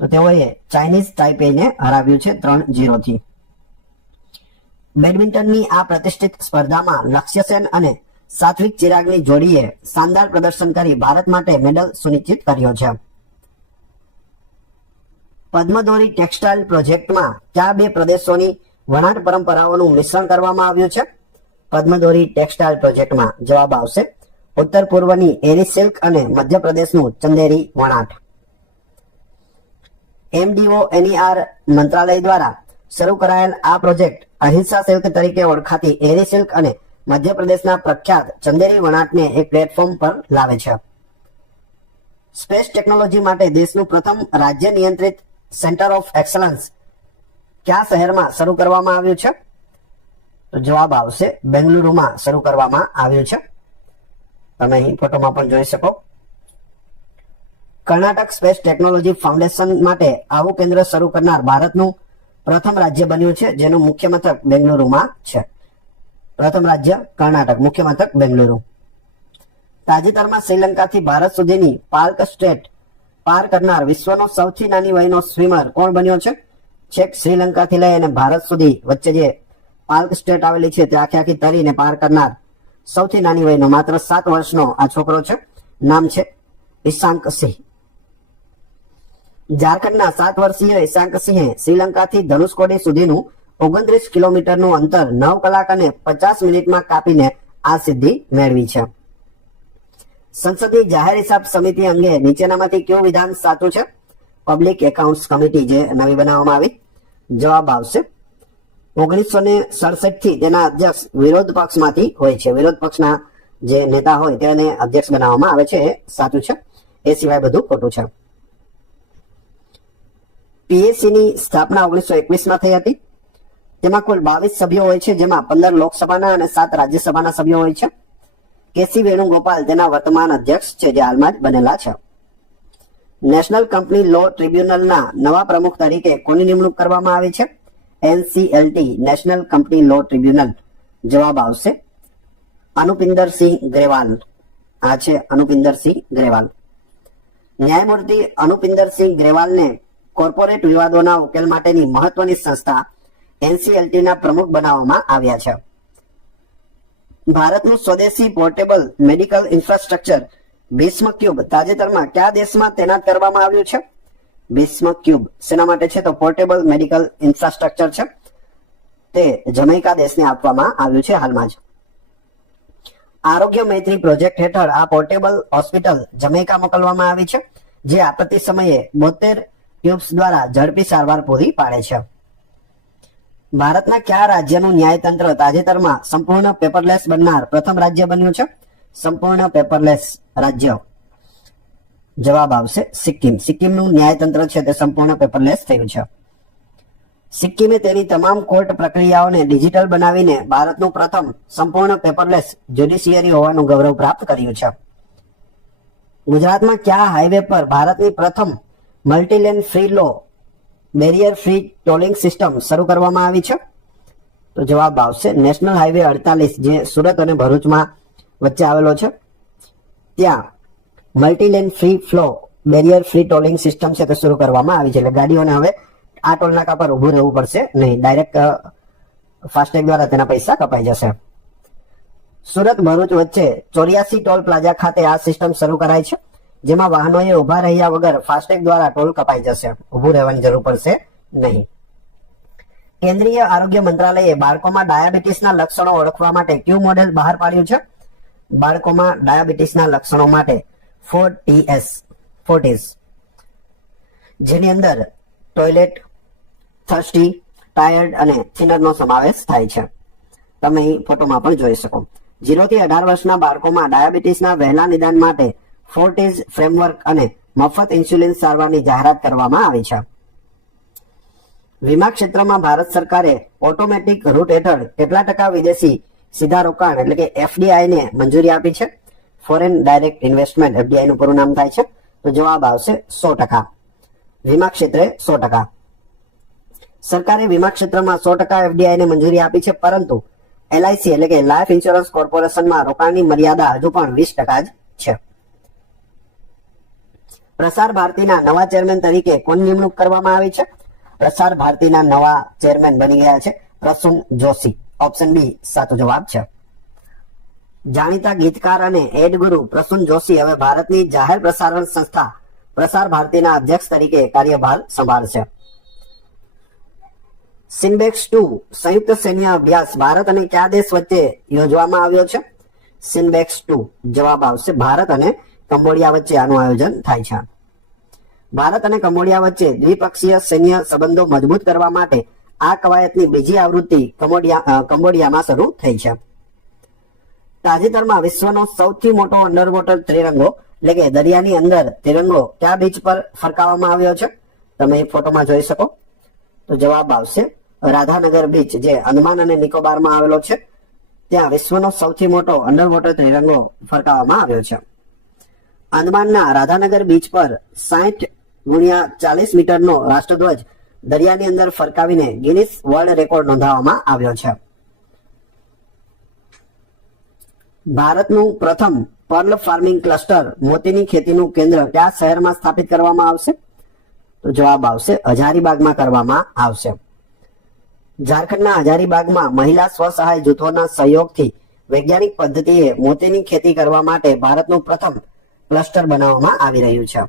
તો તેઓએ ચાઇનીઝ તાઇપેઈને હરાવ્યું છે 3-0 થી. બેડમિન્ટનની આ પ્રતિષ્ઠિત સ્પર્ધામાં લક્ષ્ય સેન અને સાત્વિક ચિરાગની જોડીએ શાનદાર પ્રદર્શન કરી ભારત માટે મેડલ સુનિશ્ચિત કર્યો છે. પદ્મદોરી ટેક્સટાઇલ પ્રોજેક્ટમાં કયા 2 પ્રદેશોની વણાટ પરંપરાઓનું મિશ્રણ કરવામાં આવ્યું છે? પદ્મદોરી ટેક્સટાઇલ પ્રોજેક્ટમાં જવાબ આવશે ઉત્તર પૂર્વની એરી સિલ્ક અને મધ્યપ્રદેશનું ચંદેરી વણાટ. MDONER મંત્રાલય દ્વારા શરૂ કરાયેલ આ પ્રોજેક્ટ અહિંસા સિલ્ક તરીકે ઓળખાતી એરી સિલ્ક અને મધ્યપ્રદેશના પ્રખ્યાત ચંદેરી વણાટને એક પ્લેટફોર્મ પર લાવે છે. સ્પેસ ટેકનોલોજી માટે દેશનું પ્રથમ રાજ્ય નિયંત્રિત સેન્ટર ઓફ એક્સલન્સ કયા શહેરમાં શરૂ કરવામાં આવ્યું છે? તો જવાબ આવશે બેંગલુરુમાં શરૂ કરવામાં આવ્યું છે. તમે અહીં ફોટોમાં પણ જોઈ શકો. કર્ણાટક સ્પેસ ટેકનોલોજી ફાઉન્ડેશન માટે આવું કેન્દ્ર શરૂ કરનાર ભારતનું પ્રથમ રાજ્ય બન્યું છે જેનું મુખ્ય મથક બેંગલુરુમાં છે. પ્રથમ રાજ્ય કર્ણાટક, મુખ્ય મથક બેંગલુરુ. તાજેતરમાં શ્રીલંકાથી ભારત સુધીની પાર્ક સ્ટ્રેટ પાર કરનાર વિશ્વનો સૌથી નાની વયનો સ્વિમર કોણ બન્યો છે? છેક શ્રીલંકાથી લઈ અને ભારત સુધી વચ્ચે જે પાર્ક સ્ટ્રેટ આવેલી છે તે આખી તરીને પાર કરનાર સૌથી નાની વયનો માત્ર 7 વર્ષનો આ છોકરો છે. નામ છે ઈશાંક સિંહ. ઝારખંડના 7 વર્ષીય ઈશાંક સિંહે શ્રીલંકાથી ધનુષકોડી સુધીનું 29 કિલોમીટરનું અંતર 9 કલાક અને 50 મિનિટમાં કાપીને આ સિદ્ધિ મેળવી છે. સંસદીય જાહેર હિસાબ સમિતિ અંગે નીચેનામાંથી કયું વિધાન સાચું છે? પબ્લિક એકાઉન્ટ્સ કમિટી જે નવી બનાવવામાં આવી. જવાબ આવશે 1967 થી તેના અધ્યક્ષ વિરોધ પક્ષમાંથી હોય છે. વિરોધ પક્ષના જે નેતા હોય તેને અધ્યક્ષ બનાવવામાં આવે છે. એ સાચું છે. એ સિવાય બધું ખોટું છે. PAC ની સ્થાપના 1921માં થઈ હતી. તેમાં કુલ 22 સભ્યો હોય છે જેમાં 15 લોકસભાના અને 7 રાજ્યસભાના સભ્યો હોય છે. કેસી વેણુગોપાલ તેના વર્તમાન અધ્યક્ષ છે જે હાલમાં જ બનેલા છે. નેશનલ કંપની લો ટ્રિબ્યુનલના નવા પ્રમુખ તરીકે કોની નિમણૂક કરવામાં આવી છે? NCLT national company law tribunal. જવાબ આવશે અનુપિંદરસિંહ ગ્રેવાલ. આ છે અનુપિંદરસિંહ ગ્રેવાલ. ન્યાયમૂર્તિ અનુપિંદરસિંહ ગ્રેવાલને કોર્પોરેટ વિવાદોના ઉકેલ માટેની મહત્વની સંસ્થા NCLT ના પ્રમુખ બનાવવામાં આવ્યા છે. ભારતનું સ્વદેશી portable medical infrastructure Bhishma cube તાજેતરમાં કયા દેશમાં તૈનાત કરવામાં આવ્યું છે? ભીષ્મ ક્યુબ શેના માટે છે? તો પોર્ટેબલ મેડિકલ ઇન્ફ્રાસ્ટ્રક્ચર છે તે જમૈકા દેશને આપવામાં આવ્યું છે હાલમાં જ. આરોગ્ય મૈત્રી પ્રોજેક્ટ હેઠળ આ પોર્ટેબલ હોસ્પિટલ જમૈકા મોકલવામાં આવી છે જે આપત્તિ સમયે 72 ટ્યુબ્સ દ્વારા ઝડપી સારવાર પૂરી પાડે છે. ભારતના કયા રાજ્યનું ન્યાયતંત્ર તાજેતરમાં સંપૂર્ણ પેપરલેસ બનનાર પ્રથમ રાજ્ય બન્યું છે? સંપૂર્ણ પેપરલેસ રાજ્ય જવાબ આવશે સિક્કિમ. સિક્કિમનું ન્યાયતંત્ર છે તે સંપૂર્ણ પેપરલેસ થયું છે. સિક્કિમે તેની તમામ કોર્ટ પ્રક્રિયાઓને ડિજિટલ બનાવીને ભારતનું પ્રથમ સંપૂર્ણ પેપરલેસ જ્યુડિશિયરી હોવાનું ગૌરવ પ્રાપ્ત કર્યું છે. ગુજરાતમાં કયા હાઈવે પર ભારતની પ્રથમ મલ્ટીલેન ફ્રી લો બેરિયર ફ્રી ટોલિંગ સિસ્ટમ શરૂ કરવામાં આવી છે? તો જવાબ આવશે નેશનલ હાઈવે 48 જે સુરત અને ભરૂચમાં વચ્ચે આવેલો છે. ત્યાં multilane free flow barrier free tolling system છે તે શરૂ કરવામાં આવી છે. એટલે ગાડીઓને હવે આ ટોલ નાકા પર ઉભું રહેવું પડશે નહીં, ડાયરેક્ટ ફાસ્ટેગ દ્વારા તેના પૈસા કપાઈ જશે. સુરત ભરૂચ વચ્ચે 84 ટોલ પ્લાઝા ખાતે આ સિસ્ટમ શરૂ કરાઈ છે, જેમાં વાહનોએ ઉભા રહ્યા વગર ફાસ્ટેગ દ્વારા ટોલ કપાઈ જશે, ઉભું રહેવાની જરૂર પડશે નહીં. કેન્દ્રીય આરોગ્ય મંત્રાલયે બાળકોમાં ડાયાબિટીસના લક્ષણો ઓળખવા માટે કયું મોડેલ બહાર પાડ્યું છે? બાળકોમાં ડાયાબિટીસના લક્ષણો માટે 4TS જેની અંદર ટોયલેટ, થર્સ્ટી, ટાયર્ડ અને થિનરનો સમાવેશ થાય છે. તમે અહીં ફોટોમાં પણ જોઈ શકો. 0 થી 18 વર્ષના બાળકોમાં ડાયાબિટીસના વહેલા નિદાન માટે 4TS ફ્રેમવર્ક અને મફત ઇન્સ્યુલિન સારવારની જાહેરાત કરવામાં આવી છે. વીમા ક્ષેત્રમાં ભારત સરકારે ઓટોમેટિક રૂટ હેઠળ કેટલા ટકા વિદેશી સીધા રોકાણ એટલે કે FDI ને મંજૂરી આપી છે? ફોરેન ડાયરેક્ટ ઇન્વેસ્ટમેન્ટ FDI નું પૂરું નામ થાય છે. તો જવાબ આવશે 100%. વીમા ક્ષેત્રે 100%. સરકારે વીમા ક્ષેત્રમાં 100% FDI ને મંજૂરી આપી છે, પરંતુ LIC એટલે કે લાઈફ ઇન્સ્યોરન્સ કોર્પોરેશનમાં રોકાણની મર્યાદા હજુ પણ 20% જ છે. પ્રસાર ભારતીના નવા ચેરમેન તરીકે કોની નિમણૂક કરવામાં આવી છે? પ્રસાર ભારતીના નવા ચેરમેન બની ગયા છે પ્રસૂન જોશી. ઓપ્શન બી સાચો જવાબ છે. જાણીતા ગીતકાર અને એડ ગુરુ પ્રસૂન જોશી હવે ભારતની જાહેર પ્રસારણ સંસ્થા પ્રસાર ભારતીના અધ્યક્ષ તરીકે કાર્યભાર સંભાળશે. સિનબેક્સ 2 સંયુક્ત સૈન્ય અભ્યાસ ભારત અને કયા દેશ વચ્ચે યોજવામાં આવ્યો છે? સિનબેક્સ 2 જવાબ આવશે ભારત અને કંબોડિયા વચ્ચે આનું આયોજન થાય છે. ભારત અને કંબોડિયા વચ્ચે દ્વિપક્ષીય સૈન્ય સંબંધો મજબૂત કરવા માટે આ કવાયતની બીજી આવૃત્તિ કંબોડિયામાં શરૂ થઈ છે. તાજેતરમાં વિશ્વનો સૌથી મોટો અંડર વોટર ત્રિરંગો એટલે કે દરિયાની અંદર તિરંગો કયા બીચ પર ફરકાવવામાં આવ્યો છે? તમે ફોટોમાં જોઈ શકો. તો જવાબ આવશે રાધાનગર બીચ જે અંદમાન અને નિકોબારમાં આવેલો છે. ત્યાં વિશ્વનો સૌથી મોટો અંડર વોટર ત્રિરંગો ફરકાવવામાં આવ્યો છે. અંદમાનના રાધાનગર બીચ પર 60x40 મીટરનો રાષ્ટ્રધ્વજ દરિયાની અંદર ફરકાવીને ગિનિસ વર્લ્ડ રેકોર્ડ નોંધાવવામાં આવ્યો છે. ભારતનું પ્રથમ પર્લ ફાર્મિંગ ક્લસ્ટર મોતીની ખેતીનું કેન્દ્ર કયા શહેરમાં સ્થાપિત કરવામાં આવશે? તો જવાબ આવશે હજારીબાગમાં કરવામાં આવશે. ઝારખંડના હજારીબાગમાં મહિલા સ્વસહાય જૂથોના સહયોગથી વૈજ્ઞાનિક પદ્ધતિએ મોતીની ખેતી કરવા માટે ભારતનું પ્રથમ ક્લસ્ટર બનાવવામાં આવી રહ્યું છે.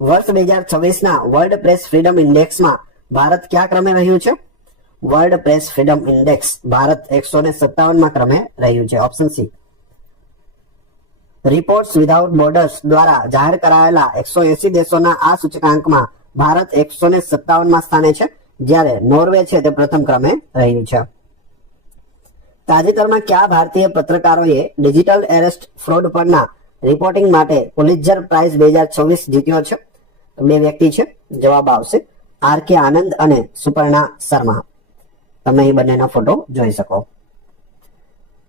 વર્ષ 2026ના વર્લ્ડ પ્રેસ ફ્રીડમ ઇન્ડેક્સમાં ભારત કયા ક્રમે રહ્યું છે? World press freedom index Bharat 157માં ક્રમે રહ્યું છે. Option C. Reports without borders દ્વારા જાહેર કરાયેલા 180 દેશોના આ સૂચકાંકમાં ભારત 157માં સ્થાને છે, જ્યારે નોર્વે છે તે પ્રથમ ક્રમે રહ્યું છે. તાજેતરમાં કયા ભારતીય પત્રકારોએ ડિજિટલ એરેસ્ટ ફ્રોડ પરના રિપોર્ટિંગ માટે પુલિત્ઝર પ્રાઇઝ 2026 જીત્યો છે? બે વ્યક્તિ છે. જવાબ આવશે RK આનંદ અને સુપર્ણા શર્મા. તમે અહીં બંનેનો ફોટો જોઈ શકો.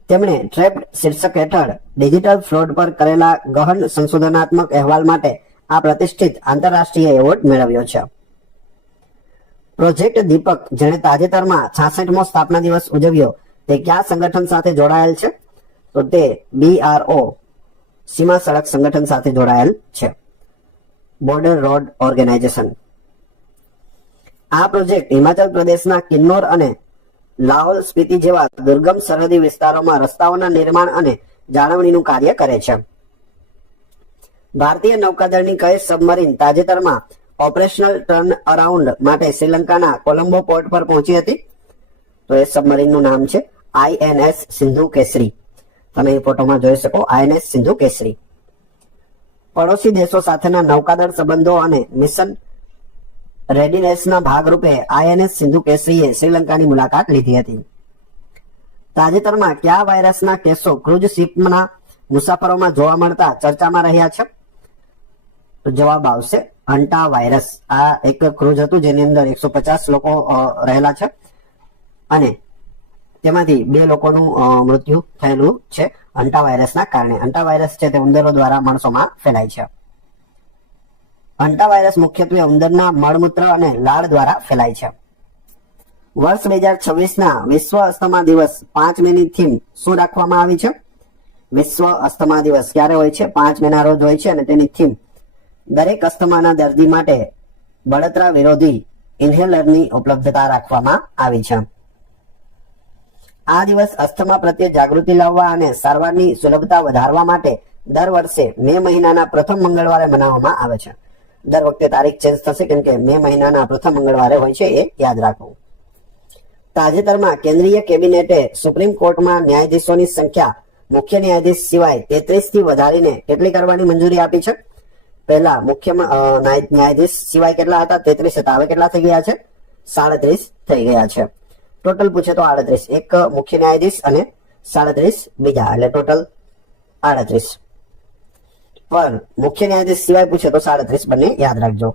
તેમણે ટ્રેપ્ડ શીર્ષક હેઠળ ડિજિટલ ફ્રોડ પર કરેલા ગહન સંશોધનાત્મક અહેવાલ માટે આ પ્રતિષ્ઠિત આંતરરાષ્ટ્રીય એવોર્ડ મેળવ્યો છે. પ્રોજેક્ટ દીપક જેણે તાજેતરમાં 66મો સ્થાપના દિવસ ઉજવ્યો તે કયા સંગઠન સાથે જોડાયેલ છે? તો તે BRO સીમા સડક સંગઠન સાથે જોડાયેલ છે, બોર્ડર રોડ ઓર્ગેનાઇઝેશન. આ પ્રોજેક્ટ હિમાચલ પ્રદેશના કિન્નોર અને લાહોલ સ્પીતિ જેવા દુર્ગમ સરહદી વિસ્તારોમાં રસ્તાઓના નિર્માણ અને જાળવણીનું કાર્ય કરે છે. ભારતીય નૌકાદળની કઈ સબમરીન તાજેતરમાં ઓપરેશનલ ટર્ન અરાઉન્ડ માટે શ્રીલંકાના કોલંબો પોર્ટ પર પહોંચી હતી? તો એ સબમરીનનું નામ છે INS સિંધુ કેસરી. તમે એ ફોટોમાં જોઈ શકો INS સિંધુ કેસરી. પડોશી દેશો સાથેના નૌકાદળ સંબંધો અને મિશન રેડીનેસના ભાગરૂપે INS સિંધુ કેસરીએ શ્રીલંકાની મુલાકાત લીધી હતી. તાજેતરમાં કયા વાયરસના કેસો ક્રૂઝ શિપના મુસાફરોમાં જોવા મળતા ચર્ચામાં રહ્યા છે? તો જવાબ આવશે હન્ટા વાયરસ. આ એક ક્રૂઝ હતું જેની અંદર 150 લોકો રહેલા છે અને તેમાંથી 2 લોકોનું મૃત્યુ થયેલું છે હન્ટા વાયરસના કારણે. હન્ટા વાયરસ છે તે ઉંદરો દ્વારા માણસોમાં ફેલાય છે. હન્ટા વાયરસ મુખ્યત્વે ઉંદરના મળમૂત્ર અને લાળ દ્વારા ફેલાય છે. વર્ષ 2026ના વિશ્વ અસ્થમા દિવસ 5 મેની થીમ શું રાખવામાં આવી છે? વિશ્વ અસ્થમા દિવસ ક્યારે હોય છે? 5 મેના રોજ હોય છે અને તેની થીમ દરેક અસ્થમાના દર્દી માટે બળતરા વિરોધી ઇન્હેલરની ઉપલબ્ધતા રાખવામાં આવી છે. આ દિવસ અસ્થમા પ્રત્યે જાગૃતિ લાવવા અને સારવારની સુલભતા વધારવા માટે દર વર્ષે મે મહિનાના પ્રથમ મંગળવારે મનાવવામાં આવે છે. દર વખતે તારીખ ચેન્જ થશે કેમ કે મે મહિનાના પ્રથમ મંગળવારે હોય છે, એ યાદ રાખવું. તાજેતરમાં કેન્દ્રીય કેબિનેટે સુપ્રીમ કોર્ટમાં ન્યાયાધીશોની સંખ્યા મુખ્ય ન્યાયાધીશ સિવાય 33 થી વધારીને કેટલી કરવાની મંજૂરી આપી છે? પહેલા મુખ્ય ન્યાયાધીશ સિવાય કેટલા હતા? 33 હતા. હવે કેટલા થઈ ગયા છે? 37 થઈ ગયા છે. ટોટલ પૂછે તો 38. એક મુખ્ય ન્યાયાધીશ અને 37 બીજા, એટલે ટોટલ 38. પણ મુખ્ય ન્યાયાધીશ સિવાય પૂછે તો 37, બંને યાદ રાખજો.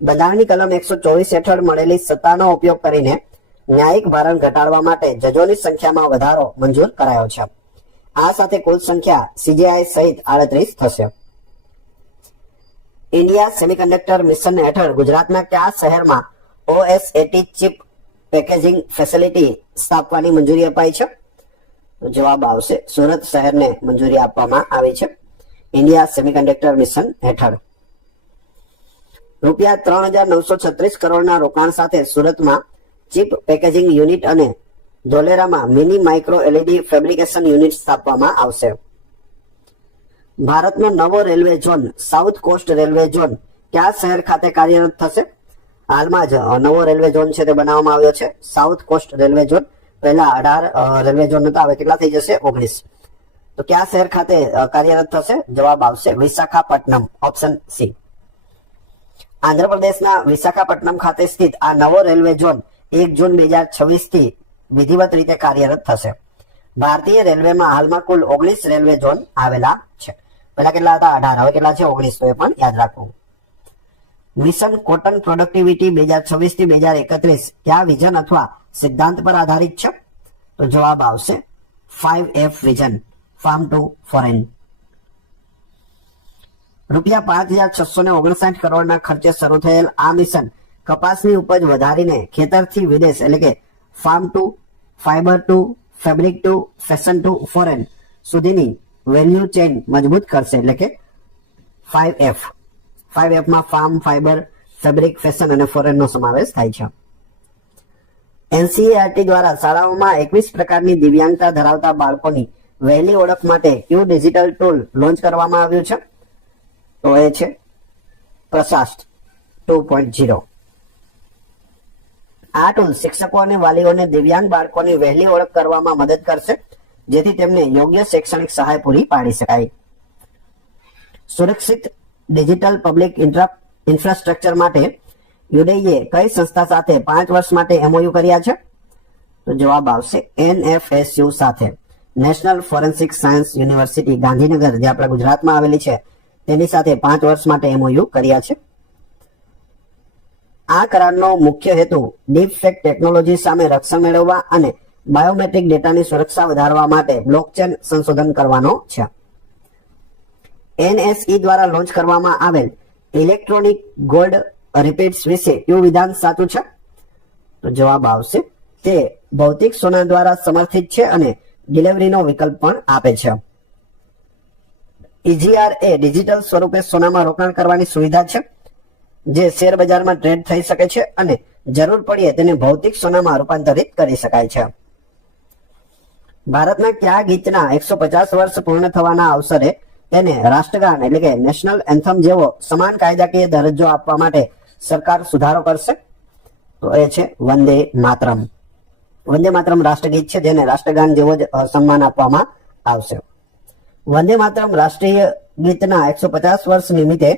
બંધારણની કલમ 124 હેઠળ મળેલી સત્તાનો ઉપયોગ કરીને ન્યાયિક ભારણ ઘટાડવા માટે જજોની સંખ્યામાં વધારો મંજૂર કરાયો છે. આ સાથે કુલ સંખ્યા CJI સહિત 38 થશે. ઇન્ડિયા સેમિકન્ડક્ટર મિશન હેઠળ ગુજરાતના કયા શહેરમાં OSAT ચિપ પેકેજિંગ ફેસિલિટી સ્થાપવાની મંજૂરી અપાઈ છે? જવાબ આવશે સુરત શહેરને મંજૂરી આપવામાં આવી છે ઇન્ડિયા સેમિકન્ડક્ટર મિશન હેઠળ. રૂપિયા 3,936 કરોડના રોકાણ સાથે સુરતમાં ચિપ પેકેજિંગ યુનિટ અને ધોલેરામાં mini micro LED fabrication unit સ્થાપવામાં આવશે. ભારતનો નવો railway zone south coast railway zone કયા શહેર ખાતે કાર્યરત થશે? હાલમાં જ નવો રેલવે ઝોન છે તે બનાવવામાં આવ્યો છે, સાઉથ કોસ્ટ રેલવે ઝોન. પહેલા 18 રેલવે ઝોન હતા, હવે કેટલા થઈ જશે? 19. તો કયા શહેર ખાતે કાર્યરત થશે? જવાબ આવશે વિશાખાપટ્ટનમ, ઓપ્શન સી. આંધ્રપ્રદેશના વિશાખાપટ્ટનમ ખાતે સ્થિત આ નવો રેલવે ઝોન 1 જૂન 2026 થી વિધિવત રીતે કાર્યરત થશે. ભારતીય રેલવેમાં હાલમાં કુલ 19 રેલવે ઝોન આવેલા છે. પહેલા કેટલા હતા? 18, હવે કેટલા છે? 19. તો એ પણ યાદ રાખવું. મિશન કોટન પ્રોડક્ટિવિટી 2026 થી 2031 કયા વિઝન અથવા સિદ્ધાંત પર આધારિત છે? તો જવાબ આવશે 5F vision, farm two foreign. રૂપિયા 5,659 કરોડના ખર્ચે શરૂ થયેલ આ મિશન કપાસની ઉપજ વધારીને ખેતરથી વિદેશ એટલે કે farm to fibre to fabric to fashion to foreign સુધીની વેલ્યુ ચેઇન મજબૂત કરશે, એટલે કે 5F. 5F માં ફાર્મ, ફાઈબર, ફેબ્રિક, ફેશન અને ફોરેનનો સમાવેશ થાય છે. NCERT દ્વારા શાળાઓમાં 21 પ્રકારની દિવ્યાંગતા ધરાવતા બાળકોની વહેલી ઓળખ માટે કયું ડિજિટલ ટૂલ લોન્ચ કરવામાં આવ્યું છે? તો એ છે પ્રશાસ્ત 2.0. આ ટૂલ શિક્ષકો અને વાલીઓને દિવ્યાંગ બાળકોની વહેલી ઓળખ કરવામાં મદદ કરશે, જેથી તેમને યોગ્ય શૈક્ષણિક સહાય પૂરી પાડી શકાય. સુરક્ષિત ડિજિટલ પબ્લિક ઇન્ફ્રાસ્ટ્રક્ચર માટે યુડેઈએ કઈ સંસ્થા સાથે 5 વર્ષ માટે MOU કર્યા છે? તો જવાબ આવશે NFSU સાથે, national forensic science university Gandhinagar, જે આપણા ગુજરાતમાં આવેલી છે, તેની સાથે 5 વર્ષ માટે MOU કર્યા છે. આ કરારનો મુખ્ય હેતુ ડીપ ફેક ટેકનોલોજી સામે રક્ષણ મેળવવા અને બાયોમેટ્રિક ડેટાની સુરક્ષા વધારવા માટે બ્લોકચેન સંશોધન કરવાનો છે. NSE દ્વારા લોન્ચ કરવામાં આવેલ ઇલેક્ટ્રોનિક ગોલ્ડ રિપીટ્સ વિશે કયું વિધાન સાચું છે? તો જવાબ આવશે તે ભૌતિક સોના દ્વારા સમર્થિત છે અને ડિલિવરીનો વિકલ્પ પણ આપે છે. EGR એ ડિજિટલ સ્વરૂપે સોનામાં રોકાણ કરવાની સુવિધા છે, જે શેર બજારમાં ટ્રેડ થઈ શકે છે અને જરૂર પડ્યે તેને ભૌતિક સોનામાં રૂપાંતરિત કરી શકાય છે. ભારતના કયા ગીતના 150 વર્ષ પૂર્ણ થવાના અવસરે તેને રાષ્ટ્રગાન એટલે કે નેશનલ એન્થમ જેવો સમાન કાયદાકીય દરજ્જો આપવા માટે સરકાર સુધારો કરશે? તો એ છે વંદે માતરમ. વંદે માતરમ રાષ્ટ્રગીત છે, જેને રાષ્ટ્રગાન જેવો જ સન્માન આપવામાં આવશે. વંદે માતરમ રાષ્ટ્રીય ગીતના 150 વર્ષ નિમિત્તે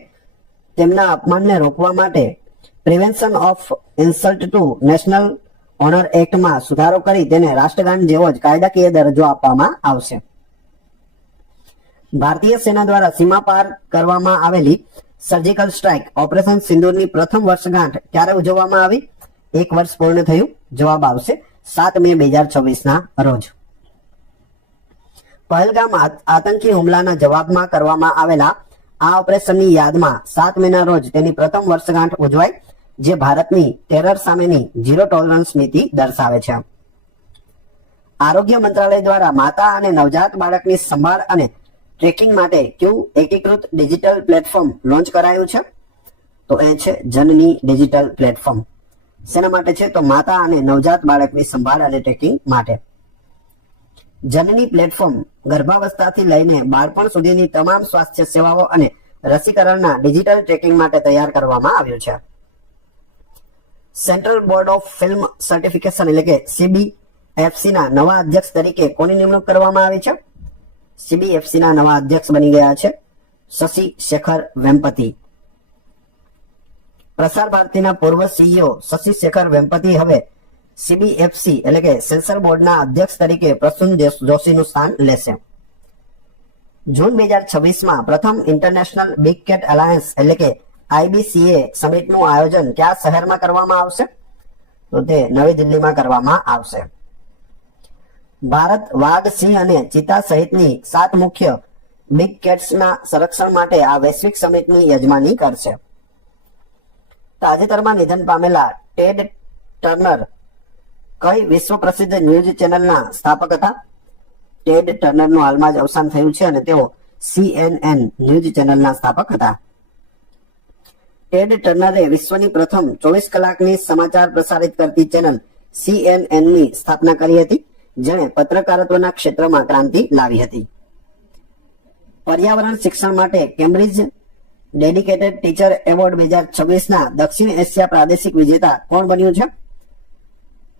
તેમના અપમાનને રોકવા માટે prevention of insult to national honour એક્ટમાં સુધારો કરી તેને રાષ્ટ્રગાન જેવો જ કાયદાકીય દરજ્જો આપવામાં આવશે. ભારતીય સેના દ્વારા સીમા પાર કરવામાં આવેલી સર્જિકલ સ્ટ્રાઇક ઓપરેશન સિંદૂરની પ્રથમ વર્ષગાંઠ ક્યારે ઉજવવામાં આવી? 1 વર્ષ પૂર્ણ થયું. જવાબ આવશે 7 મે 2026 ના રોજ. પહેલગામ આતંકી હુમલાના જવાબમાં કરવામાં આવેલા આ ઓપરેશનની યાદમાં 7 મેના રોજ તેની પ્રથમ વર્ષગાંઠ ઉજવાય, જે ભારતની ટેરર સામેની ઝીરો ટોલરન્સ નીતિ દર્શાવે છે. આરોગ્ય મંત્રાલય દ્વારા માતા અને નવજાત બાળકની સંભાળ અને ટ્રેકિંગ માટે કયું એકીકૃત ડિજિટલ પ્લેટફોર્મ લોન્ચ કરાયું છે? તો એ છે જનની ડિજિટલ પ્લેટફોર્મ. શેના માટે છે? તો માતા અને નવજાત બાળકની સંભાળ અને ટ્રેકિંગ માટે. જનની પ્લેટફોર્મ ગર્ભાવસ્થાથી લઈને બાળપણ સુધીની તમામ સ્વાસ્થ્ય સેવાઓ અને રસીકરણના ડિજિટલ ટ્રેકિંગ માટે તૈયાર કરવામાં આવ્યું છે. Central board of film certification એટલે કે CBFC ના નવા અધ્યક્ષ તરીકે કોની નિમણૂક કરવામાં આવી છે? CBFC ના નવા અધ્યક્ષ બની ગયા છે શશી શેખર વેમ્પતિ. પ્રસાર ભારતીના પૂર્વ CEO શશી શેખર વેમ્પતિ હવે CBFC એટલે કે સેન્સર બોર્ડના અધ્યક્ષ તરીકે પ્રસૂન જોશીનું સ્થાન લેશે. જૂન 2026માં પ્રથમ ઇન્ટરનેશનલ બિગ કેટ અલાયન્સ એટલે કે IBCA સમિટનું આયોજન કયા શહેરમાં કરવામાં આવશે? તો તે નવી દિલ્હીમાં કરવામાં આવશે. ભારત વાઘ, સિંહ અને ચિત્તા સહિતની 7 મુખ્ય બિગ કેટ્સના સંરક્ષણ માટે આ વૈશ્વિક સમિટની યજમાની કરશે. તાજેતરમાં નિધન પામેલા ટેડ ટર્નર કઈ વિશ્વ પ્રસિદ્ધ ન્યૂઝ ચેનલના સ્થાપક હતા? ટેડ ટર્નરનું હાલમાં જ અવસાન થયું છે અને તેઓ CNN ન્યૂઝ ચેનલના સ્થાપક હતા. ટેડ ટર્નરે વિશ્વની પ્રથમ 24 કલાકની સમાચાર પ્રસારિત કરતી ચેનલ CNN ની સ્થાપના કરી હતી, જેણે પત્રકારત્વના ક્ષેત્રમાં ક્રાંતિ લાવી હતી. પર્યાવરણ શિક્ષણ માટે કેમ્બ્રિજ ડેડિકેટેડ ટીચર એવોર્ડ 2026 ના દક્ષિણ એશિયા પ્રાદેશિક વિજેતા કોણ બન્યું છે?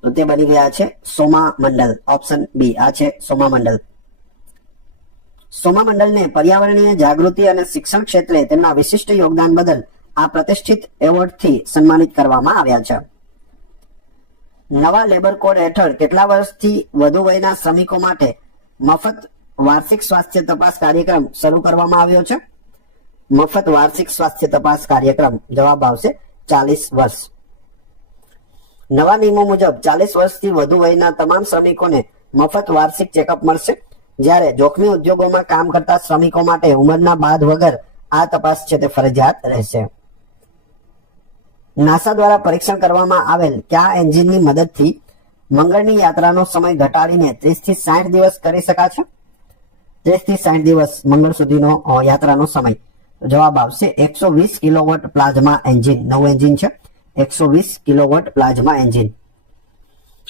તો તે બની ગયા છે સોમા મંડલ. ઓપ્શન બી આ છે સોમા મંડલ. સોમા મંડલને પર્યાવરણીય જાગૃતિ અને શિક્ષણ ક્ષેત્રે તેમના વિશિષ્ટ યોગદાન બદલ આ પ્રતિષ્ઠિત એવોર્ડથી સન્માનિત કરવામાં આવ્યા છે. નવા લેબર કોડ હેઠળ કેટલા વર્ષથી વધુ વયના શ્રમિકો માટે મફત વાર્ષિક સ્વાસ્થ્ય તપાસ કાર્યક્રમ શરૂ કરવામાં આવ્યો છે? મફત વાર્ષિક સ્વાસ્થ્ય તપાસ કાર્યક્રમ. જવાબ આવશે 40 વર્ષ. નવા નિયમો મુજબ 40 વર્ષથી વધુ વયના તમામ શ્રમિકોને મફત વાર્ષિક ચેકઅપ મળશે, જ્યારે જોખમી ઉદ્યોગોમાં કામ કરતા શ્રમિકો માટે ઉંમરના બાદ વગર આ તપાસ છે તે ફરજિયાત રહેશે. નાસા દ્વારા પરીક્ષણ કરવામાં આવેલ કયા એન્જિનની મદદથી મંગળની યાત્રાનો સમય ઘટાડીને 30 થી 60 દિવસ કરી શકાશે? 30 થી 60 દિવસ મંગળ સુધીનો યાત્રાનો સમય. જવાબ આવશે 120 કિલોવોટ પ્લાઝમા એન્જિન. નવું એન્જિન છે 120 કિલોવોટ પ્લાઝમા એન્જિન.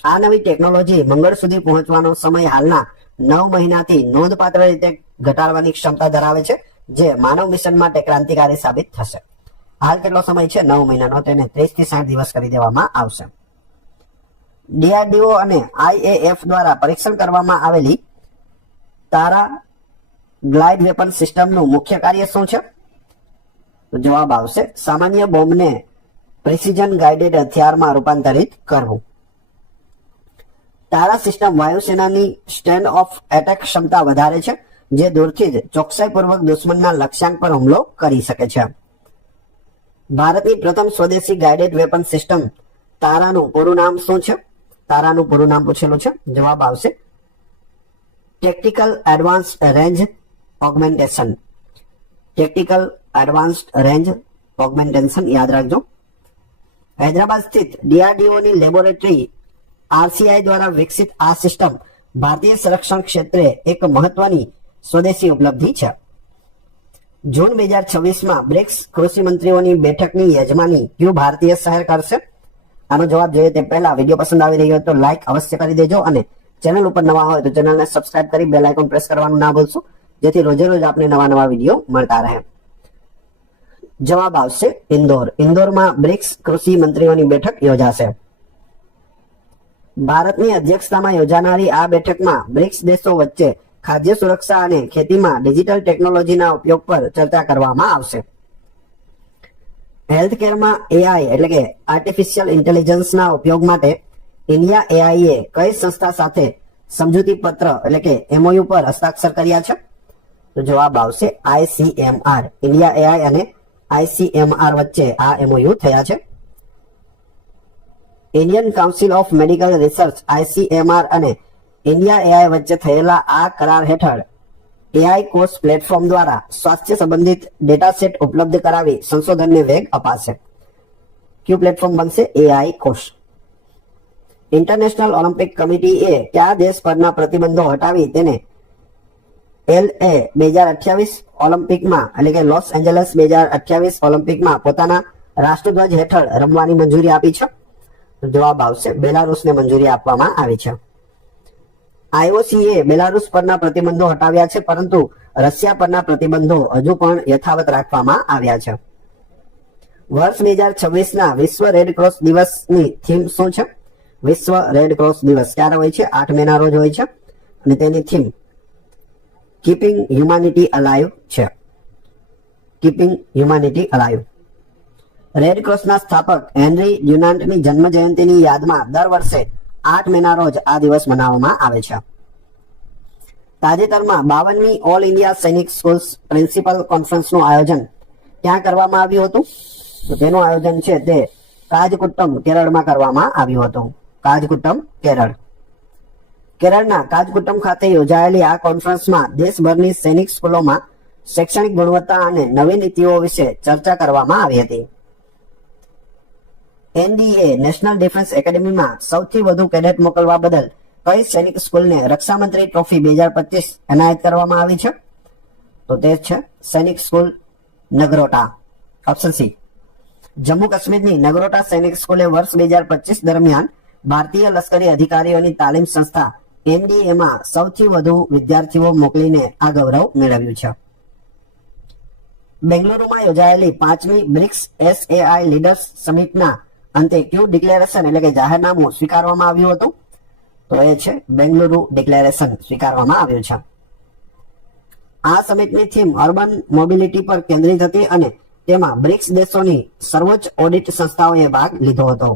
આ નવી ટેકનોલોજી મંગળ સુધી પહોંચવાનો સમય હાલના 9 મહિનાથી નોંધપાત્ર રીતે ઘટાડવાની ક્ષમતા ધરાવે છે, જે માનવ મિશન માટે ક્રાંતિકારી સાબિત થશે. હાલ કેટલો સમય છે? 9 મહિનાનો. તેને 30 થી 60 દિવસ કરી દેવામાં આવશે. DRDO અને IAF દ્વારા પરીક્ષણ કરવામાં આવેલી તારા ગ્લાઇડ વેપન સિસ્ટમનું મુખ્ય કાર્ય શું છે? તો જવાબ આવશે સામાન્ય બોમ્બને પ્રિસિઝન ગાઇડેડ હથિયારમાં રૂપાંતરિત કરવું. તારા સિસ્ટમ વાયુસેનાની સ્ટેન્ડ ઓફ એટેક ક્ષમતા વધારે છે, જે દૂરથી જ ચોકસાઈપૂર્વક દુશ્મનના લક્ષ્યાંક પર હુમલો કરી શકે છે. ભારતની પ્રથમ સ્વદેશી ગાઇડેડ વેપન સિસ્ટમ તારાનું પૂરું નામ શું છે? તારાનું પૂરું નામ પૂછેલું છે. જવાબ આવશે ટેક્ટિકલ advanced range augmentation. ટેક્ટિકલ advanced range augmentation યાદ રાખજો. હૈદરાબાદ સ્થિત DRDO ની લેબોરેટરી RCI દ્વારા વિકસિત આ સિસ્ટમ ભારતીય સંરક્ષણ ક્ષેત્રે એક મહત્વની સ્વદેશી ઉપલબ્ધિ છે. જૂન 2026માં બ્રિક્સ કૃષિ મંત્રીઓની બેઠકની યજમાની કયું ભારતીય શહેર કરશે? આનો જવાબ જોઈએ તે પહેલા વિડીયો પસંદ આવી રહ્યો તો લાઈક અવશ્ય કરી દેજો અને ચેનલ ઉપર નવા હોય તો ચેનલને સબસ્ક્રાઇબ કરી બેલ આઇકોન પ્રેસ કરવાનું ના ભૂલશો, જેથી રોજે રોજ આપને નવા વિડીયો મળતા રહે. જવાબ આવશે ઇન્દોર. ઇન્દોરમાં બ્રિક્સ કૃષિ મંત્રીઓની બેઠક યોજાશે. ભારતની અધ્યક્ષતામાં યોજાનારી આ બેઠકમાં બ્રિક્સ દેશો વચ્ચે ખાદ્ય સુરક્ષા અને ખેતીમાં ડિજિટલ ટેકનોલોજીના ઉપયોગ પર ચર્ચા કરવામાં આવશે. હેલ્થ કેરમાં એઆઈ એટલે કે આર્ટિફિશિયલ ઇન્ટેલિજન્સના ઉપયોગ માટે ઇન્ડિયા એઆઈએ કઈ સંસ્થા સાથે સમજૂતી પત્ર એટલે કે એમઓયુ પર હસ્તાક્ષર કર્યા છે? તો જવાબ આવશે ICMR. ઇન્ડિયા એઆઈ અને ICMR વચ્ચે આ એમઓયુ થયા છે. Indian council of medical research ICMR અને ઇન્ડિયા એઆઈ વચ્ચે થયેલા આ કરાર હેઠળ એઆઈ કોષ પ્લેટફોર્મ દ્વારા સ્વાસ્થ્ય સંબંધિત ડેટા સેટ ઉપલબ્ધ કરાવી સંશોધનને વેગ અપાશે. કયું પ્લેટફોર્મ બનશે? એઆઈ કોષ. ઇન્ટરનેશનલ ઓલિમ્પિક કમિટીએ કયા દેશ પરના પ્રતિબંધો હટાવી તેને LA 2028 ઓલિમ્પિકમાં એટલે કે લોસ એન્જલસ 2028 ઓલિમ્પિકમાં પોતાના રાષ્ટ્રધ્વજ હેઠળ રમવાની મંજૂરી આપી છે? જવાબ આવશે બેલારુસને મંજૂરી આપવામાં આવી છે. IOCએ બેલારુસ પરના પ્રતિબંધો હટાવ્યા છે, પરંતુ રશિયા પરના પ્રતિબંધો હજુ પણ યથાવત રાખવામાં આવ્યા છે. વર્ષ 2026ના વિશ્વ રેડ ક્રોસ દિવસની થીમ શું છે? વિશ્વ રેડ ક્રોસ દિવસ ક્યારે હોય છે? 8 મેના રોજ હોય છે અને તેની થીમ કીપિંગ હ્યુમેનિટી અલાઇવ છે. Keeping humanity alive. રેડ ક્રોસના સ્થાપક હેનરી ડ્યુનાન્ટની જન્મ જયંતિની યાદમાં દર વર્ષે 8 મેના રોજ આ દિવસ મનાવવામાં આવે છે. તાજેતરમાં 52મી ઓલ ઇન્ડિયા સૈનિક સ્કૂલ્સ પ્રિન્સિપલ કોન્ફરન્સનું આયોજન ક્યાં કરવામાં આવ્યું હતું? તો તેનું આયોજન છે તે કાજકુટ્ટમ કેરળમાં કરવામાં આવ્યું હતું. કાજકુટ્ટમ કેરળ. કેરળના કાજકુટ્ટમ ખાતે યોજાયેલી આ કોન્ફરન્સમાં દેશભરની સૈનિક સ્કૂલોમાં શૈક્ષણિક ગુણવત્તા અને નવી નીતિઓ વિશે ચર્ચા કરવામાં આવી હતી. NDA નેશનલ ડિફેન્સ એકેડેમીમાં સૌથી વધુ કેડેટ મોકલવા બદલ કઈ સૈનિક સ્કૂલને રક્ષામંત્રી ટ્રોફી 2025 એનાયત કરવામાં આવી છે? તો તે છે Sainik school Nagrota. Option C. Jammu કાશ્મીરની નગરોટા સૈનિક સ્કૂલે વર્ષ 2025 દરમિયાન ભારતીય લશ્કરી અધિકારીઓની તાલીમ સંસ્થા NDA માં સૌથી વધુ વિદ્યાર્થીઓ મોકલીને આ ગૌરવ મેળવ્યું છે. બેંગલુરુમાં યોજાયેલી 5મી બ્રિક્સ SAI લીડર્સ સમિટના અંતે કયું ડિક્લેરેશન એટલે કે જાહેરનામું સ્વીકારવામાં આવ્યું હતું? તો એ છે બેંગલુરુ ડિક્લેરેશન સ્વીકારવામાં આવ્યું છે. આ સમિટની થીમ અર્બન મોબિલિટી પર કેન્દ્રિત હતી અને તેમાં બ્રિક્સ દેશોની સર્વોચ્ચ ઓડિટ સંસ્થાઓએ ભાગ લીધો હતો.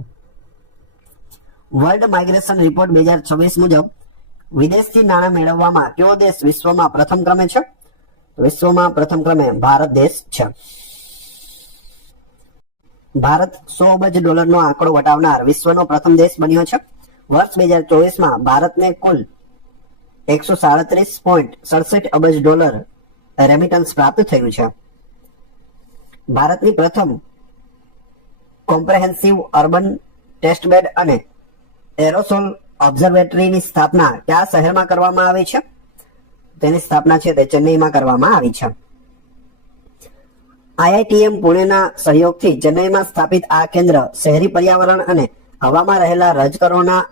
વર્લ્ડ માઇગ્રેશન રિપોર્ટ 2026 મુજબ વિદેશથી નાણાં મેળવવામાં કયો દેશ વિશ્વમાં પ્રથમ ક્રમે છે? વિશ્વમાં પ્રથમ ક્રમે ભારત દેશ છે. ભારત $100 અબજ આંકડો વટાવનાર વિશ્વનો પ્રથમ દેશ બન્યો છે. વર્ષ 2024માં ભારતને કુલ $137.67 અબજ રેમિટન્સ પ્રાપ્ત થયું છે. ભારતની પ્રથમ કોમ્પ્રેહેન્સિવ અર્બન ટેસ્ટબેડ અને એરોસોલ ઓબ્ઝર્વેટરીની સ્થાપના કયા શહેરમાં કરવામાં આવી છે? તેની સ્થાપના છે તે ચેન્નઈમાં કરવામાં આવી છે. IITM પુણેના સહયોગથી ચેન્નઈમાં સ્થાપિત આ કેન્દ્ર શહેરી પર્યાવરણ અને હવામાં રહેલા રજકણોના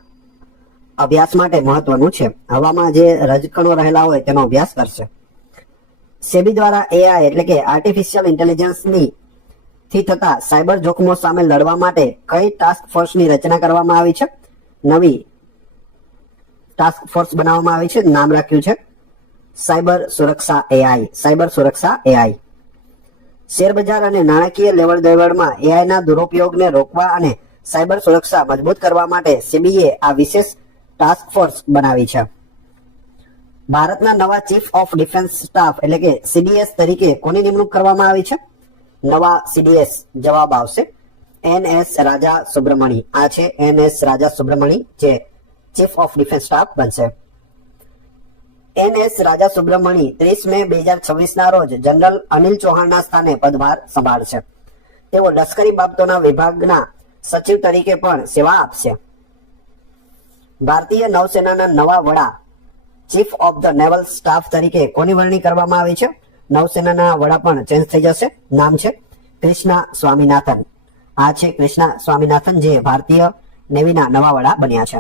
અભ્યાસ માટે મહત્વનું છે. હવામાં જે રજકણો રહેલા હોય તેનો અભ્યાસ કરશે. સેબી દ્વારા AI એટલે કે આર્ટિફિશિયલ ઇન્ટેલિજન્સની થી થતા સાયબર જોખમો સામે લડવા માટે કઈ ટાસ્ક ફોર્સની રચના કરવામાં આવી છે? નવી ટાસ્ક ફોર્સ બનાવવામાં આવી છે. નામ રાખ્યું છે સાયબર સુરક્ષા AI. સાયબર સુરક્ષા AI. શેરબજાર અને નાણાકીય લેવડ દેવડમાં AI ના દુરુપયોગને રોકવા અને સાયબર સુરક્ષા મજબૂત કરવા માટે સેબીએ આ વિશેષ ટાસ્ક ફોર્સ બનાવી છે. ભારતના નવા ચીફ ઓફ ડિફેન્સ સ્ટાફ એટલે કે CDS તરીકે કોની નિમણૂક કરવામાં આવી છે? નવા CDS જવાબ આવશે NS રાજા સુબ્રમણી. આ છે NS રાજા સુબ્રમણી જે ચીફ ઓફ ડિફેન્સ સ્ટાફ બનશે. NS રાજા સુબ્રમણી 30 મે 2026 ના રોજ જનરલ અનિલ ચૌહાણના સ્થાને પદભાર સંભાળશે. તેઓ લશ્કરી બાબતોના વિભાગના સચિવ તરીકે પણ સેવા આપશે. ભારતીય નૌસેનાના નવા વડા chief of the naval staff તરીકે કોની વરણી કરવામાં આવી છે? નૌસેનાના વડા પણ ચેન્જ થઈ જશે. નામ છે કૃષ્ણા સ્વામીનાથન. આ છે કૃષ્ણા સ્વામીનાથન જે ભારતીય નેવીના નવા વડા બન્યા છે.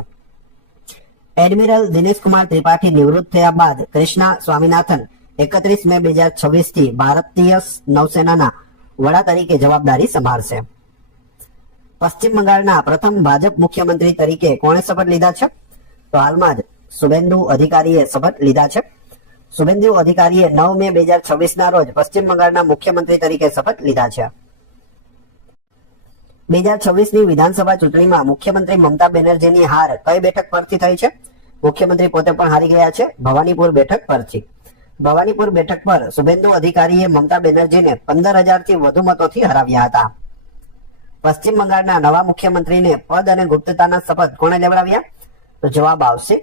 એડમિરલ દિનેશ કુમાર ત્રિપાઠી નિવૃત્ત થયા બાદ કૃષ્ણા સ્વામીનાથન 31 મે 2026 થી ભારતીય નૌસેનાના વડા તરીકે જવાબદારી સંભાળશે. પશ્ચિમ બંગાળના પ્રથમ ભાજપ મુખ્યમંત્રી તરીકે કોણે શપથ લીધા છે? તો હાલમાં જ શુભેન્દુ અધિકારીએ શપથ લીધા છે. શુભેન્દુ અધિકારીએ 9 મે 2026 ના રોજ પશ્ચિમ બંગાળના મુખ્યમંત્રી તરીકે શપથ લીધા છે. 2026 ની વિધાનસભા ચૂંટણીમાં મુખ્યમંત્રી મમતા બેનર્જીની હાર કઈ બેઠક પરથી થઈ છે? મુખ્યમંત્રી પોતે પણ હારી ગયા છે ભવાનીપુર બેઠક પરથી. ભવાનીપુર બેઠક પર શુભેન્દુ અધિકારીએ મમતા બેનર્જીને 15,000 થી વધુ મતોથી હરાવ્યા હતા. પશ્ચિમ બંગાળના નવા મુખ્યમંત્રીને પદ અને ગુપ્તતાના શપથ કોણે લેવડાવ્યા? તો જવાબ આવશે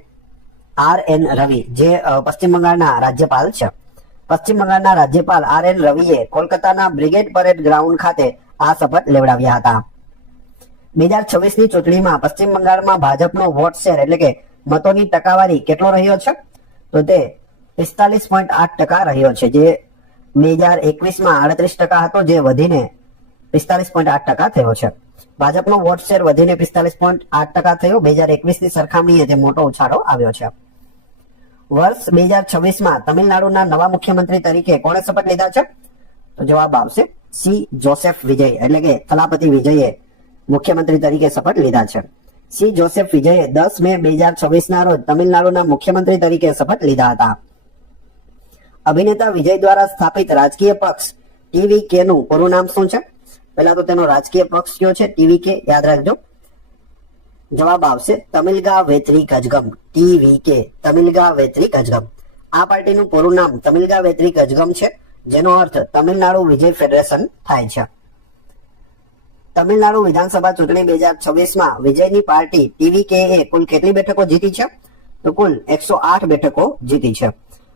RN રવિ, જે પશ્ચિમ બંગાળના રાજ્યપાલ છે. પશ્ચિમ બંગાળના રાજ્યપાલ RN રવિએ કોલકાતાના બ્રિગેડ પરેડ ગ્રાઉન્ડ ખાતે આ શપથ લેવડાવ્યા હતા. 2026 ની ચૂંટણીમાં પશ્ચિમ બંગાળમાં ભાજપનો વોટ શેર એટલે કે મતોની ટકાવારી કેટલો રહ્યો છે? તો તે 45.8% રહ્યો છે, જે 2021માં 38% હતો, જે વધીને 45.8% થયો છે. ભાજપનો વોટ શેર વધીને 45.8% થયો. 2021 ની સરખામણીએ તે મોટો ઉછાળો આવ્યો છે. વર્ષ 2026માં તમિલનાડુના નવા મુખ્યમંત્રી તરીકે કોણે શપથ લીધા છે? તો જવાબ આવશે સી જોસેફ વિજય, એટલે કે થલાપતિ વિજયે મુખ્યમંત્રી તરીકે શપથ લીધા છે. સી જોસેફ વિજયે 10 મે 2026 ના રોજ તમિલનાડુના મુખ્યમંત્રી તરીકે શપથ લીધા હતા. અભિનેતા વિજય દ્વારા સ્થાપિત રાજકીય પક્ષ TVK નું પૂરું નામ શું છે? પહેલા તો તેનો રાજકીય પક્ષ કયો છે? TVK, યાદ રાખજો. જવાબ આવશે તમિલગા વેત્રી કજગમ, TVK, તમિલગા વેત્રી કજગમ. આ પાર્ટીનું પૂરું નામ તમિલગા વેત્રી કજગમ છે, જેનો અર્થ તમિલનાડુ વિજય ફેડરેશન થાય છે. તમિલનાડુ વિધાનસભા ચૂંટણી 2026માં વિજયની પાર્ટી TVK એ કુલ કેટલી બેઠકો જીતી છે? તો કુલ 108 બેઠકો જીતી છે.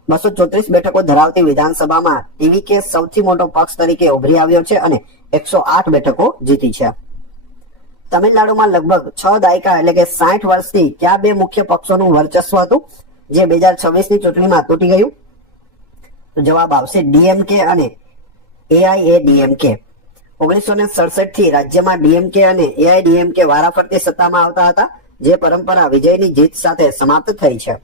234 બેઠકો ધરાવતી વિધાનસભામાં TVK સૌથી મોટો પક્ષ તરીકે ઉભરી આવ્યો છે અને 108 બેઠકો જીતી છે. તમિલનાડુમાં લગભગ 6 દાયકા એટલે કે 60 વર્ષથી કયા બે મુખ્ય પક્ષોનું વર્ચસ્વ હતું, જે 2026 ની ચૂંટણીમાં તૂટી ગયું? તો જવાબ આવશે DMK અને AIADMK. 1967 થી રાજ્યમાં DMK અને AIADMK વારાફરતી સત્તામાં આવતા હતા, જે પરંપરા વિજયની જીત સાથે સમાપ્ત થઈ છે.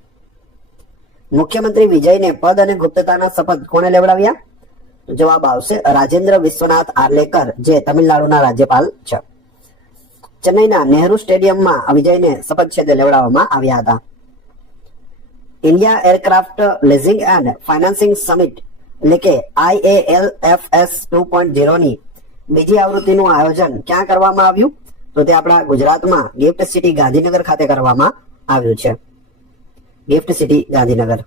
મુખ્યમંત્રી વિજયને પદ અને ગુપ્તતાના શપથ કોણે લેવડાવ્યા? જવાબ આવશે રાજેન્દ્ર વિશ્વનાથ આર્લેકર, જે તમિલનાડુના રાજ્યપાલ છે. ચેન્નઈના નહેરુ સ્ટેડિયમમાં વિજયને શપથ છે તે લેવડાવવામાં આવ્યા હતા. India aircraft leasing and financing summit એટલે કે IALFS 2.0 ની બીજી આવૃત્તિનું આયોજન ક્યાં કરવામાં આવ્યું? તો તે આપણા ગુજરાતમાં ગિફ્ટ સિટી ગાંધીનગર ખાતે કરવામાં આવ્યું છે. Gift city Gandhinagar.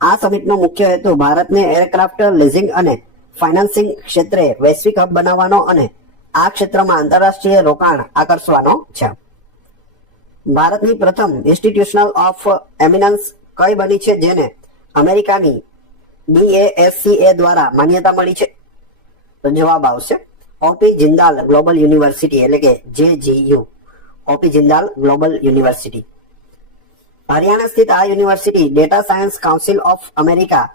આ સમિટનો મુખ્ય હેતુ ભારતને એરક્રાફ્ટ લીઝિંગ અને ફાઇનાન્સિંગ ક્ષેત્રે વૈશ્વિક હબ બનાવવાનો અને આ ક્ષેત્રમાં આંતરરાષ્ટ્રીય રોકાણ આકર્ષવાનો છે. ભારતની પ્રથમ ઇન્સ્ટિટ્યુશનલ ઓફ એમિનન્સ કઈ બની છે, જેને અમેરિકાની DASCA દ્વારા માન્યતા મળી છે? તો જવાબ આવશે ઓપી જિંદાલ ગ્લોબલ યુનિવર્સિટી, એટલે કે JGU, OP Jindal global university. Haryana સ્થિત આ university data science council of America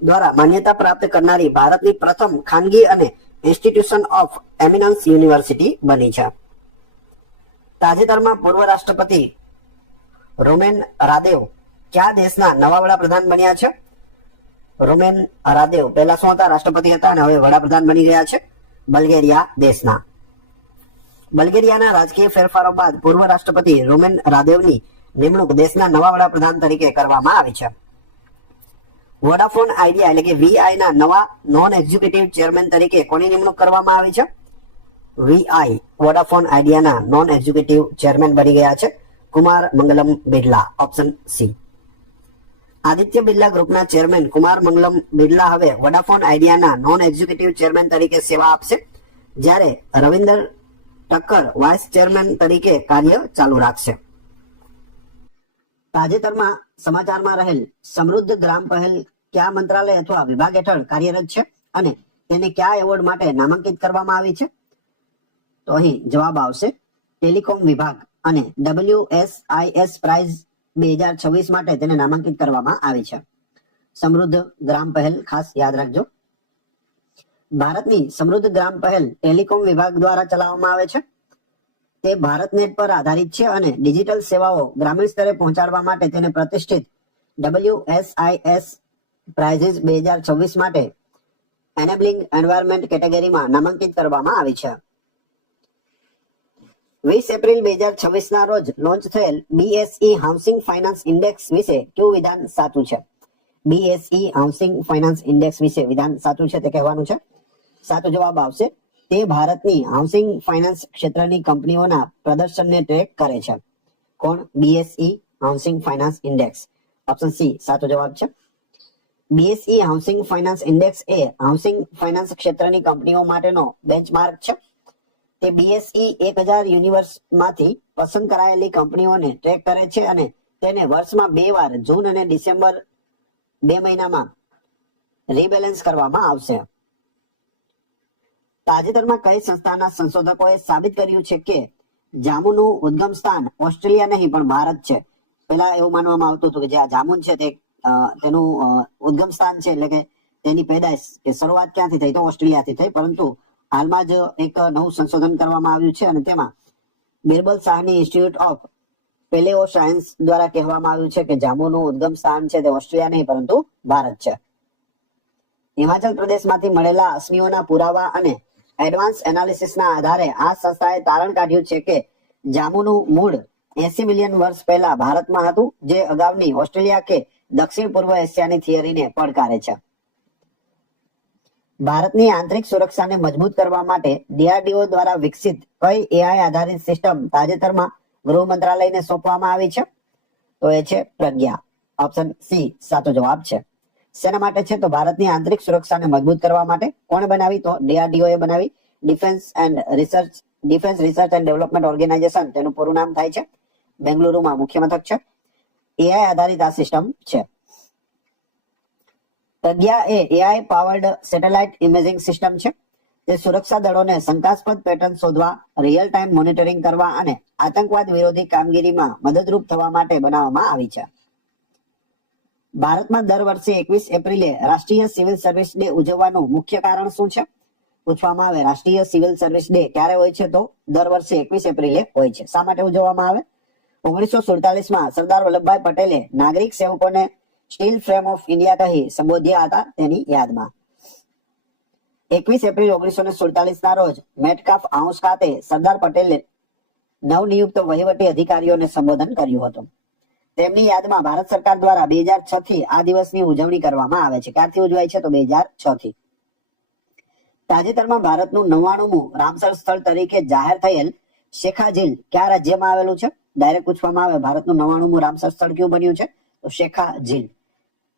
દ્વારા માન્યતા પ્રાપ્ત કરનારી ભારતની પ્રથમ ખાનગી અને ઇન્સ્ટિટ્યુશન ઓફ એમિનન્સ યુનિવર્સિટી બની છે. તાજેતરમાં પૂર્વ રાષ્ટ્રપતિ રૂમેન રાદેવ કયા દેશના નવા વડાપ્રધાન બન્યા છે? રૂમેન રાદેવ પહેલા શું હતા? રાષ્ટ્રપતિ હતા અને હવે વડાપ્રધાન બની ગયા છે બલ્ગેરિયા દેશના. બલ્ગેરિયાના રાજકીય ફેરફારો બાદ પૂર્વ રાષ્ટ્રપતિ રૂમેન રાદેવની નિમણૂક દેશના નવા વડાપ્રધાન તરીકે કરવામાં આવી છે. વોડાફોન આઈડિયા એટલે કે VI ના નવા નોન એક્ઝિક્યુટિવ ચેરમેન તરીકે કોની નિમણૂક કરવામાં આવી છે? VI, વોડાફોન આઈડિયાના નોન એક્ઝિક્યુટિવ ચેરમેન બની ગયા છે કુમાર મંગલમ બિરલા, ઓપ્શન સી. આદિત્ય બિરલા ગ્રુપના ચેરમેન કુમાર મંગલમ બિરલા હવે વોડાફોન આઈડિયાના નોન એક્ઝિક્યુટિવ ચેરમેન તરીકે સેવા આપશે, જ્યારે રવિન્દર ટક્કર વાઇસ ચેરમેન તરીકે કાર્ય ચાલુ રાખશે. તાજેતરમાં સમાચારમાં રહેલ સમૃદ્ધ ગ્રામ પહેલ કયા મંત્રાલય અથવા વિભાગ હેઠળ કાર્યરત છે અને તેને કયા એવોર્ડ માટે નામાંકિત કરવામાં આવી છે? તો અહીં જવાબ આવશે ટેલિકોમ વિભાગ, અને WSIS પ્રાઇઝ 2026 માટે તેને નામાંકિત કરવામાં આવી છે. સમૃદ્ધ ગ્રામ પહેલ ખાસ યાદ રાખજો. ભારતની સમૃદ્ધ ગ્રામ પહેલ ટેલિકોમ વિભાગ દ્વારા ચલાવવામાં આવે છે. તે ભારતનેટ પર આધારિત છે અને ડિજિટલ સેવાઓ ગ્રામીણ સ્તરે પહોંચાડવા માટે તેને પ્રતિષ્ઠિત WSIS પ્રાઇઝીસ 2026 માટે એનેબલિંગ એન્વાયરમેન્ટ કેટેગરીમાં નામાંકિત કરવામાં આવી છે. 20 એપ્રિલ 2026 ના રોજ લોન્ચ થયેલ BSE હાઉસિંગ ફાઇનાન્સ ઇન્ડેક્સ વિશે કયું વિધાન સાચું છે? BSE હાઉસિંગ ફાઇનાન્સ ઇન્ડેક્સ વિશે વિધાન સાચું છે તે કહેવાનું છે. સાચો જવાબ આવશે તે ભારતની હાઉસિંગ ફાઇનાન્સ ક્ષેત્રની કંપનીઓના પ્રદર્શનને ટ્રેક કરે છે. કોણ? BSE housing finance index. Option C સાચો જવાબ છે. બીએસઈ હાઉસિંગ ફાઇનાન્સ ઇન્ડેક્સ એ હાઉસિંગ ફાઇનાન્સ ક્ષેત્રની કંપનીઓ માટેનો બેન્ચમાર્ક છે. તે બીએસઈ 1000 યુનિવર્સમાંથી પસંદ કરાયેલી કંપનીઓને ટ્રેક કરે છે અને તેને વર્ષમાં 2 વાર જૂન અને ડિસેમ્બર 2 મહિનામાં રીબેલેન્સ કરવામાં આવશે. તાજેતરમાં કઈ સંસ્થાના સંશોધકોએ સાબિત કર્યું છે કે જામુનનું ઉદ્ગમ સ્થાન ઓસ્ટ્રેલિયા નહીં પણ ભારત છે? પહેલા એવું માનવામાં આવતું હતું કે જે આ જામુન છે તે તેનું ઉદ્ગમ સ્થાન છે, એટલે કે તેની પેદાશ કે શરૂઆત ક્યાંથી થઈ? તો ઓસ્ટ્રેલિયાથી થઈ. પરંતુ હાલમાં જ એક નવું સંશોધન કરવામાં આવ્યું છે અને તેમાં બિરબલ શાહની ઇન્સ્ટિટ્યૂટ ઓફ પેલેઓ સાયન્સ દ્વારા કહેવામાં આવ્યું છે કે જાંબુનું ઉદ્ગમ સ્થાન છે તે ઓસ્ટ્રેલિયા નહીં પરંતુ ભારત છે. હિમાચલ પ્રદેશમાંથી મળેલા અશ્મિઓના પુરાવા અને એડવાન્સ એનાલિસિસના આધારે આ સંસ્થાએ તારણ કાઢ્યું છે કે જાંબુનું મૂળ 80 મિલિયન વર્ષ પહેલા ભારતમાં હતું, જે અગાઉની ઓસ્ટ્રેલિયા કે દક્ષિણ પૂર્વ એશિયાની થિયરીને પડકારે છે. ભારતની આંતરિક સુરક્ષાને મજબૂત કરવા માટે ડીઆરડીઓ દ્વારા વિકસિત કઈ એઆઈ આધારિત સિસ્ટમ તાજેતરમાં ગૃહ મંત્રાલયને સોંપવામાં આવી છે? તો એ છે પ્રજ્ઞા. ઓપ્શન સી સાચો જવાબ છે. શેના માટે છે? તો ભારતની આંતરિક સુરક્ષાને મજબૂત કરવા માટે. કોણ બનાવી? તો ડીઆરડીઓ એ બનાવી. Defence research and development organisation તેનું પૂરું નામ થાય છે. બેંગલુરુમાં મુખ્ય મથક છે. એઆઈ આધારિત આ સિસ્ટમ છે. પ્રજ્ઞા એ AI powered satellite imaging system છે. તે સુરક્ષા દળોને શંકાસ્પદ પેટર્ન શોધવા, રિયલ ટાઈમ મોનિટરિંગ કરવા અને આતંકવાદ વિરોધી કામગીરીમાં મદદરૂપ થવા માટે બનાવવામાં આવી છે. ભારતમાં દર વર્ષે 21 એપ્રિલે રાષ્ટ્રીય સિવિલ સર્વિસ ડે ઉજવવાનું મુખ્ય કારણ શું છે? પૂછવામાં આવે રાષ્ટ્રીય સિવિલ સર્વિસ ડે ક્યારે હોય છે? તો દર વર્ષે 21 એપ્રિલે હોય છે. શા માટે ઉજવવામાં આવે? 1947માં સરદાર વલ્લભભાઈ પટેલે નાગરિક સેવકોને સ્ટીલ ફ્રેમ ઓફ ઇન્ડિયા કહી સંબોધ્યા હતા, તેની યાદમાં. 21 એપ્રિલ 1947 ના રોજ મેટકાફ હાઉસ ખાતે સરદાર પટેલે નવનિયુક્ત વહીવટી અધિકારીઓને સંબોધન કર્યું હતું. તેમની યાદમાં ભારત સરકાર દ્વારા 2006 થી આ દિવસની ઉજવણી કરવામાં આવે છે. ક્યારથી ઉજવાય છે? તો 2006 થી. તાજેતરમાં ભારતનું 99મું રામસર સ્થળ તરીકે જાહેર થયેલ શેખા ઝીલ કયા રાજ્યમાં આવેલું છે? ડાયરેક્ટ પૂછવામાં આવે ભારતનું 99મું રામસર સ્થળ કયું બન્યું છે? તો શેખા ઝીલ.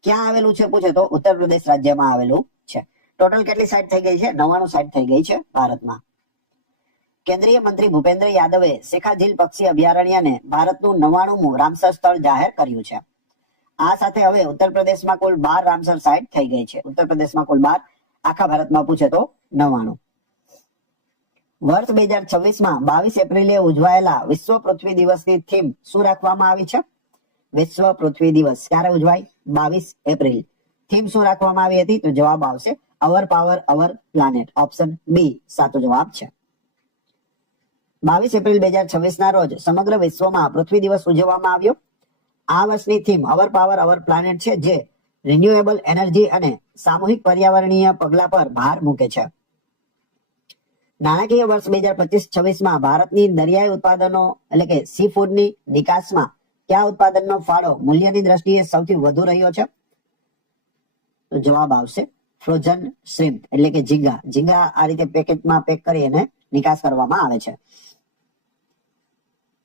ક્યાં આવેલું છે પૂછે તો ઉત્તર પ્રદેશ રાજ્યમાં આવેલું છે. ટોટલ કેટલી સાઇટ થઈ ગઈ છે? 99 સાઇટ થઈ ગઈ છે ભારતમાં. કેન્દ્રીય મંત્રી ભૂપેન્દ્ર યાદવે શેખા ઝીલ પક્ષી અભયારણ્યને ભારતનું 99મું રામસર સ્થળ જાહેર કર્યું છે. આ સાથે હવે ઉત્તર પ્રદેશમાં કુલ 12 રામસર સાઇટ થઈ ગઈ છે. ઉત્તર પ્રદેશમાં કુલ 12, આખા ભારતમાં પૂછે તો 99. વર્ષ 2026માં 22 એપ્રિલે ઉજવાયેલા વિશ્વ પૃથ્વી દિવસની થીમ શું રાખવામાં આવી છે? વિશ્વ પૃથ્વી દિવસ ક્યારે ઉજવાય? 22 એપ્રિલ. થીમ શું રાખવામાં આવી હતી? તો જવાબ આવશે અવર પાવર અવર પ્લાનેટ. ઓપ્શન બી સાચો જવાબ છે. 22 એપ્રિલ 2026 ના રોજ સમગ્ર વિશ્વમાં પૃથ્વી દિવસ ઉજવવામાં આવ્યો. આ વર્ષની થીમ અવર પાવર અવર પ્લાનેટ છે, જે રિન્યુએબલ એનર્જી અને સામૂહિક પર્યાવરણીય પગલા પર ભાર મૂકે છે. નાણાકીય વર્ષ 2025-26માં ભારતની દરિયાઈ ઉત્પાદનો એટલે કે સી ફૂડની નિકાસમાં કયા ઉત્પાદનનો ફાળો મૂલ્યની દ્રષ્ટિએ સૌથી વધુ રહ્યો છે? તો જવાબ આવશે ફ્રોઝન શ્રીમ્પ એટલે કે ઝીંગા. ઝીંગા આ રીતે પેકેટમાં પેક કરી અને નિકાસ કરવામાં આવે છે.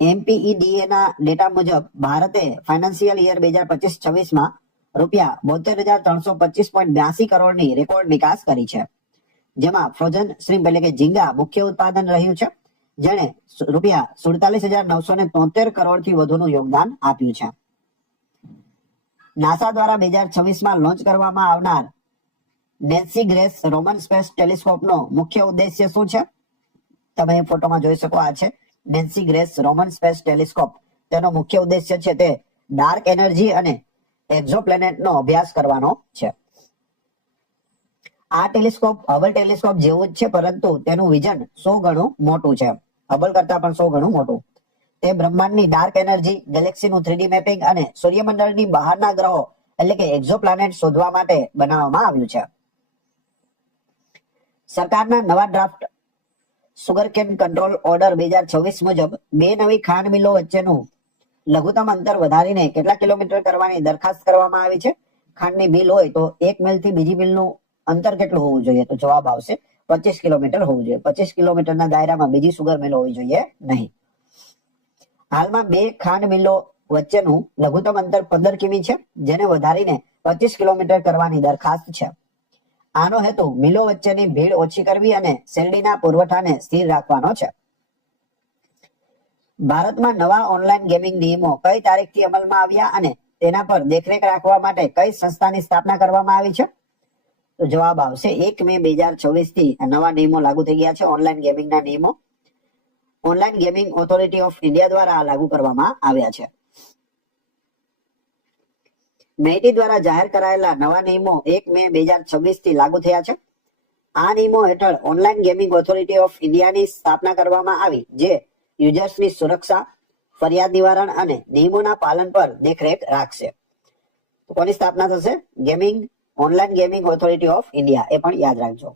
MPEDA ના ડેટા મુજબ ભારતે ફાઇનાન્સિયલ યર 2025-26માં રૂપિયા 72,325.82 કરોડની રેકોર્ડ નિકાસ કરી છે, જેમાં ફ્રોઝન શ્રીમ્પ એટલે કે ઝીંગા મુખ્ય ઉત્પાદન રહ્યું છે, જેણે રૂપિયા 47,973 કરોડથી વધુનું યોગદાન આપ્યું છે. નાસા દ્વારા 2026માં લોન્ચ કરવામાં આવનાર નેન્સી ગ્રેસ રોમન સ્પેસ ટેલિસ્કોપનો મુખ્ય ઉદ્દેશ્ય શું છે? તમે ફોટોમાં જોઈ શકો, આ છે Nancy grace Roman space telescope. તેનો મુખ્ય ઉદ્દેશ્ય છે તે ડાર્ક એનર્જી અને એક્ઝોપ્લેનેટનો અભ્યાસ કરવાનો છે. આ ટેલિસ્કોપ હબલ ટેલિસ્કોપ જેવું જ છે, પરંતુ તેનું વિઝન 100 ગણું મોટું છે. હબલ કરતા પણ 100 ગણું મોટું. તે બ્રહ્માંડની ડાર્ક એનર્જી, ગેલેક્સીનું 3D મેપિંગ અને સૂર્યમંડળની બહારના ગ્રહો એટલે કે એક્ઝોપ્લેનેટ શોધવા માટે બનાવવામાં આવ્યું છે. સરકારના નવા ડ્રાફ્ટ સુગરકેન કંટ્રોલ ઓર્ડર 2026 મુજબ 2 નવી ખાંડ મિલો વચ્ચેનું લઘુત્તમ અંતર વધારીને કેટલા કિલોમીટર કરવાની દરખાસ્ત કરવામાં આવી છે? ખાંડની મિલ હોય તો એક મિલથી બીજી મિલનું અંતર કેટલું હોવું જોઈએ? તો જવાબ આવશે 25 કિલોમીટર હોવું જોઈએ. 25 કિલોમીટરના દાયરામાં બીજી સુગર મિલ હોવી જોઈએ નહીં. હાલમાં બે ખાંડ મિલો વચ્ચેનું લઘુત્તમ અંતર 15 કિમી છે, જેને વધારીને 25 કિલોમીટર કરવાની દરખાસ્ત છે. આનો હેતુ મિલો વચ્ચેની ભીડ ઓછી કરવી અને શેરડીના પુરવઠાને સ્થિર રાખવાનો છે. ભારતમાં નવા ઓનલાઈન ગેમિંગ નિયમો કઈ તારીખથી અમલમાં આવ્યા અને તેના પર દેખરેખ રાખવા માટે કઈ સંસ્થાની સ્થાપના કરવામાં આવી છે? તો જવાબ આવશે 1 મે 2024 થી નવા નિયમો લાગુ થઈ ગયા છે. ઓનલાઈન ગેમિંગના નિયમો online gaming authority of India દ્વારા લાગુ કરવામાં આવ્યા છે. મેટી દ્વારા જાહેર કરાયેલા નવા નિયમો 1 મે 2026 થી લાગુ થયા છે. આ નિયમો હેઠળ ઓનલાઈન ગેમિંગ ઓથોરિટી ઓફ ઇન્ડિયાની સ્થાપના કરવામાં આવી, જે યુઝર્સની સુરક્ષા, ફરિયાદ નિવારણ અને નિયમોના પાલન પર દેખરેખ રાખશે. તો કોની સ્થાપના થશે? Online gaming authority of India. એ પણ યાદ રાખજો.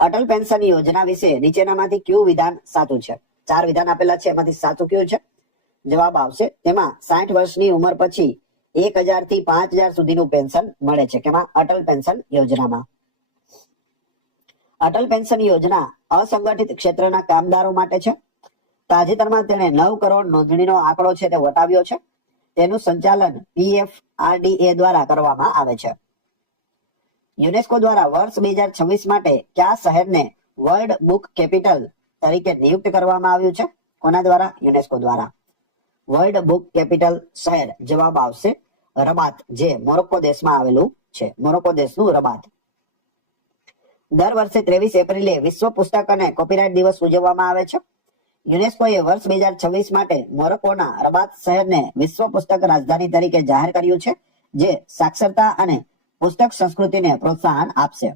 અટલ પેન્શન યોજના વિશે નીચેનામાંથી કયું વિધાન સાચું છે? 4 વિધાન આપેલા છે, એમાંથી સાચું કયું છે? જવાબ આવશે તેમાં 60 વર્ષની ઉંમર પછી 1000 થી 5000 સુધીનું પેન્શન મળે છે. કેમાં? અટલ પેન્શન યોજનામાં. અટલ પેન્શન યોજના અસંગઠિત ક્ષેત્રના કામદારો માટે છે. તાજેતરમાં તેણે 9 કરોડ નોંધણીનો આંકડો છે તે વટાવ્યો છે. તેનું સંચાલન PFRDA દ્વારા કરવામાં આવે છે. યુનેસ્કો દ્વારા વર્ષ 2026 માટે કયા શહેરને વર્લ્ડ બુક કેપિટલ તરીકે નિયુક્ત કરવામાં આવ્યું છે? કોના દ્વારા? યુનેસ્કો દ્વારા. વર્લ્ડ બુક કેપિટલ શહેર જવાબ આવશે રબાત, જે મોરોક્કો દેશમાં આવેલું છે. મોરોક્કો દેશનું રબાત. દર વર્ષે 23 એપ્રિલે વિશ્વ પુસ્તક અને કોપીરાઇટ દિવસ ઉજવવામાં આવે છે. યુનેસ્કોએ વર્ષ 2026 માટે મોરોક્કોના રબાત શહેરને વિશ્વ પુસ્તક રાજધાની તરીકે જાહેર કર્યું છે, જે સાક્ષરતા અને પુસ્તક સંસ્કૃતિને પ્રોત્સાહન આપશે.